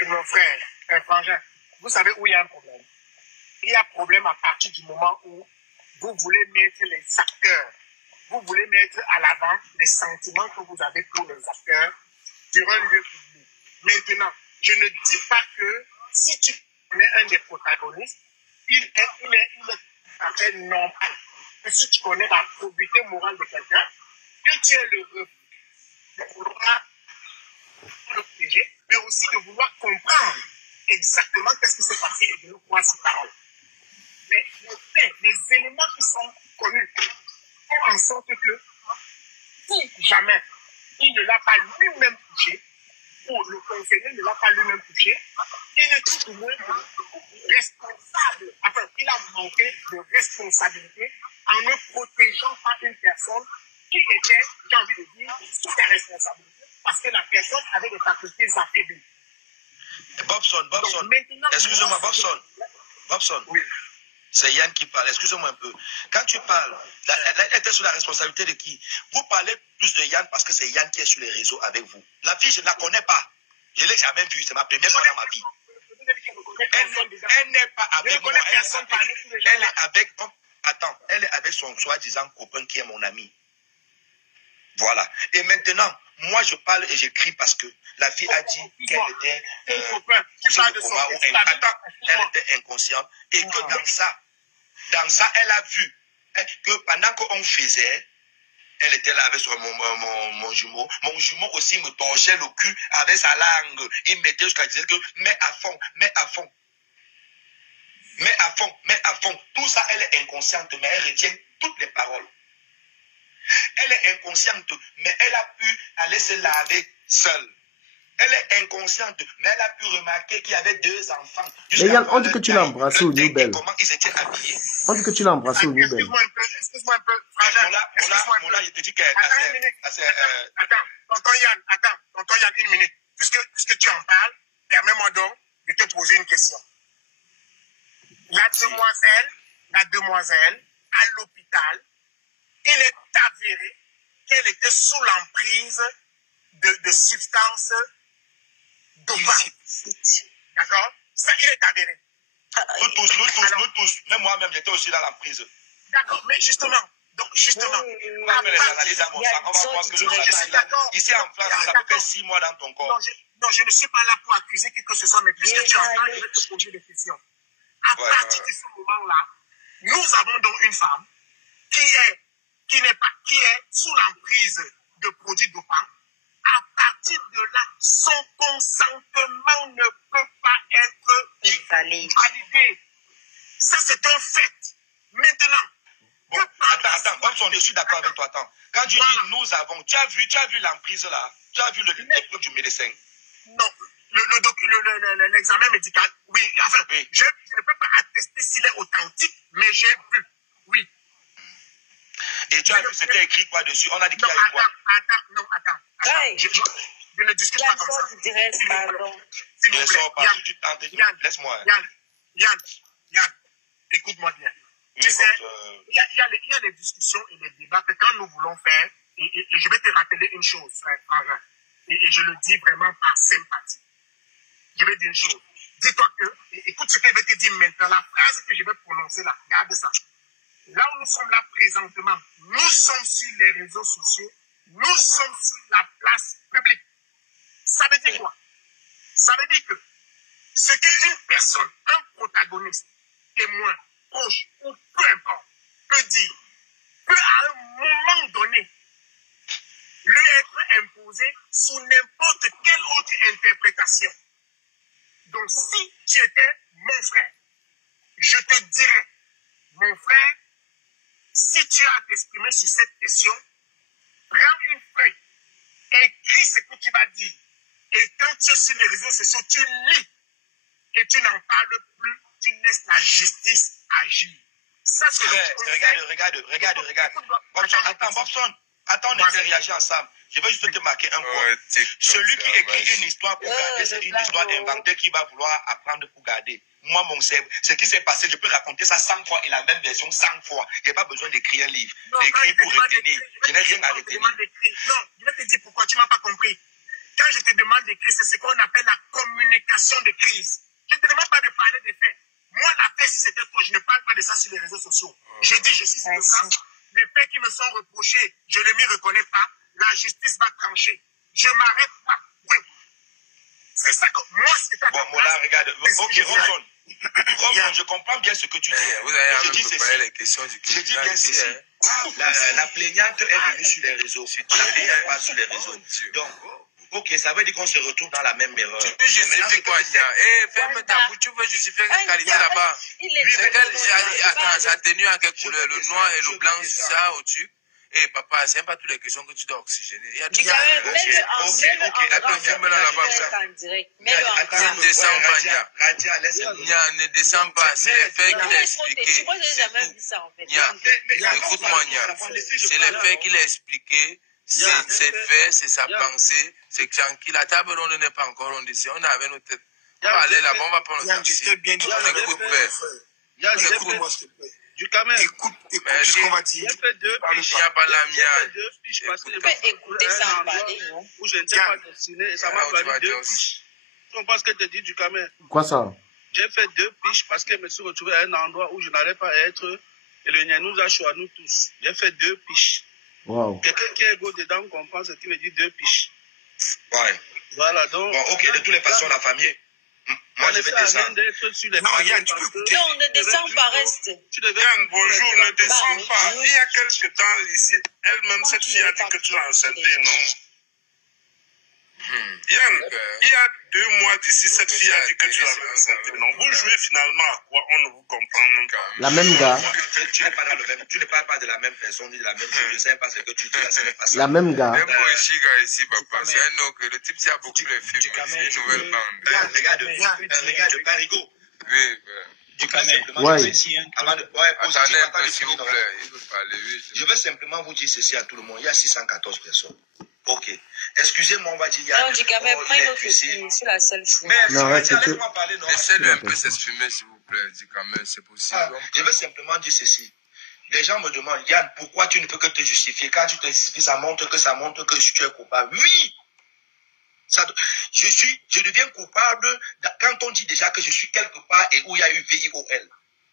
Mon frère, un frangin, vous savez où il y a un problème? Il y a un problème à partir du moment où vous voulez mettre les acteurs, vous voulez mettre à l'avant les sentiments que vous avez pour les acteurs sur un lieu public. Maintenant, je ne dis pas que si tu connais un des protagonistes, il est normal que si tu connais la probité morale de quelqu'un, que tu aies le de vouloir le protéger, mais aussi de vouloir comprendre exactement qu'est-ce qui s'est passé et de nous croire ses paroles. Mais les faits, les éléments qui sont connus font en sorte que si jamais il ne l'a pas lui-même touché, ou le conseiller ne l'a pas lui-même touché, il est tout au moins responsable. Enfin, il a manqué de responsabilité en ne protégeant pas une personne qui était, j'ai envie de dire, sous sa responsabilité, parce que la personne avait des facultés affaiblies. Bobson, excusez-moi, Bobson. Oui. C'est Yann qui parle. Excusez-moi un peu. Quand tu parles, elle était sur la responsabilité de qui? Vous parlez plus de Yann parce que c'est Yann qui est sur les réseaux avec vous. La fille, je ne la connais pas. Je ne l'ai jamais vue. C'est ma première fois dans ma vie. Elle n'est pas avec moi. Elle est avec... Attends, elle est avec son soi-disant copain qui est mon ami. Voilà. Et maintenant, moi je parle et j'écris parce que la fille a dit qu'elle était... elle était inconsciente. Et que dans ça, elle a vu que pendant qu'on faisait, elle était là avec mon jumeau. Mon jumeau aussi me torchait le cul avec sa langue. Il mettait jusqu'à dire que mets à fond, mets à fond. Mets à fond, mets à fond. Tout ça, elle est inconsciente, mais elle retient toutes les paroles. Elle est inconsciente, mais elle a pu aller se laver seule. Elle est inconsciente, mais elle a pu remarquer qu'il y avait 2 enfants. Mais Yann, on dit que tu l'as embrassé au New Bell. Comment ils étaient habillés. On dit que tu l'as embrassé au New Bell. Excuse-moi un peu. Moula, je te dis qu'elle... Attends, tonton Yann, une minute. Puisque tu en parles, permets-moi donc de te poser une question. La demoiselle, à l'hôpital, il est avéré qu'elle était sous l'emprise de substances dopantes. D'accord? Ça, il est avéré. Nous tous. Même moi-même, j'étais aussi dans l'emprise. D'accord, mais justement. On va faire les analyses à mon sang. On va voir ce que nous avons. Ici en France, ça fait 6 mois dans ton corps. Non, je ne suis pas là pour accuser qui que ce soit, mais puisque tu entends, je vais te poser des questions. À partir de ce moment-là, nous avons donc une femme qui est sous l'emprise de produits dopants. À partir de là, son consentement ne peut pas être validé. Ça, c'est un fait. Maintenant, bon, attends, Bobson, je suis d'accord avec toi. Attends. Quand tu dis nous avons, tu as vu l'emprise là? Tu as vu le du médecin? Non. L'examen médical, oui. Enfin, oui. Je ne peux pas attester s'il est authentique, mais j'ai vu. Oui. Et tu as vu, c'était écrit quoi dessus? On a dit qu'il y a eu quoi? Attends. Je ne discute pas comme ça. S'il vous plaît. Laisse-moi. Yann, écoute-moi bien. Tu sais, il y a des discussions et des débats que quand nous voulons faire, et je vais te rappeler une chose, frère Frangin, et je le dis vraiment par sympathie. Je vais dire une chose. Dis-toi que, écoute ce que je vais te dire maintenant, la phrase que je vais prononcer là, regarde ça. Là où nous sommes là présentement, nous sommes sur les réseaux sociaux, nous sommes sur la place publique. Ça veut dire quoi? Ça veut dire que ce qu'une personne, un protagoniste, témoin, proche ou peu importe, peut dire, peut à un moment donné lui être imposé sous n'importe quelle autre interprétation. Donc si tu étais mon frère, je te dirais, mon frère, si tu as à t'exprimer sur cette question, prends une feuille, écris ce que tu vas dire. Et quand tu es sur les réseaux sociaux, tu lis et tu n'en parles plus, tu laisses la justice agir. Ça, c'est regarde. Bobson, attends, on était réagi ensemble. Je vais juste te marquer un point. Celui qui écrit une histoire pour garder, c'est une histoire inventée qui va vouloir apprendre pour garder. Moi, mon cerveau, ce qui s'est passé, je peux raconter ça 100 fois et la même version 100 fois. Je n'ai pas besoin d'écrire un livre. D'écrire pour retenir. Je n'ai rien à retenir. Non, je vais te dire pourquoi tu ne m'as pas compris. Quand je te demande d'écrire, c'est ce qu'on appelle la communication de crise. Je ne te demande pas de parler des faits. Moi, la paix, si c'était toi, je ne parle pas de ça sur les réseaux sociaux. Je dis, je suis innocent. Les faits qui me sont reprochés, je ne m'y reconnais pas. La justice va trancher. Je ne m'arrête pas. Oui. C'est ça que moi, c'est ça. Bon, Mola, regarde. Ok, Robson, je comprends bien ce que tu dis. Vous avez je dis ceci. Je dis bien ceci. La plaignante est venue sur les réseaux. La plaignante pas sur les réseaux. Donc, ok, ça veut dire qu'on se retrouve dans la même erreur. Tu peux justifier quoi, Nia? Ferme ta bouche, tu veux justifier cette qualité là-bas. C'est qu'elle, attends, ça a tenu à quelle couleur? Le noir et le blanc, c'est ça, au-dessus? Papa, c'est pas toutes les questions que tu dois oxygéner. Il y a tout ça. Ok, attends, ferme-la là-bas. Ne descends pas, Nia. Ne descends pas. C'est les faits qu'il a expliqués. Nia, écoute-moi, Nia. C'est les faits qu'il a expliqués. C'est fait, c'est sa pensée, c'est tranquille. La table ronde n'est pas encore ronde ici. On avait nos têtes. On va aller là-bas, on va prendre le taxi. On écoute, père. Écoute-moi, s'il te plaît. Du Cameroun. Écoute ce qu'on va dire. J'ai fait 2 piches. Il n'y a pas la mienne. Parce que Tu peux écouter ça en parler, non? où je n'étais pas destiné et ça m'a valu 2 piches. Tu comprends ce que je te dis du Cameroun? Quoi ça? J'ai fait 2 piches parce que je me suis retrouvé à un endroit où je n'allais pas être et le Nia nous a choisi à nous tous. J'ai fait 2 piches. Wow. Quelqu'un qui est égaux dedans comprend ce qui me dit 2 piches. Ouais. Voilà, donc. Bon, ok, de toutes les façons, la famille. Moi, je vais descendre. Non, Yann, tu peux écouter. Non, ne descends pas, reste. Yann, bonjour, ne descends pas. Il y a quelques temps ici, elle-même, cette fille a dit que tu l'as enceinté, non? Yann, il y a 2 mois d'ici, cette fille a dit que tu l'avais enceinté, non? Vous jouez finalement à quoi? On ne vous comprend même pas. La même gars. Tu n'es pas dans le même, tu ne parles pas de la même personne ni de la même chose. Je ne sais pas ce que tu dis la semaine passée. La même gars. Même pour Chiga ici, papa, c'est un autre. Le type, il a beaucoup de films. C'est une nouvelle bande. Les gars de Parigo. Oui, Du Cameroun. Ouais. attendez un peu, s'il vous plaît. Il veut parler, oui. Je veux simplement vous dire ceci à tout le monde. Il y a 614 personnes. Ok. Excusez-moi, on va dire. Non, du Cameroun, prends une autre fille. C'est la seule chose. Mais Non, reste que... laisse-moi parler, non. Laissez-le un peu s'exprimer, s'il vous plaît. Du Cameroun, c'est possible. Je veux simplement dire ceci. Les gens me demandent, Yann, pourquoi tu ne peux que te justifier? Quand tu te justifies, ça montre que tu es coupable. Oui! Je deviens coupable quand on dit déjà que je suis quelque part et où il y a eu VIOL.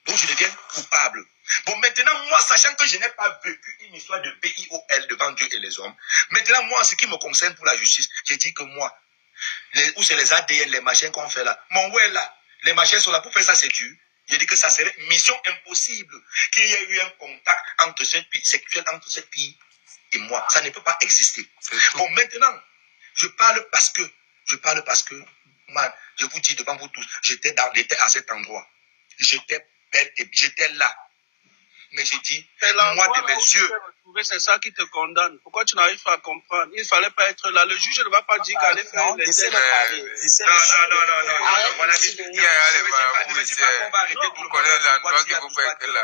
Donc je deviens coupable. Bon, maintenant, moi, sachant que je n'ai pas vécu une histoire de VIOL devant Dieu et les hommes, maintenant, moi, ce qui me concerne pour la justice, j'ai dit que moi, où c'est les ADN, les machins qu'on fait là, mon ouais là, les machins sont là pour faire ça, c'est dur. J'ai dit que ça serait mission impossible qu'il y ait eu un contact entre cette fille, sexuel entre cette fille et moi. Ça ne peut pas exister. Bon, maintenant, je parle parce que, man, je vous dis devant vous tous, j'étais à cet endroit. J'étais belle et j'étais là. Mais j'ai dit, moi de mes yeux. C'est ça qui te condamne. Pourquoi tu n'arrives pas à comprendre? Il ne fallait pas être là. Le juge ne va pas dire qu'elle faire les tests. Non. Mon ami,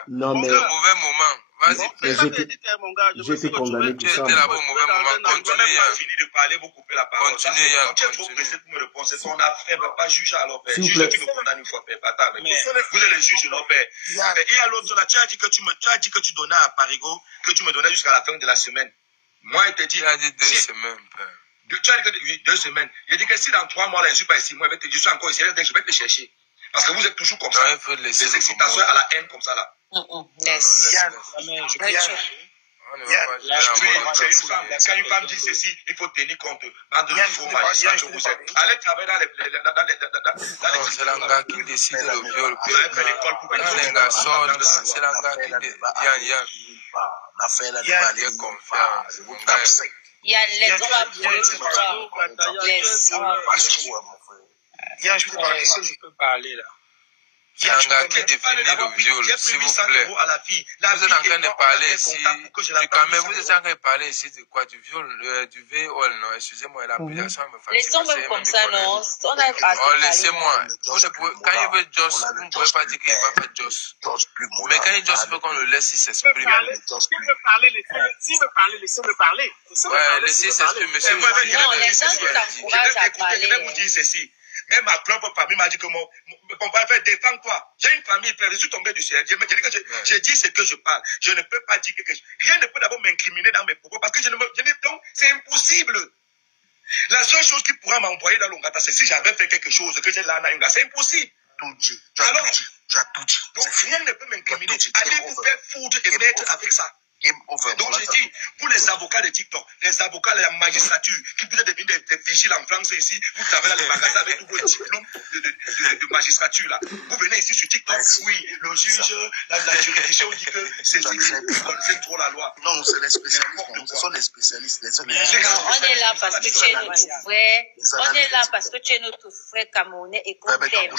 non, mais... Le mauvais moment. Vas-y. J'ai été condamné tout ça. J'étais là au mauvais moment. Continuez, Yann. Fini de parler, vous coupez la parole. Continuez, Yann. Tu es trop pressé pour me répondre. C'est son affaire, pas juge alors, père. S'il vous Juge, plaît. tu me condamnes une fois, père. Pas avec moi. Vous êtes le juge, non, père. Mais il y a l'autre là, tu as dit que tu donnais à Parigo, que tu me donnais jusqu'à la fin de la semaine. Moi, il te dit. Il a dit 2 semaines, père. Tu as dit que 2 semaines. Il a dit que si dans 3 mois, là, je ne suis pas ici, moi, je suis encore ici, je vais te chercher. Parce que vous êtes toujours comme ça. Les excitations à la haine comme ça, là. Quand une femme dit ceci, il faut tenir compte. Allez travailler dans les c'est l'anga qui décide le viol. C'est l'anga qui décide. Yann. Il y a les je peux parler là. C'est l'anga qui définit le viol, s'il vous plaît. Vous êtes en train de parler ici. Vous êtes en train de parler ici de quoi? Du viol, du VOL, non? Excusez-moi, l'appellation me fatigue. Laissons même comme ça, non? On a oh, laissez-moi. Quand il veut Joss, vous ne pouvez pas dire qu'il va faire Joss. Mais quand il Joss, il faut qu'on le laisse s'exprimer. S'il veut parler, laissez-le parler. Ouais, laissez s'exprimer, monsieur. Non, les gens qui t'encouragent à parler. Je vais vous dire ceci. Même ma propre famille m'a dit que mon père, défends-toi. J'ai une famille, je suis tombé du ciel. J'ai dit ce que je parle. Je ne peux pas dire quelque chose. Rien ne peut d'abord m'incriminer dans mes propos parce que donc c'est impossible. La seule chose qui pourra m'envoyer dans l'Ongata, c'est si j'avais fait quelque chose que j'ai là en Ayunga. C'est impossible. Tu as tout dit. Donc rien ne peut m'incriminer. Allez vous faire foudre et mettre avec ça. Donc j'ai dit, pour les avocats de TikTok, les avocats de la magistrature, qui pourraient devenir des vigiles en France ici, vous travaillez dans les magasins avec tous vos diplômes de magistrature là. Vous venez ici sur TikTok, oui, le juge, la juridiction dit que c'est trop la loi. Non, c'est les spécialistes, ce sont les spécialistes. On est là parce que tu es notre frère. On est là parce que tu es notre frère camerounais et qu'on t'aime. Ne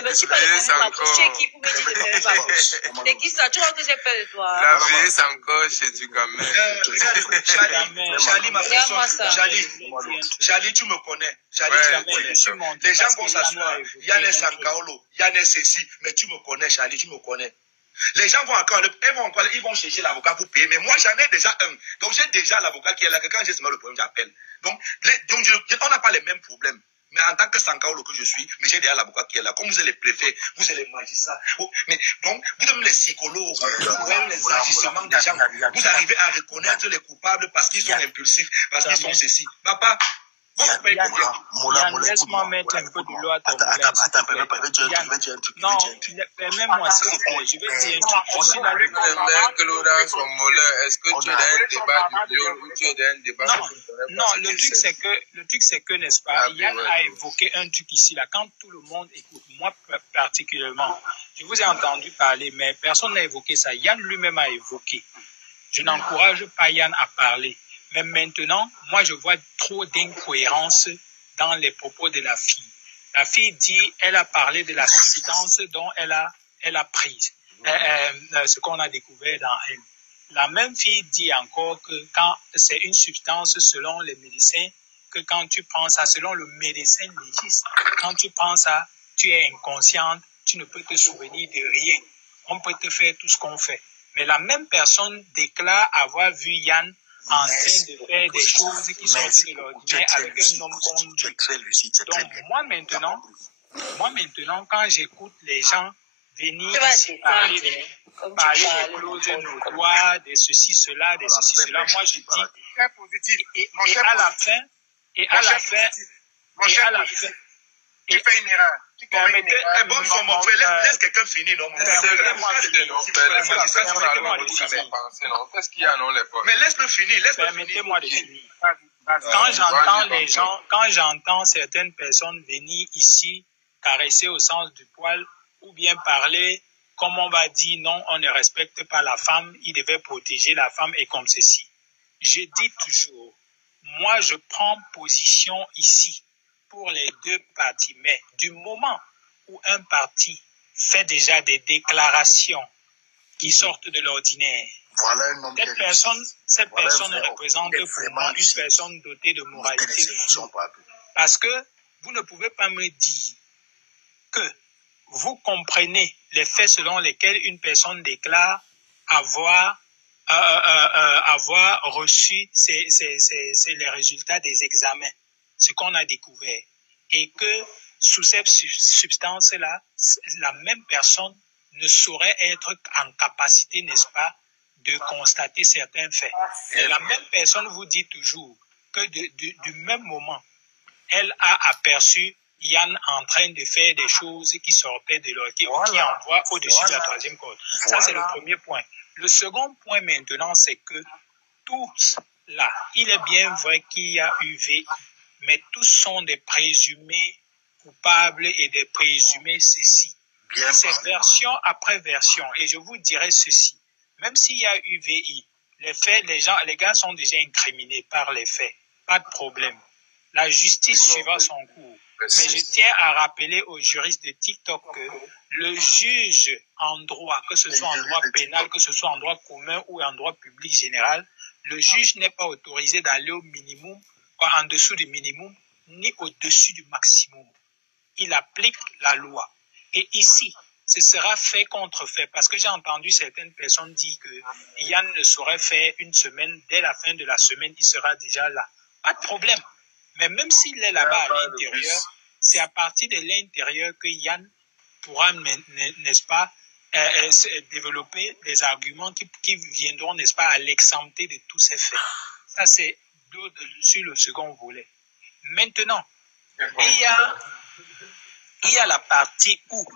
me dis pas de bouche, tu es qui pour me dire de faire ma bouche? C'est qui ça? Tu vois que j'ai peur de toi. C'est encore chez du gamin. Charlie, ma personne. Charlie, tu me connais. Les gens vont s'asseoir. Yann est Sankaolo, Yann est ceci. Mais tu me connais, Charlie, tu me connais. Les gens vont encore, ils vont chercher l'avocat pour payer. Mais moi, j'en ai déjà un. Donc, j'ai déjà l'avocat qui est là. Que quand j'ai le problème, j'appelle. Donc on n'a pas les mêmes problèmes. Mais en tant que Sankaolo que je suis, mais j'ai déjà l'avocat qui est là. Comme vous êtes les préfets, vous êtes les magistrats. Mais donc, vous êtes les psychologues, les agissements des gens. Vous arrivez à reconnaître les coupables parce qu'ils sont impulsifs, parce qu'ils sont ceci. Papa, laisse-moi mettre un peu de l'eau à ton moulin. Non, permets-moi s'il te plaît, je vais dire un truc. Je suis là que l'eau dans son moulin, est-ce que tu es dans un débat du viol ou tu es dans un débat? Non, le truc c'est que, n'est-ce pas, Yann a évoqué un truc ici, là, quand tout le monde écoute, moi particulièrement, je vous ai entendu parler, mais personne n'a évoqué ça. Yann lui-même a évoqué. Je n'encourage pas Yann à parler. Mais maintenant, moi, je vois trop d'incohérence dans les propos de la fille. La fille dit, elle a parlé de la substance dont elle a prise, ce qu'on a découvert dans elle. La même fille dit encore que quand c'est une substance selon les médecins, que quand tu prends ça, selon le médecin légiste, quand tu prends ça, tu es inconsciente, tu ne peux te souvenir de rien. On peut te faire tout ce qu'on fait. Mais la même personne déclare avoir vu Yann en train de faire des choses qui sortent de l'ordinaire avec un homme conduit. Donc, moi maintenant, quand j'écoute les gens venir ici parler des clauses notoires, de ceci, cela, moi je dis, et à la fin, tu fais une erreur. Bon, mon frère, laisse quelqu'un finir, non? Qu'est-ce qu'il y a, non, les potes? Mais laisse-le finir, permettez-moi de finir. Quand j'entends certaines personnes venir ici caresser au sens du poil ou bien parler, comme on va dire, non, on ne respecte pas la femme, il devait protéger la femme et comme ceci. Je dis toujours, moi je prends position ici pour les deux partis, mais du moment où un parti fait déjà des déclarations qui sortent de l'ordinaire, cette personne représente pour moi une personne dotée de moralité. Parce que vous ne pouvez pas me dire que vous comprenez les faits selon lesquels une personne déclare avoir reçu les résultats des examens, ce qu'on a découvert, et que sous cette substance-là, la même personne ne saurait être en capacité, n'est-ce pas, de constater certains faits. Et la même personne vous dit toujours que du même moment, elle a aperçu Yann en train de faire des choses qui sortaient de l'ordre, qui envoient au-dessus de la troisième corde. Ça, c'est le premier point. Le second point maintenant, c'est que tous là, il est bien vrai qu'il y a eu VI, mais tous sont des présumés coupables et des présumés ceci. C'est version après version. Et je vous dirai ceci. Même s'il y a eu VI, les faits, les gars sont déjà incriminés par les faits. Pas de problème. La justice suivra son cours. Mais je tiens à rappeler aux juristes de TikTok que le juge en droit, que ce soit en droit pénal, que ce soit en droit commun ou en droit public général, le juge n'est pas autorisé d'aller au minimum, en dessous du minimum, ni au-dessus du maximum. Il applique la loi. Et ici, ce sera fait contre fait, parce que j'ai entendu certaines personnes dire que Yann ne saurait faire une semaine, dès la fin de la semaine, il sera déjà là. Pas de problème. Mais même s'il est là-bas à l'intérieur, c'est à partir de l'intérieur que Yann pourra, n'est-ce pas, développer des arguments qui viendront, n'est-ce pas, à l'exempter de tous ces faits. Ça, c'est sur le second volet. Maintenant, il y a la partie où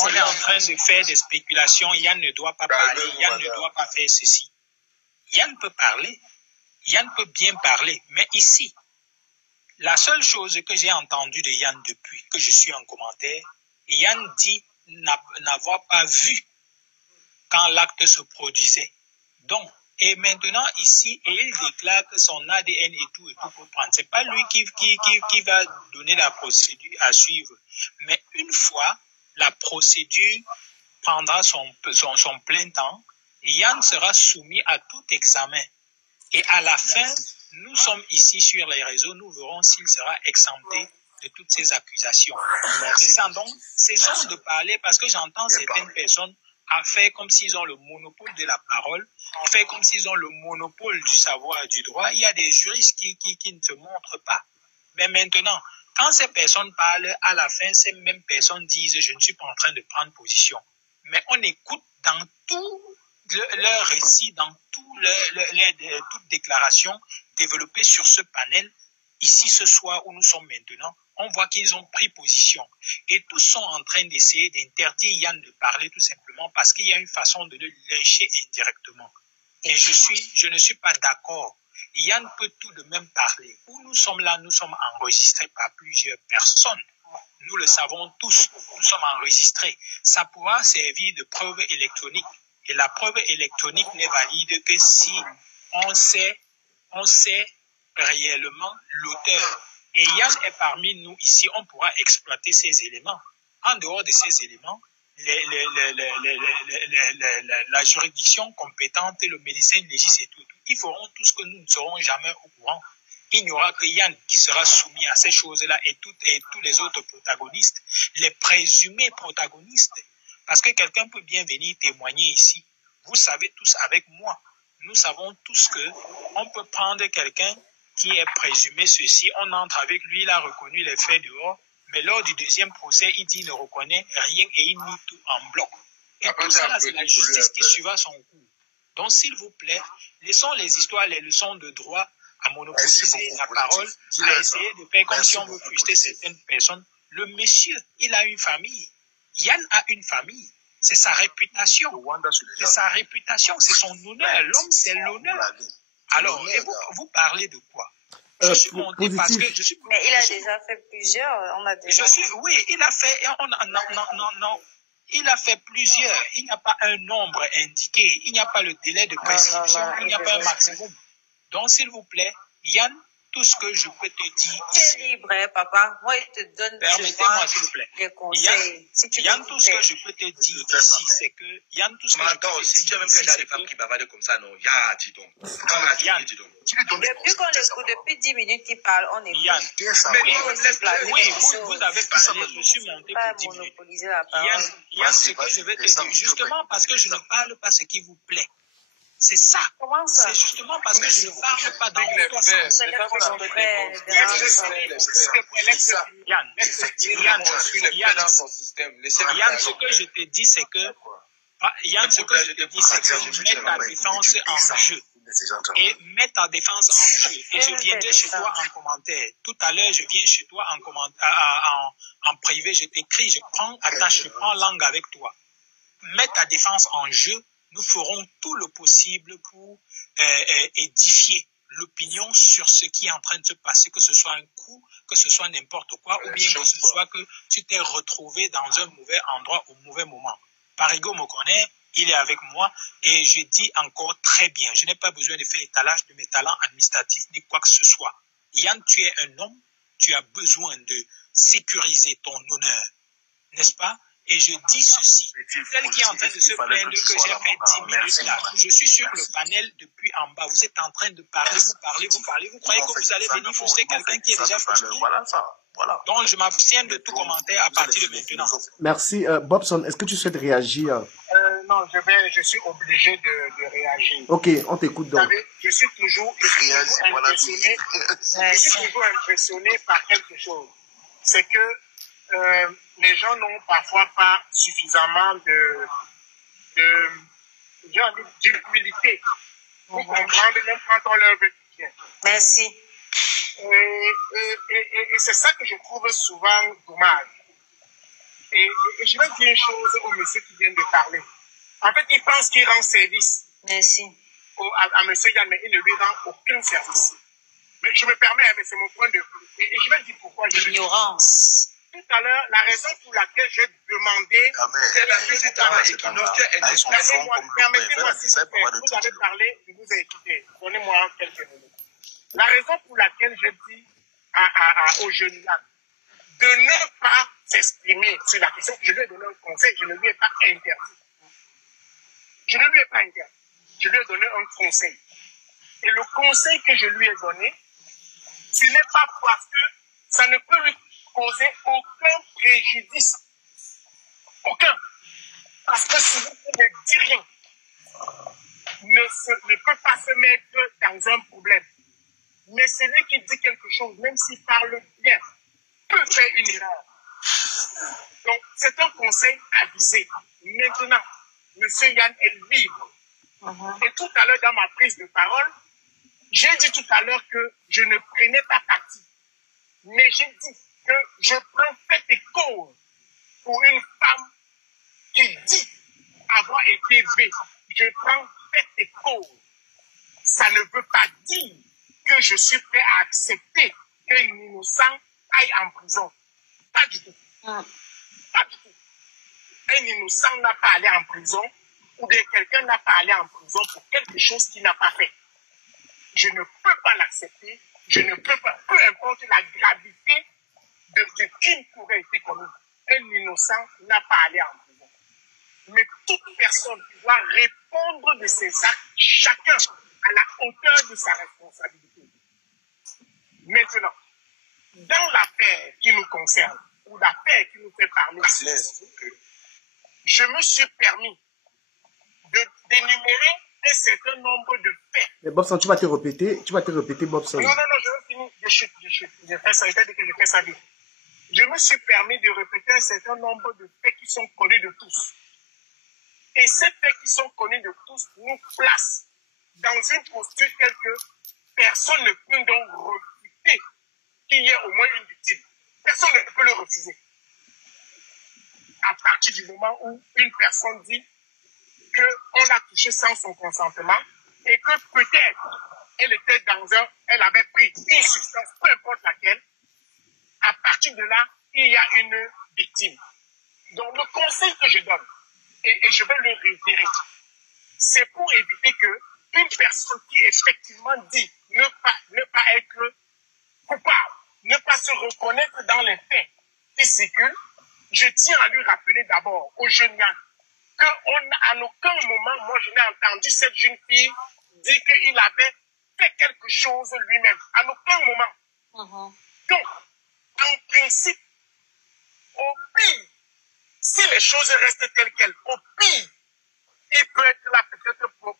on est en train de faire des spéculations. Yann ne doit pas parler, Yann ne doit pas faire ceci. Yann peut parler, Yann peut bien parler, mais ici, la seule chose que j'ai entendue de Yann depuis que je suis en commentaire, Yann dit n'avoir pas vu quand l'acte se produisait. Donc, et maintenant ici, et il déclare que son ADN et tout pour prendre. C'est pas lui qui va donner la procédure à suivre. Mais une fois la procédure prendra son plein temps, Yann sera soumis à tout examen. Et à la fin, nous sommes ici sur les réseaux, nous verrons s'il sera exempté de toutes ces accusations. C'est ça, donc, cessons de parler parce que j'entends certaines personnes à faire comme s'ils ont le monopole de la parole, faire comme s'ils ont le monopole du savoir et du droit. Il y a des juristes qui ne se montrent pas. Mais maintenant, Quand ces personnes parlent, à la fin, ces mêmes personnes disent « je ne suis pas en train de prendre position ». Mais on écoute dans tout leur récit, dans toute déclaration développée sur ce panel, ici ce soir où nous sommes maintenant, on voit qu'ils ont pris position. Et tous sont en train d'essayer d'interdire Yann de parler tout simplement parce qu'il y a une façon de le lâcher indirectement. Et je ne suis pas d'accord. Yann peut tout de même parler. Où nous sommes là, nous sommes enregistrés par plusieurs personnes. Nous le savons tous, nous sommes enregistrés. Ça pourra servir de preuve électronique. Et la preuve électronique n'est valide que si on sait réellement l'auteur. Et Yann est parmi nous ici, on pourra exploiter ces éléments. En dehors de ces éléments, la juridiction compétente, le médecin légiste et tout, ils feront tout ce que nous ne serons jamais au courant. Il n'y aura que Yann qui sera soumis à ces choses-là et tous les autres protagonistes, les présumés protagonistes. Parce que quelqu'un peut bien venir témoigner ici. Vous savez tous avec moi, nous savons tous que on peut prendre quelqu'un qui est présumé ceci, on entre avec lui, il a reconnu les faits dehors, mais lors du deuxième procès, il dit qu'il ne reconnaît rien et il nie tout en bloc. Et tout ça, c'est la justice qui suivra son cours. Donc, s'il vous plaît, laissons les histoires, les leçons de droit à monopoliser la parole, à essayer de faire comme si on veut frustrer certaines personnes. Le monsieur, il a une famille. Yann a une famille. C'est sa réputation. C'est sa réputation, c'est son honneur. L'homme, c'est l'honneur. Alors, et vous parlez de quoi? Je suis monté parce que je suis... Mais il a déjà fait plusieurs. On a déjà... Oui, il a fait... Non. Il a fait plusieurs. Il n'y a pas un nombre indiqué. Il n'y a pas le délai de prescription. Il n'y a pas un maximum. Donc, s'il vous plaît, Yann, tout ce que je peux te dire... Tu es libre, hein, papa. Moi, il te donne... Permettez-moi, s'il vous plaît. Les conseils. Yann, tout ce que je peux te dire ici, c'est que... Yann, tout ce que je peux te dire ici, tu as même que des femmes qui bavardent comme ça, non? Dis donc. Yann, depuis qu'on l'écoute, depuis 10 minutes qu'il parle, on écoute. Yann, oui, vous avez parlé, je suis monté pour 10 minutes. Yann, ce que je vais te dire, justement parce que je ne parle pas ce qui vous plaît. C'est ça. C'est justement parce que je ne parle pas dans votre sens. Yann, ce que je te dis, c'est que je mets ta défense en jeu. Et mets ta défense en jeu. Et je viendrai chez toi en commentaire. Tout à l'heure, je viens chez toi en privé, je t'écris, je prends langue avec toi. Mets ta défense en jeu. Nous ferons tout le possible pour édifier l'opinion sur ce qui est en train de se passer, que ce soit un coup, que ce soit n'importe quoi, ou bien que ce soit que tu t'es retrouvé dans un mauvais endroit au mauvais moment. Parigo me connaît, il est avec moi, et je dis encore très bien, je n'ai pas besoin de faire étalage de mes talents administratifs ni quoi que ce soit. Yann, tu es un homme, tu as besoin de sécuriser ton honneur, n'est-ce pas? Et je dis ceci, tel qui est en train de se plaindre que j'ai fait 10 minutes là, je suis sur le panel depuis en bas, vous êtes en train de parler, vous croyez que vous allez venir frustrer quelqu'un qui est déjà frustré? Donc je m'abstiens de tout commentaire à partir de maintenant. Merci. Bobson, est-ce que tu souhaites réagir? Non, je suis obligé de réagir. Ok, on t'écoute donc. Vous savez, je suis toujours impressionné par quelque chose. C'est que les gens n'ont parfois pas suffisamment d'humilité pour comprendre même quand on leur veut bien. Merci. Et c'est ça que je trouve souvent dommage. Et je vais dire une chose au monsieur qui vient de parler. En fait, il pense qu'il rend service. Merci. À monsieur Yann, mais il ne lui rend aucun service. Mais je me permets, mais c'est mon point de vue. Et je vais dire pourquoi. L'ignorance. Tout à l'heure, la raison pour laquelle j'ai demandé... Permettez-moi, s'il vous plaît, vous avez parlé, je vous ai écouté. Donnez-moi quelques minutes. La raison pour laquelle j'ai dit au jeune Yann de ne pas s'exprimer sur la question, je lui ai donné un conseil, je ne lui ai pas interdit. Je ne lui ai pas interdit. Je lui ai donné un conseil. Et le conseil que je lui ai donné, ce n'est pas parce que ça ne peut lui causer aucun préjudice. Aucun. Parce que si vous ne dites rien, ne peut pas se mettre dans un problème. Mais celui qui dit quelque chose, même s'il parle bien, peut faire une erreur. Donc, c'est un conseil avisé. Maintenant, M. Yann est libre. Et tout à l'heure, dans ma prise de parole, j'ai dit tout à l'heure que je ne prenais pas parti. Mais j'ai dit que je prends fait et cause pour une femme qui dit avoir été vée. Je prends fait et cause. Ça ne veut pas dire que je suis prêt à accepter qu'un innocent aille en prison. Pas du tout. Pas du tout. Un innocent n'a pas allé en prison ou bien quelqu'un n'a pas allé en prison pour quelque chose qu'il n'a pas fait. Je ne peux pas l'accepter. Je ne peux pas, peu importe la gravité de crime qui aurait été commis. Un innocent n'a pas allé en prison. Mais toute personne doit répondre de ses actes, chacun à la hauteur de sa responsabilité. Maintenant, dans l'affaire qui nous concerne, ou l'affaire qui nous fait parler, je me suis permis d'énumérer un certain nombre de faits. Mais Bobson, tu vas te répéter, Bobson. Non, je vais finir. Je chute. J'ai fait ça, je fais ça vite. Je me suis permis de répéter un certain nombre de faits qui sont connus de tous. Et ces faits qui sont connus de tous nous placent dans une posture telle que personne ne peut donc refuter qu'il y ait au moins une victime. Personne ne peut le refuser. À partir du moment où une personne dit qu'on l'a touché sans son consentement et que peut-être elle avait pris une substance, peu importe laquelle, à partir de là, il y a une victime. Donc le conseil que je donne, et je vais le réitérer, c'est pour éviter que une personne qui effectivement dit ne pas être coupable, ne pas se reconnaître dans les faits qui circulent, je tiens à lui rappeler d'abord au jeune Yann qu'à aucun moment, moi je n'ai entendu cette jeune fille dire qu'il avait fait quelque chose lui-même. À aucun moment. Donc, en principe, au pire, si les choses restent telles quelles, au pire, il peut être là peut-être pour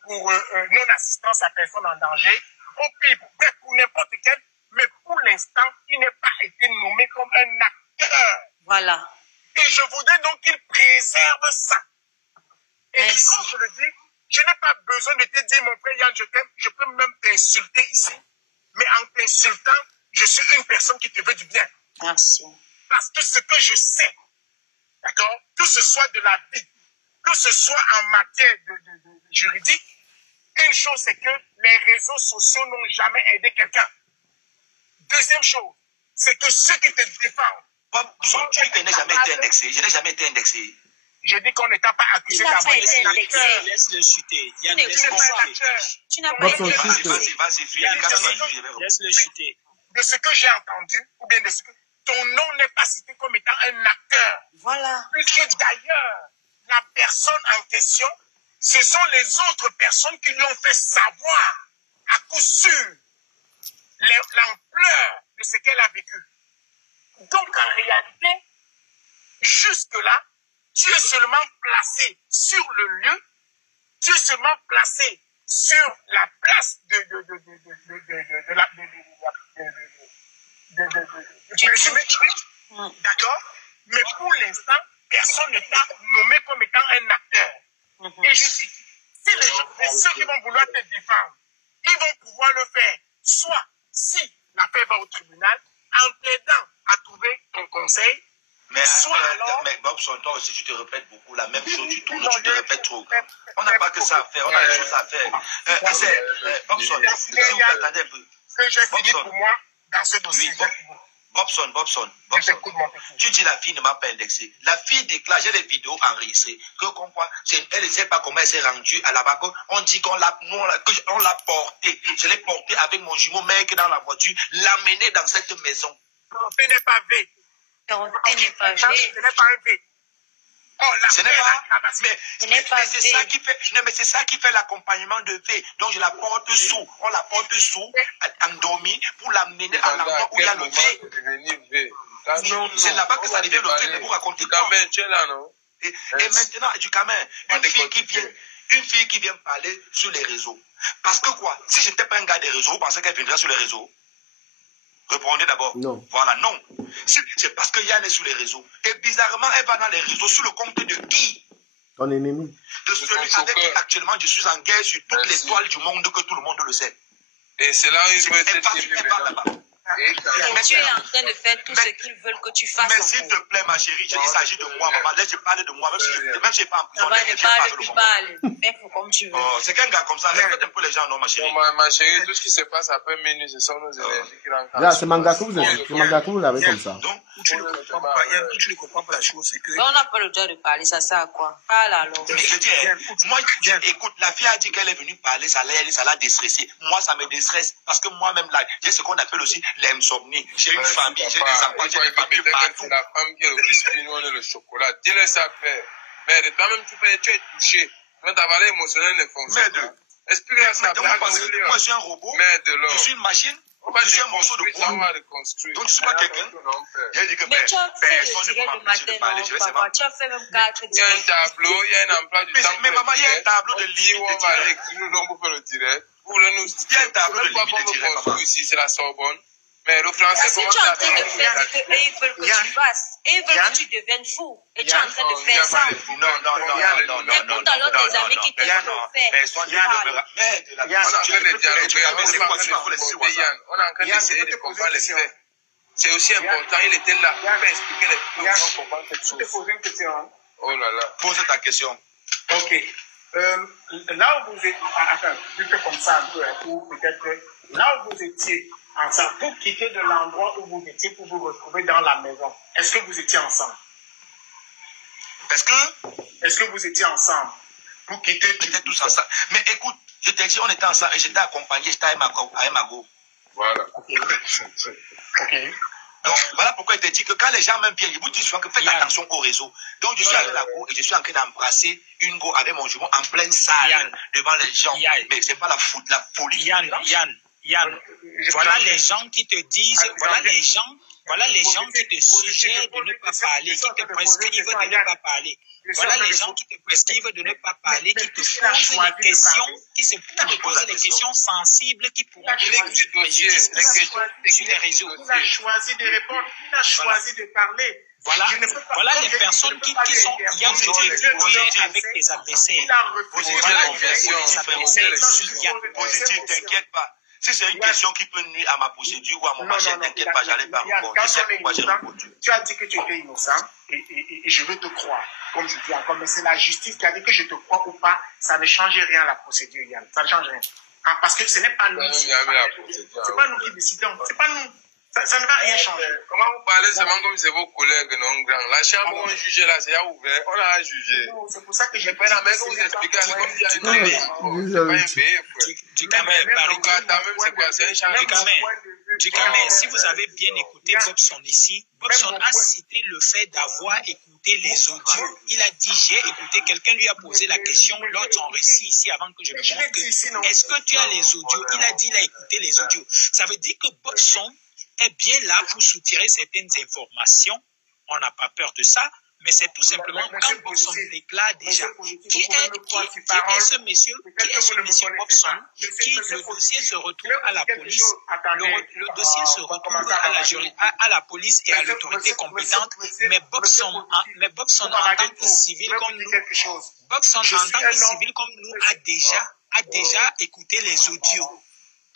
non-assistance à personne en danger, au pire, peut-être pour n'importe quel, mais pour l'instant, il n'a pas été nommé comme un acteur. Voilà. Et je voudrais donc qu'il préserve ça. Et quand je le dis, je n'ai pas besoin de te dire, mon frère Yann, je t'aime, je peux même t'insulter ici, mais en t'insultant, je suis une personne qui te veut du bien. Merci. Parce que ce que je sais, d'accord, que ce soit de la vie, que ce soit en matière de juridique, une chose c'est que les réseaux sociaux n'ont jamais aidé quelqu'un. Deuxième chose, c'est que ceux qui te défendent. Tu dis que je n'ai jamais été indexé. Je n'ai jamais été indexé. Je dis qu'on n'était pas accusé d'avoir été indexé. Laisse-le chuter. Tu n'es pas un acteur. Tu n'as pas été Laisse-le chuter. De ce que j'ai entendu, ou bien de ce que ton nom n'est pas cité comme étant un acteur. Voilà. Puisque d'ailleurs, la personne en question, ce sont les autres personnes qui lui ont fait savoir, à coup sûr, l'ampleur de ce qu'elle a vécu. Donc, en réalité, jusque-là, tu es seulement placé sur le lieu, tu es seulement placé sur la place de d'accord? Mais pour l'instant, personne ne t'a nommé comme étant un acteur. Et je dis, si les gens, ceux qui vont vouloir te défendre, ils vont pouvoir le faire, soit si l'affaire va au tribunal, en t'aidant à trouver ton conseil. Mais Bobson, toi aussi, tu te répètes beaucoup la même chose, tu tournes, tu te répètes trop. On n'a pas que ça à faire, on a des choses à faire. Bobson, s'il vous plaît, attendez un peu. Que j'ai fini pour moi dans ce dossier. Bobson, tu dis la fille ne m'a pas indexé. La fille déclare, j'ai des vidéos enregistrées, elle ne sait pas comment elle s'est rendue à la bas. On dit qu'on l'a portée. Je l'ai portée avec mon jumeau mec dans la voiture, l'amener dans cette maison. Tu n'es pas V. Ce n'est pas Ce n'est pas un V. Oh, ce n'est pas, mais c'est ça qui fait l'accompagnement de V. Donc je la porte sous, on la porte sous, endormie, pour l'amener à l'endroit où il y a le V. C'est là-bas que ça devient le V, mais vous racontez quoi? Et maintenant, du Camin, une fille qui vient parler sur les réseaux. Parce que quoi? Si je n'étais pas un gars des réseaux, vous pensez qu'elle viendrait sur les réseaux? Répondez d'abord. Non. Voilà, non. C'est parce que Yann est sur les réseaux. Et bizarrement, elle va dans les réseaux sur le compte de qui? Ton ennemi. De celui avec qui actuellement je suis en guerre sur toutes les toiles du monde, que tout le monde le sait. Et c'est là où il veut être là-bas. Et tu es en train de faire tout ce qu'ils veulent que tu fasses. Mais s'il te plaît, ma chérie, il s'agit de moi, maman. Laisse je parler de moi, même si je n'ai pas en prison. Comme tu veux. C'est qu'un gars comme ça, respecte un peu les gens, non, ma chérie. Ma chérie, tout ce qui se passe après minuit, ce sont nos énergies qui rentrent. Là, c'est Mangaku, vous l'avez comme ça. Donc, où tu ne comprends pas la chose, c'est que... On n'a pas le droit de parler, ça sert à quoi? Parle alors. Mais je dis, moi, écoute, la fille a dit qu'elle est venue parler, ça l'a déstressée. Moi, ça me déstresse, parce que moi-même, là, j'ai ce qu'on appelle aussi l'insomnie. J'ai une famille, j'ai des enfants, j'ai des papiers partout. C'est la femme qui est le biscuit, nous on est le chocolat. Dis-le ça faire. Mais toi-même, tu es touché. Quand ta valeur émotionnelle ne fonctionne pas. Explique-moi ça. Moi, je suis un robot. Je suis une machine. Je suis un morceau de bois. Donc, je ne suis pas quelqu'un. J'ai dit que personne ne peut m'empêcher de parler. Je vais savoir. Tu as fait même 4 Il y a un tableau, il y a un emploi du temps. Mais maman, il y a un tableau de limite de direct. Nous faire le direct. Il y a un tableau de limite de direct, maman. Ici, c'est la Sorbonne. Mais le français, comment tu es en train de faire ce qu'eux veulent que tu fasses. Ils veulent que tu deviennes fou. Et tu es en train de faire ça. Non. Écoute alors tes amis qui te font faire. Personne ne me on est en train d'essayer de comprendre les faits. C'est aussi important, il était là pour expliquer les choses, pour comprendre quelque chose. Je te pose une question. Oh là là. Pose ta question. Ok. Là où vous êtes, enfin, juste comme ça un peu, ou peut-être là où vous étiez ensemble, pour quitter de l'endroit où vous étiez pour vous retrouver dans la maison, est-ce que vous étiez ensemble? Est-ce que vous étiez ensemble pour quitter? On était tous ensemble. Mais écoute, je t'ai dit, on était ensemble et j'étais accompagné, j'étais à Emago. Voilà. Ok. Donc, voilà pourquoi il te dit que quand les gens m'aiment bien, je vous dis souvent que faites attention au réseau. Donc, je suis allé à la go et je suis en train d'embrasser une go avec mon jumeau en pleine salle, devant les gens. Mais c'est pas la folie. Yann, voilà les gens qui te disent, voilà les gens qui te suggèrent de ne pas parler, qui te prescrivent de ne pas parler. Voilà les gens qui te prescrivent de ne pas parler, qui te posent les questions, qui te posent les questions sensibles qui pourront te préjudice sur les réseaux. Il a choisi de répondre, il a choisi de parler. Voilà les personnes qui sont Yann, tu es avec tes adversaires. Positif, t'inquiète pas. Si c'est une question qui peut nuire à ma procédure ou à mon machin, t'inquiète pas, j'allais pas répondre. Je sais pourquoi j'ai répondu. Tu as dit que tu étais innocent et je veux te croire. Comme je dis encore, mais c'est la justice qui a dit que je te crois ou pas, ça ne change rien à la procédure, Yann. Ça ne change rien. Parce que ce n'est pas nous. C'est pas nous qui décidons. C'est pas nous. Ça ne va rien changer. Comment vous parlez seulement comme c'est vos collègues non grands? La chambre où on juge là, c'est ouvert. On a jugé. C'est pour ça que j'ai pas la main vous expliquer comme il y a Ducamel, si vous avez bien écouté Bobson ici, Bobson a cité le fait d'avoir écouté les audios. Il a dit, j'ai écouté, quelqu'un lui a posé la question lors de son récit ici avant que je me montre que, est-ce que tu as les audios? Il a dit, il a écouté les audios. Ça veut dire que Bobson est bien là pour soutirer certaines informations. On n'a pas peur de ça, mais c'est tout simplement quand Bobson déclare déjà qui est ce monsieur Bobson, qui le dossier se retrouve à la police, le dossier se retrouve à la police et à l'autorité compétente, mais Bobson en tant que civil comme nous, a déjà écouté les audios.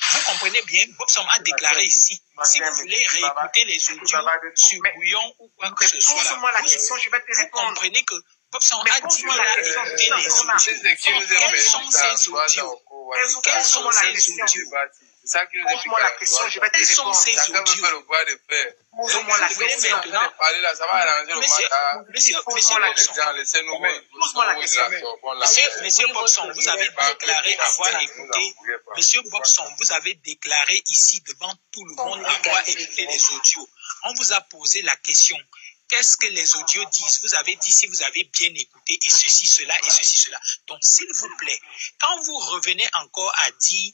Vous comprenez bien, Bobson a déclaré ici, si vous voulez réécouter les audios sur Bouillon ou quoi que ce soit, vous comprenez que Bobson a dit qu'il a écouté les audios. Quels sont ces audios? Quels sont ces audios? C'est ça qui nous explique la question, je vais te répondre. Chacun veut faire le droit de faire. Pose-moi la question. Ça va arranger le matin. Monsieur Bobson, vous avez déclaré avoir écouté. Monsieur Bobson, vous avez déclaré ici devant tout le monde avoir écouté les audios. On vous a posé la question. Qu'est-ce que les audios disent? Vous avez dit si vous avez bien écouté et ceci, cela et ceci, cela. Donc, s'il vous plaît, quand vous revenez encore à dire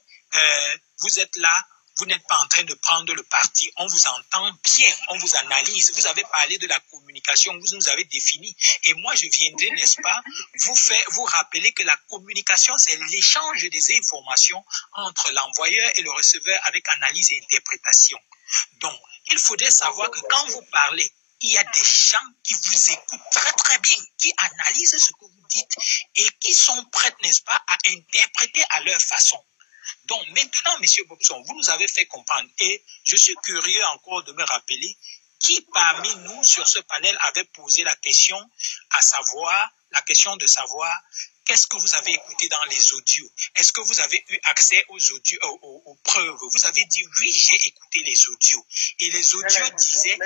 vous êtes là, vous n'êtes pas en train de prendre le parti. On vous entend bien, on vous analyse. Vous avez parlé de la communication, vous nous avez défini. Et moi, je viendrai, n'est-ce pas, vous rappeler que la communication, c'est l'échange des informations entre l'envoyeur et le receveur avec analyse et interprétation. Donc, il faudrait savoir que quand vous parlez, il y a des gens qui vous écoutent très très bien, qui analysent ce que vous dites et qui sont prêts, n'est-ce pas, à interpréter à leur façon. Donc maintenant, M. Bobson, vous nous avez fait comprendre et je suis curieux encore de me rappeler qui parmi nous sur ce panel avait posé la question, à savoir, la question de savoir qu'est-ce que vous avez écouté dans les audios. Est-ce que vous avez eu accès aux audios, aux preuves? Vous avez dit oui, j'ai écouté les audios. Et les audios disaient,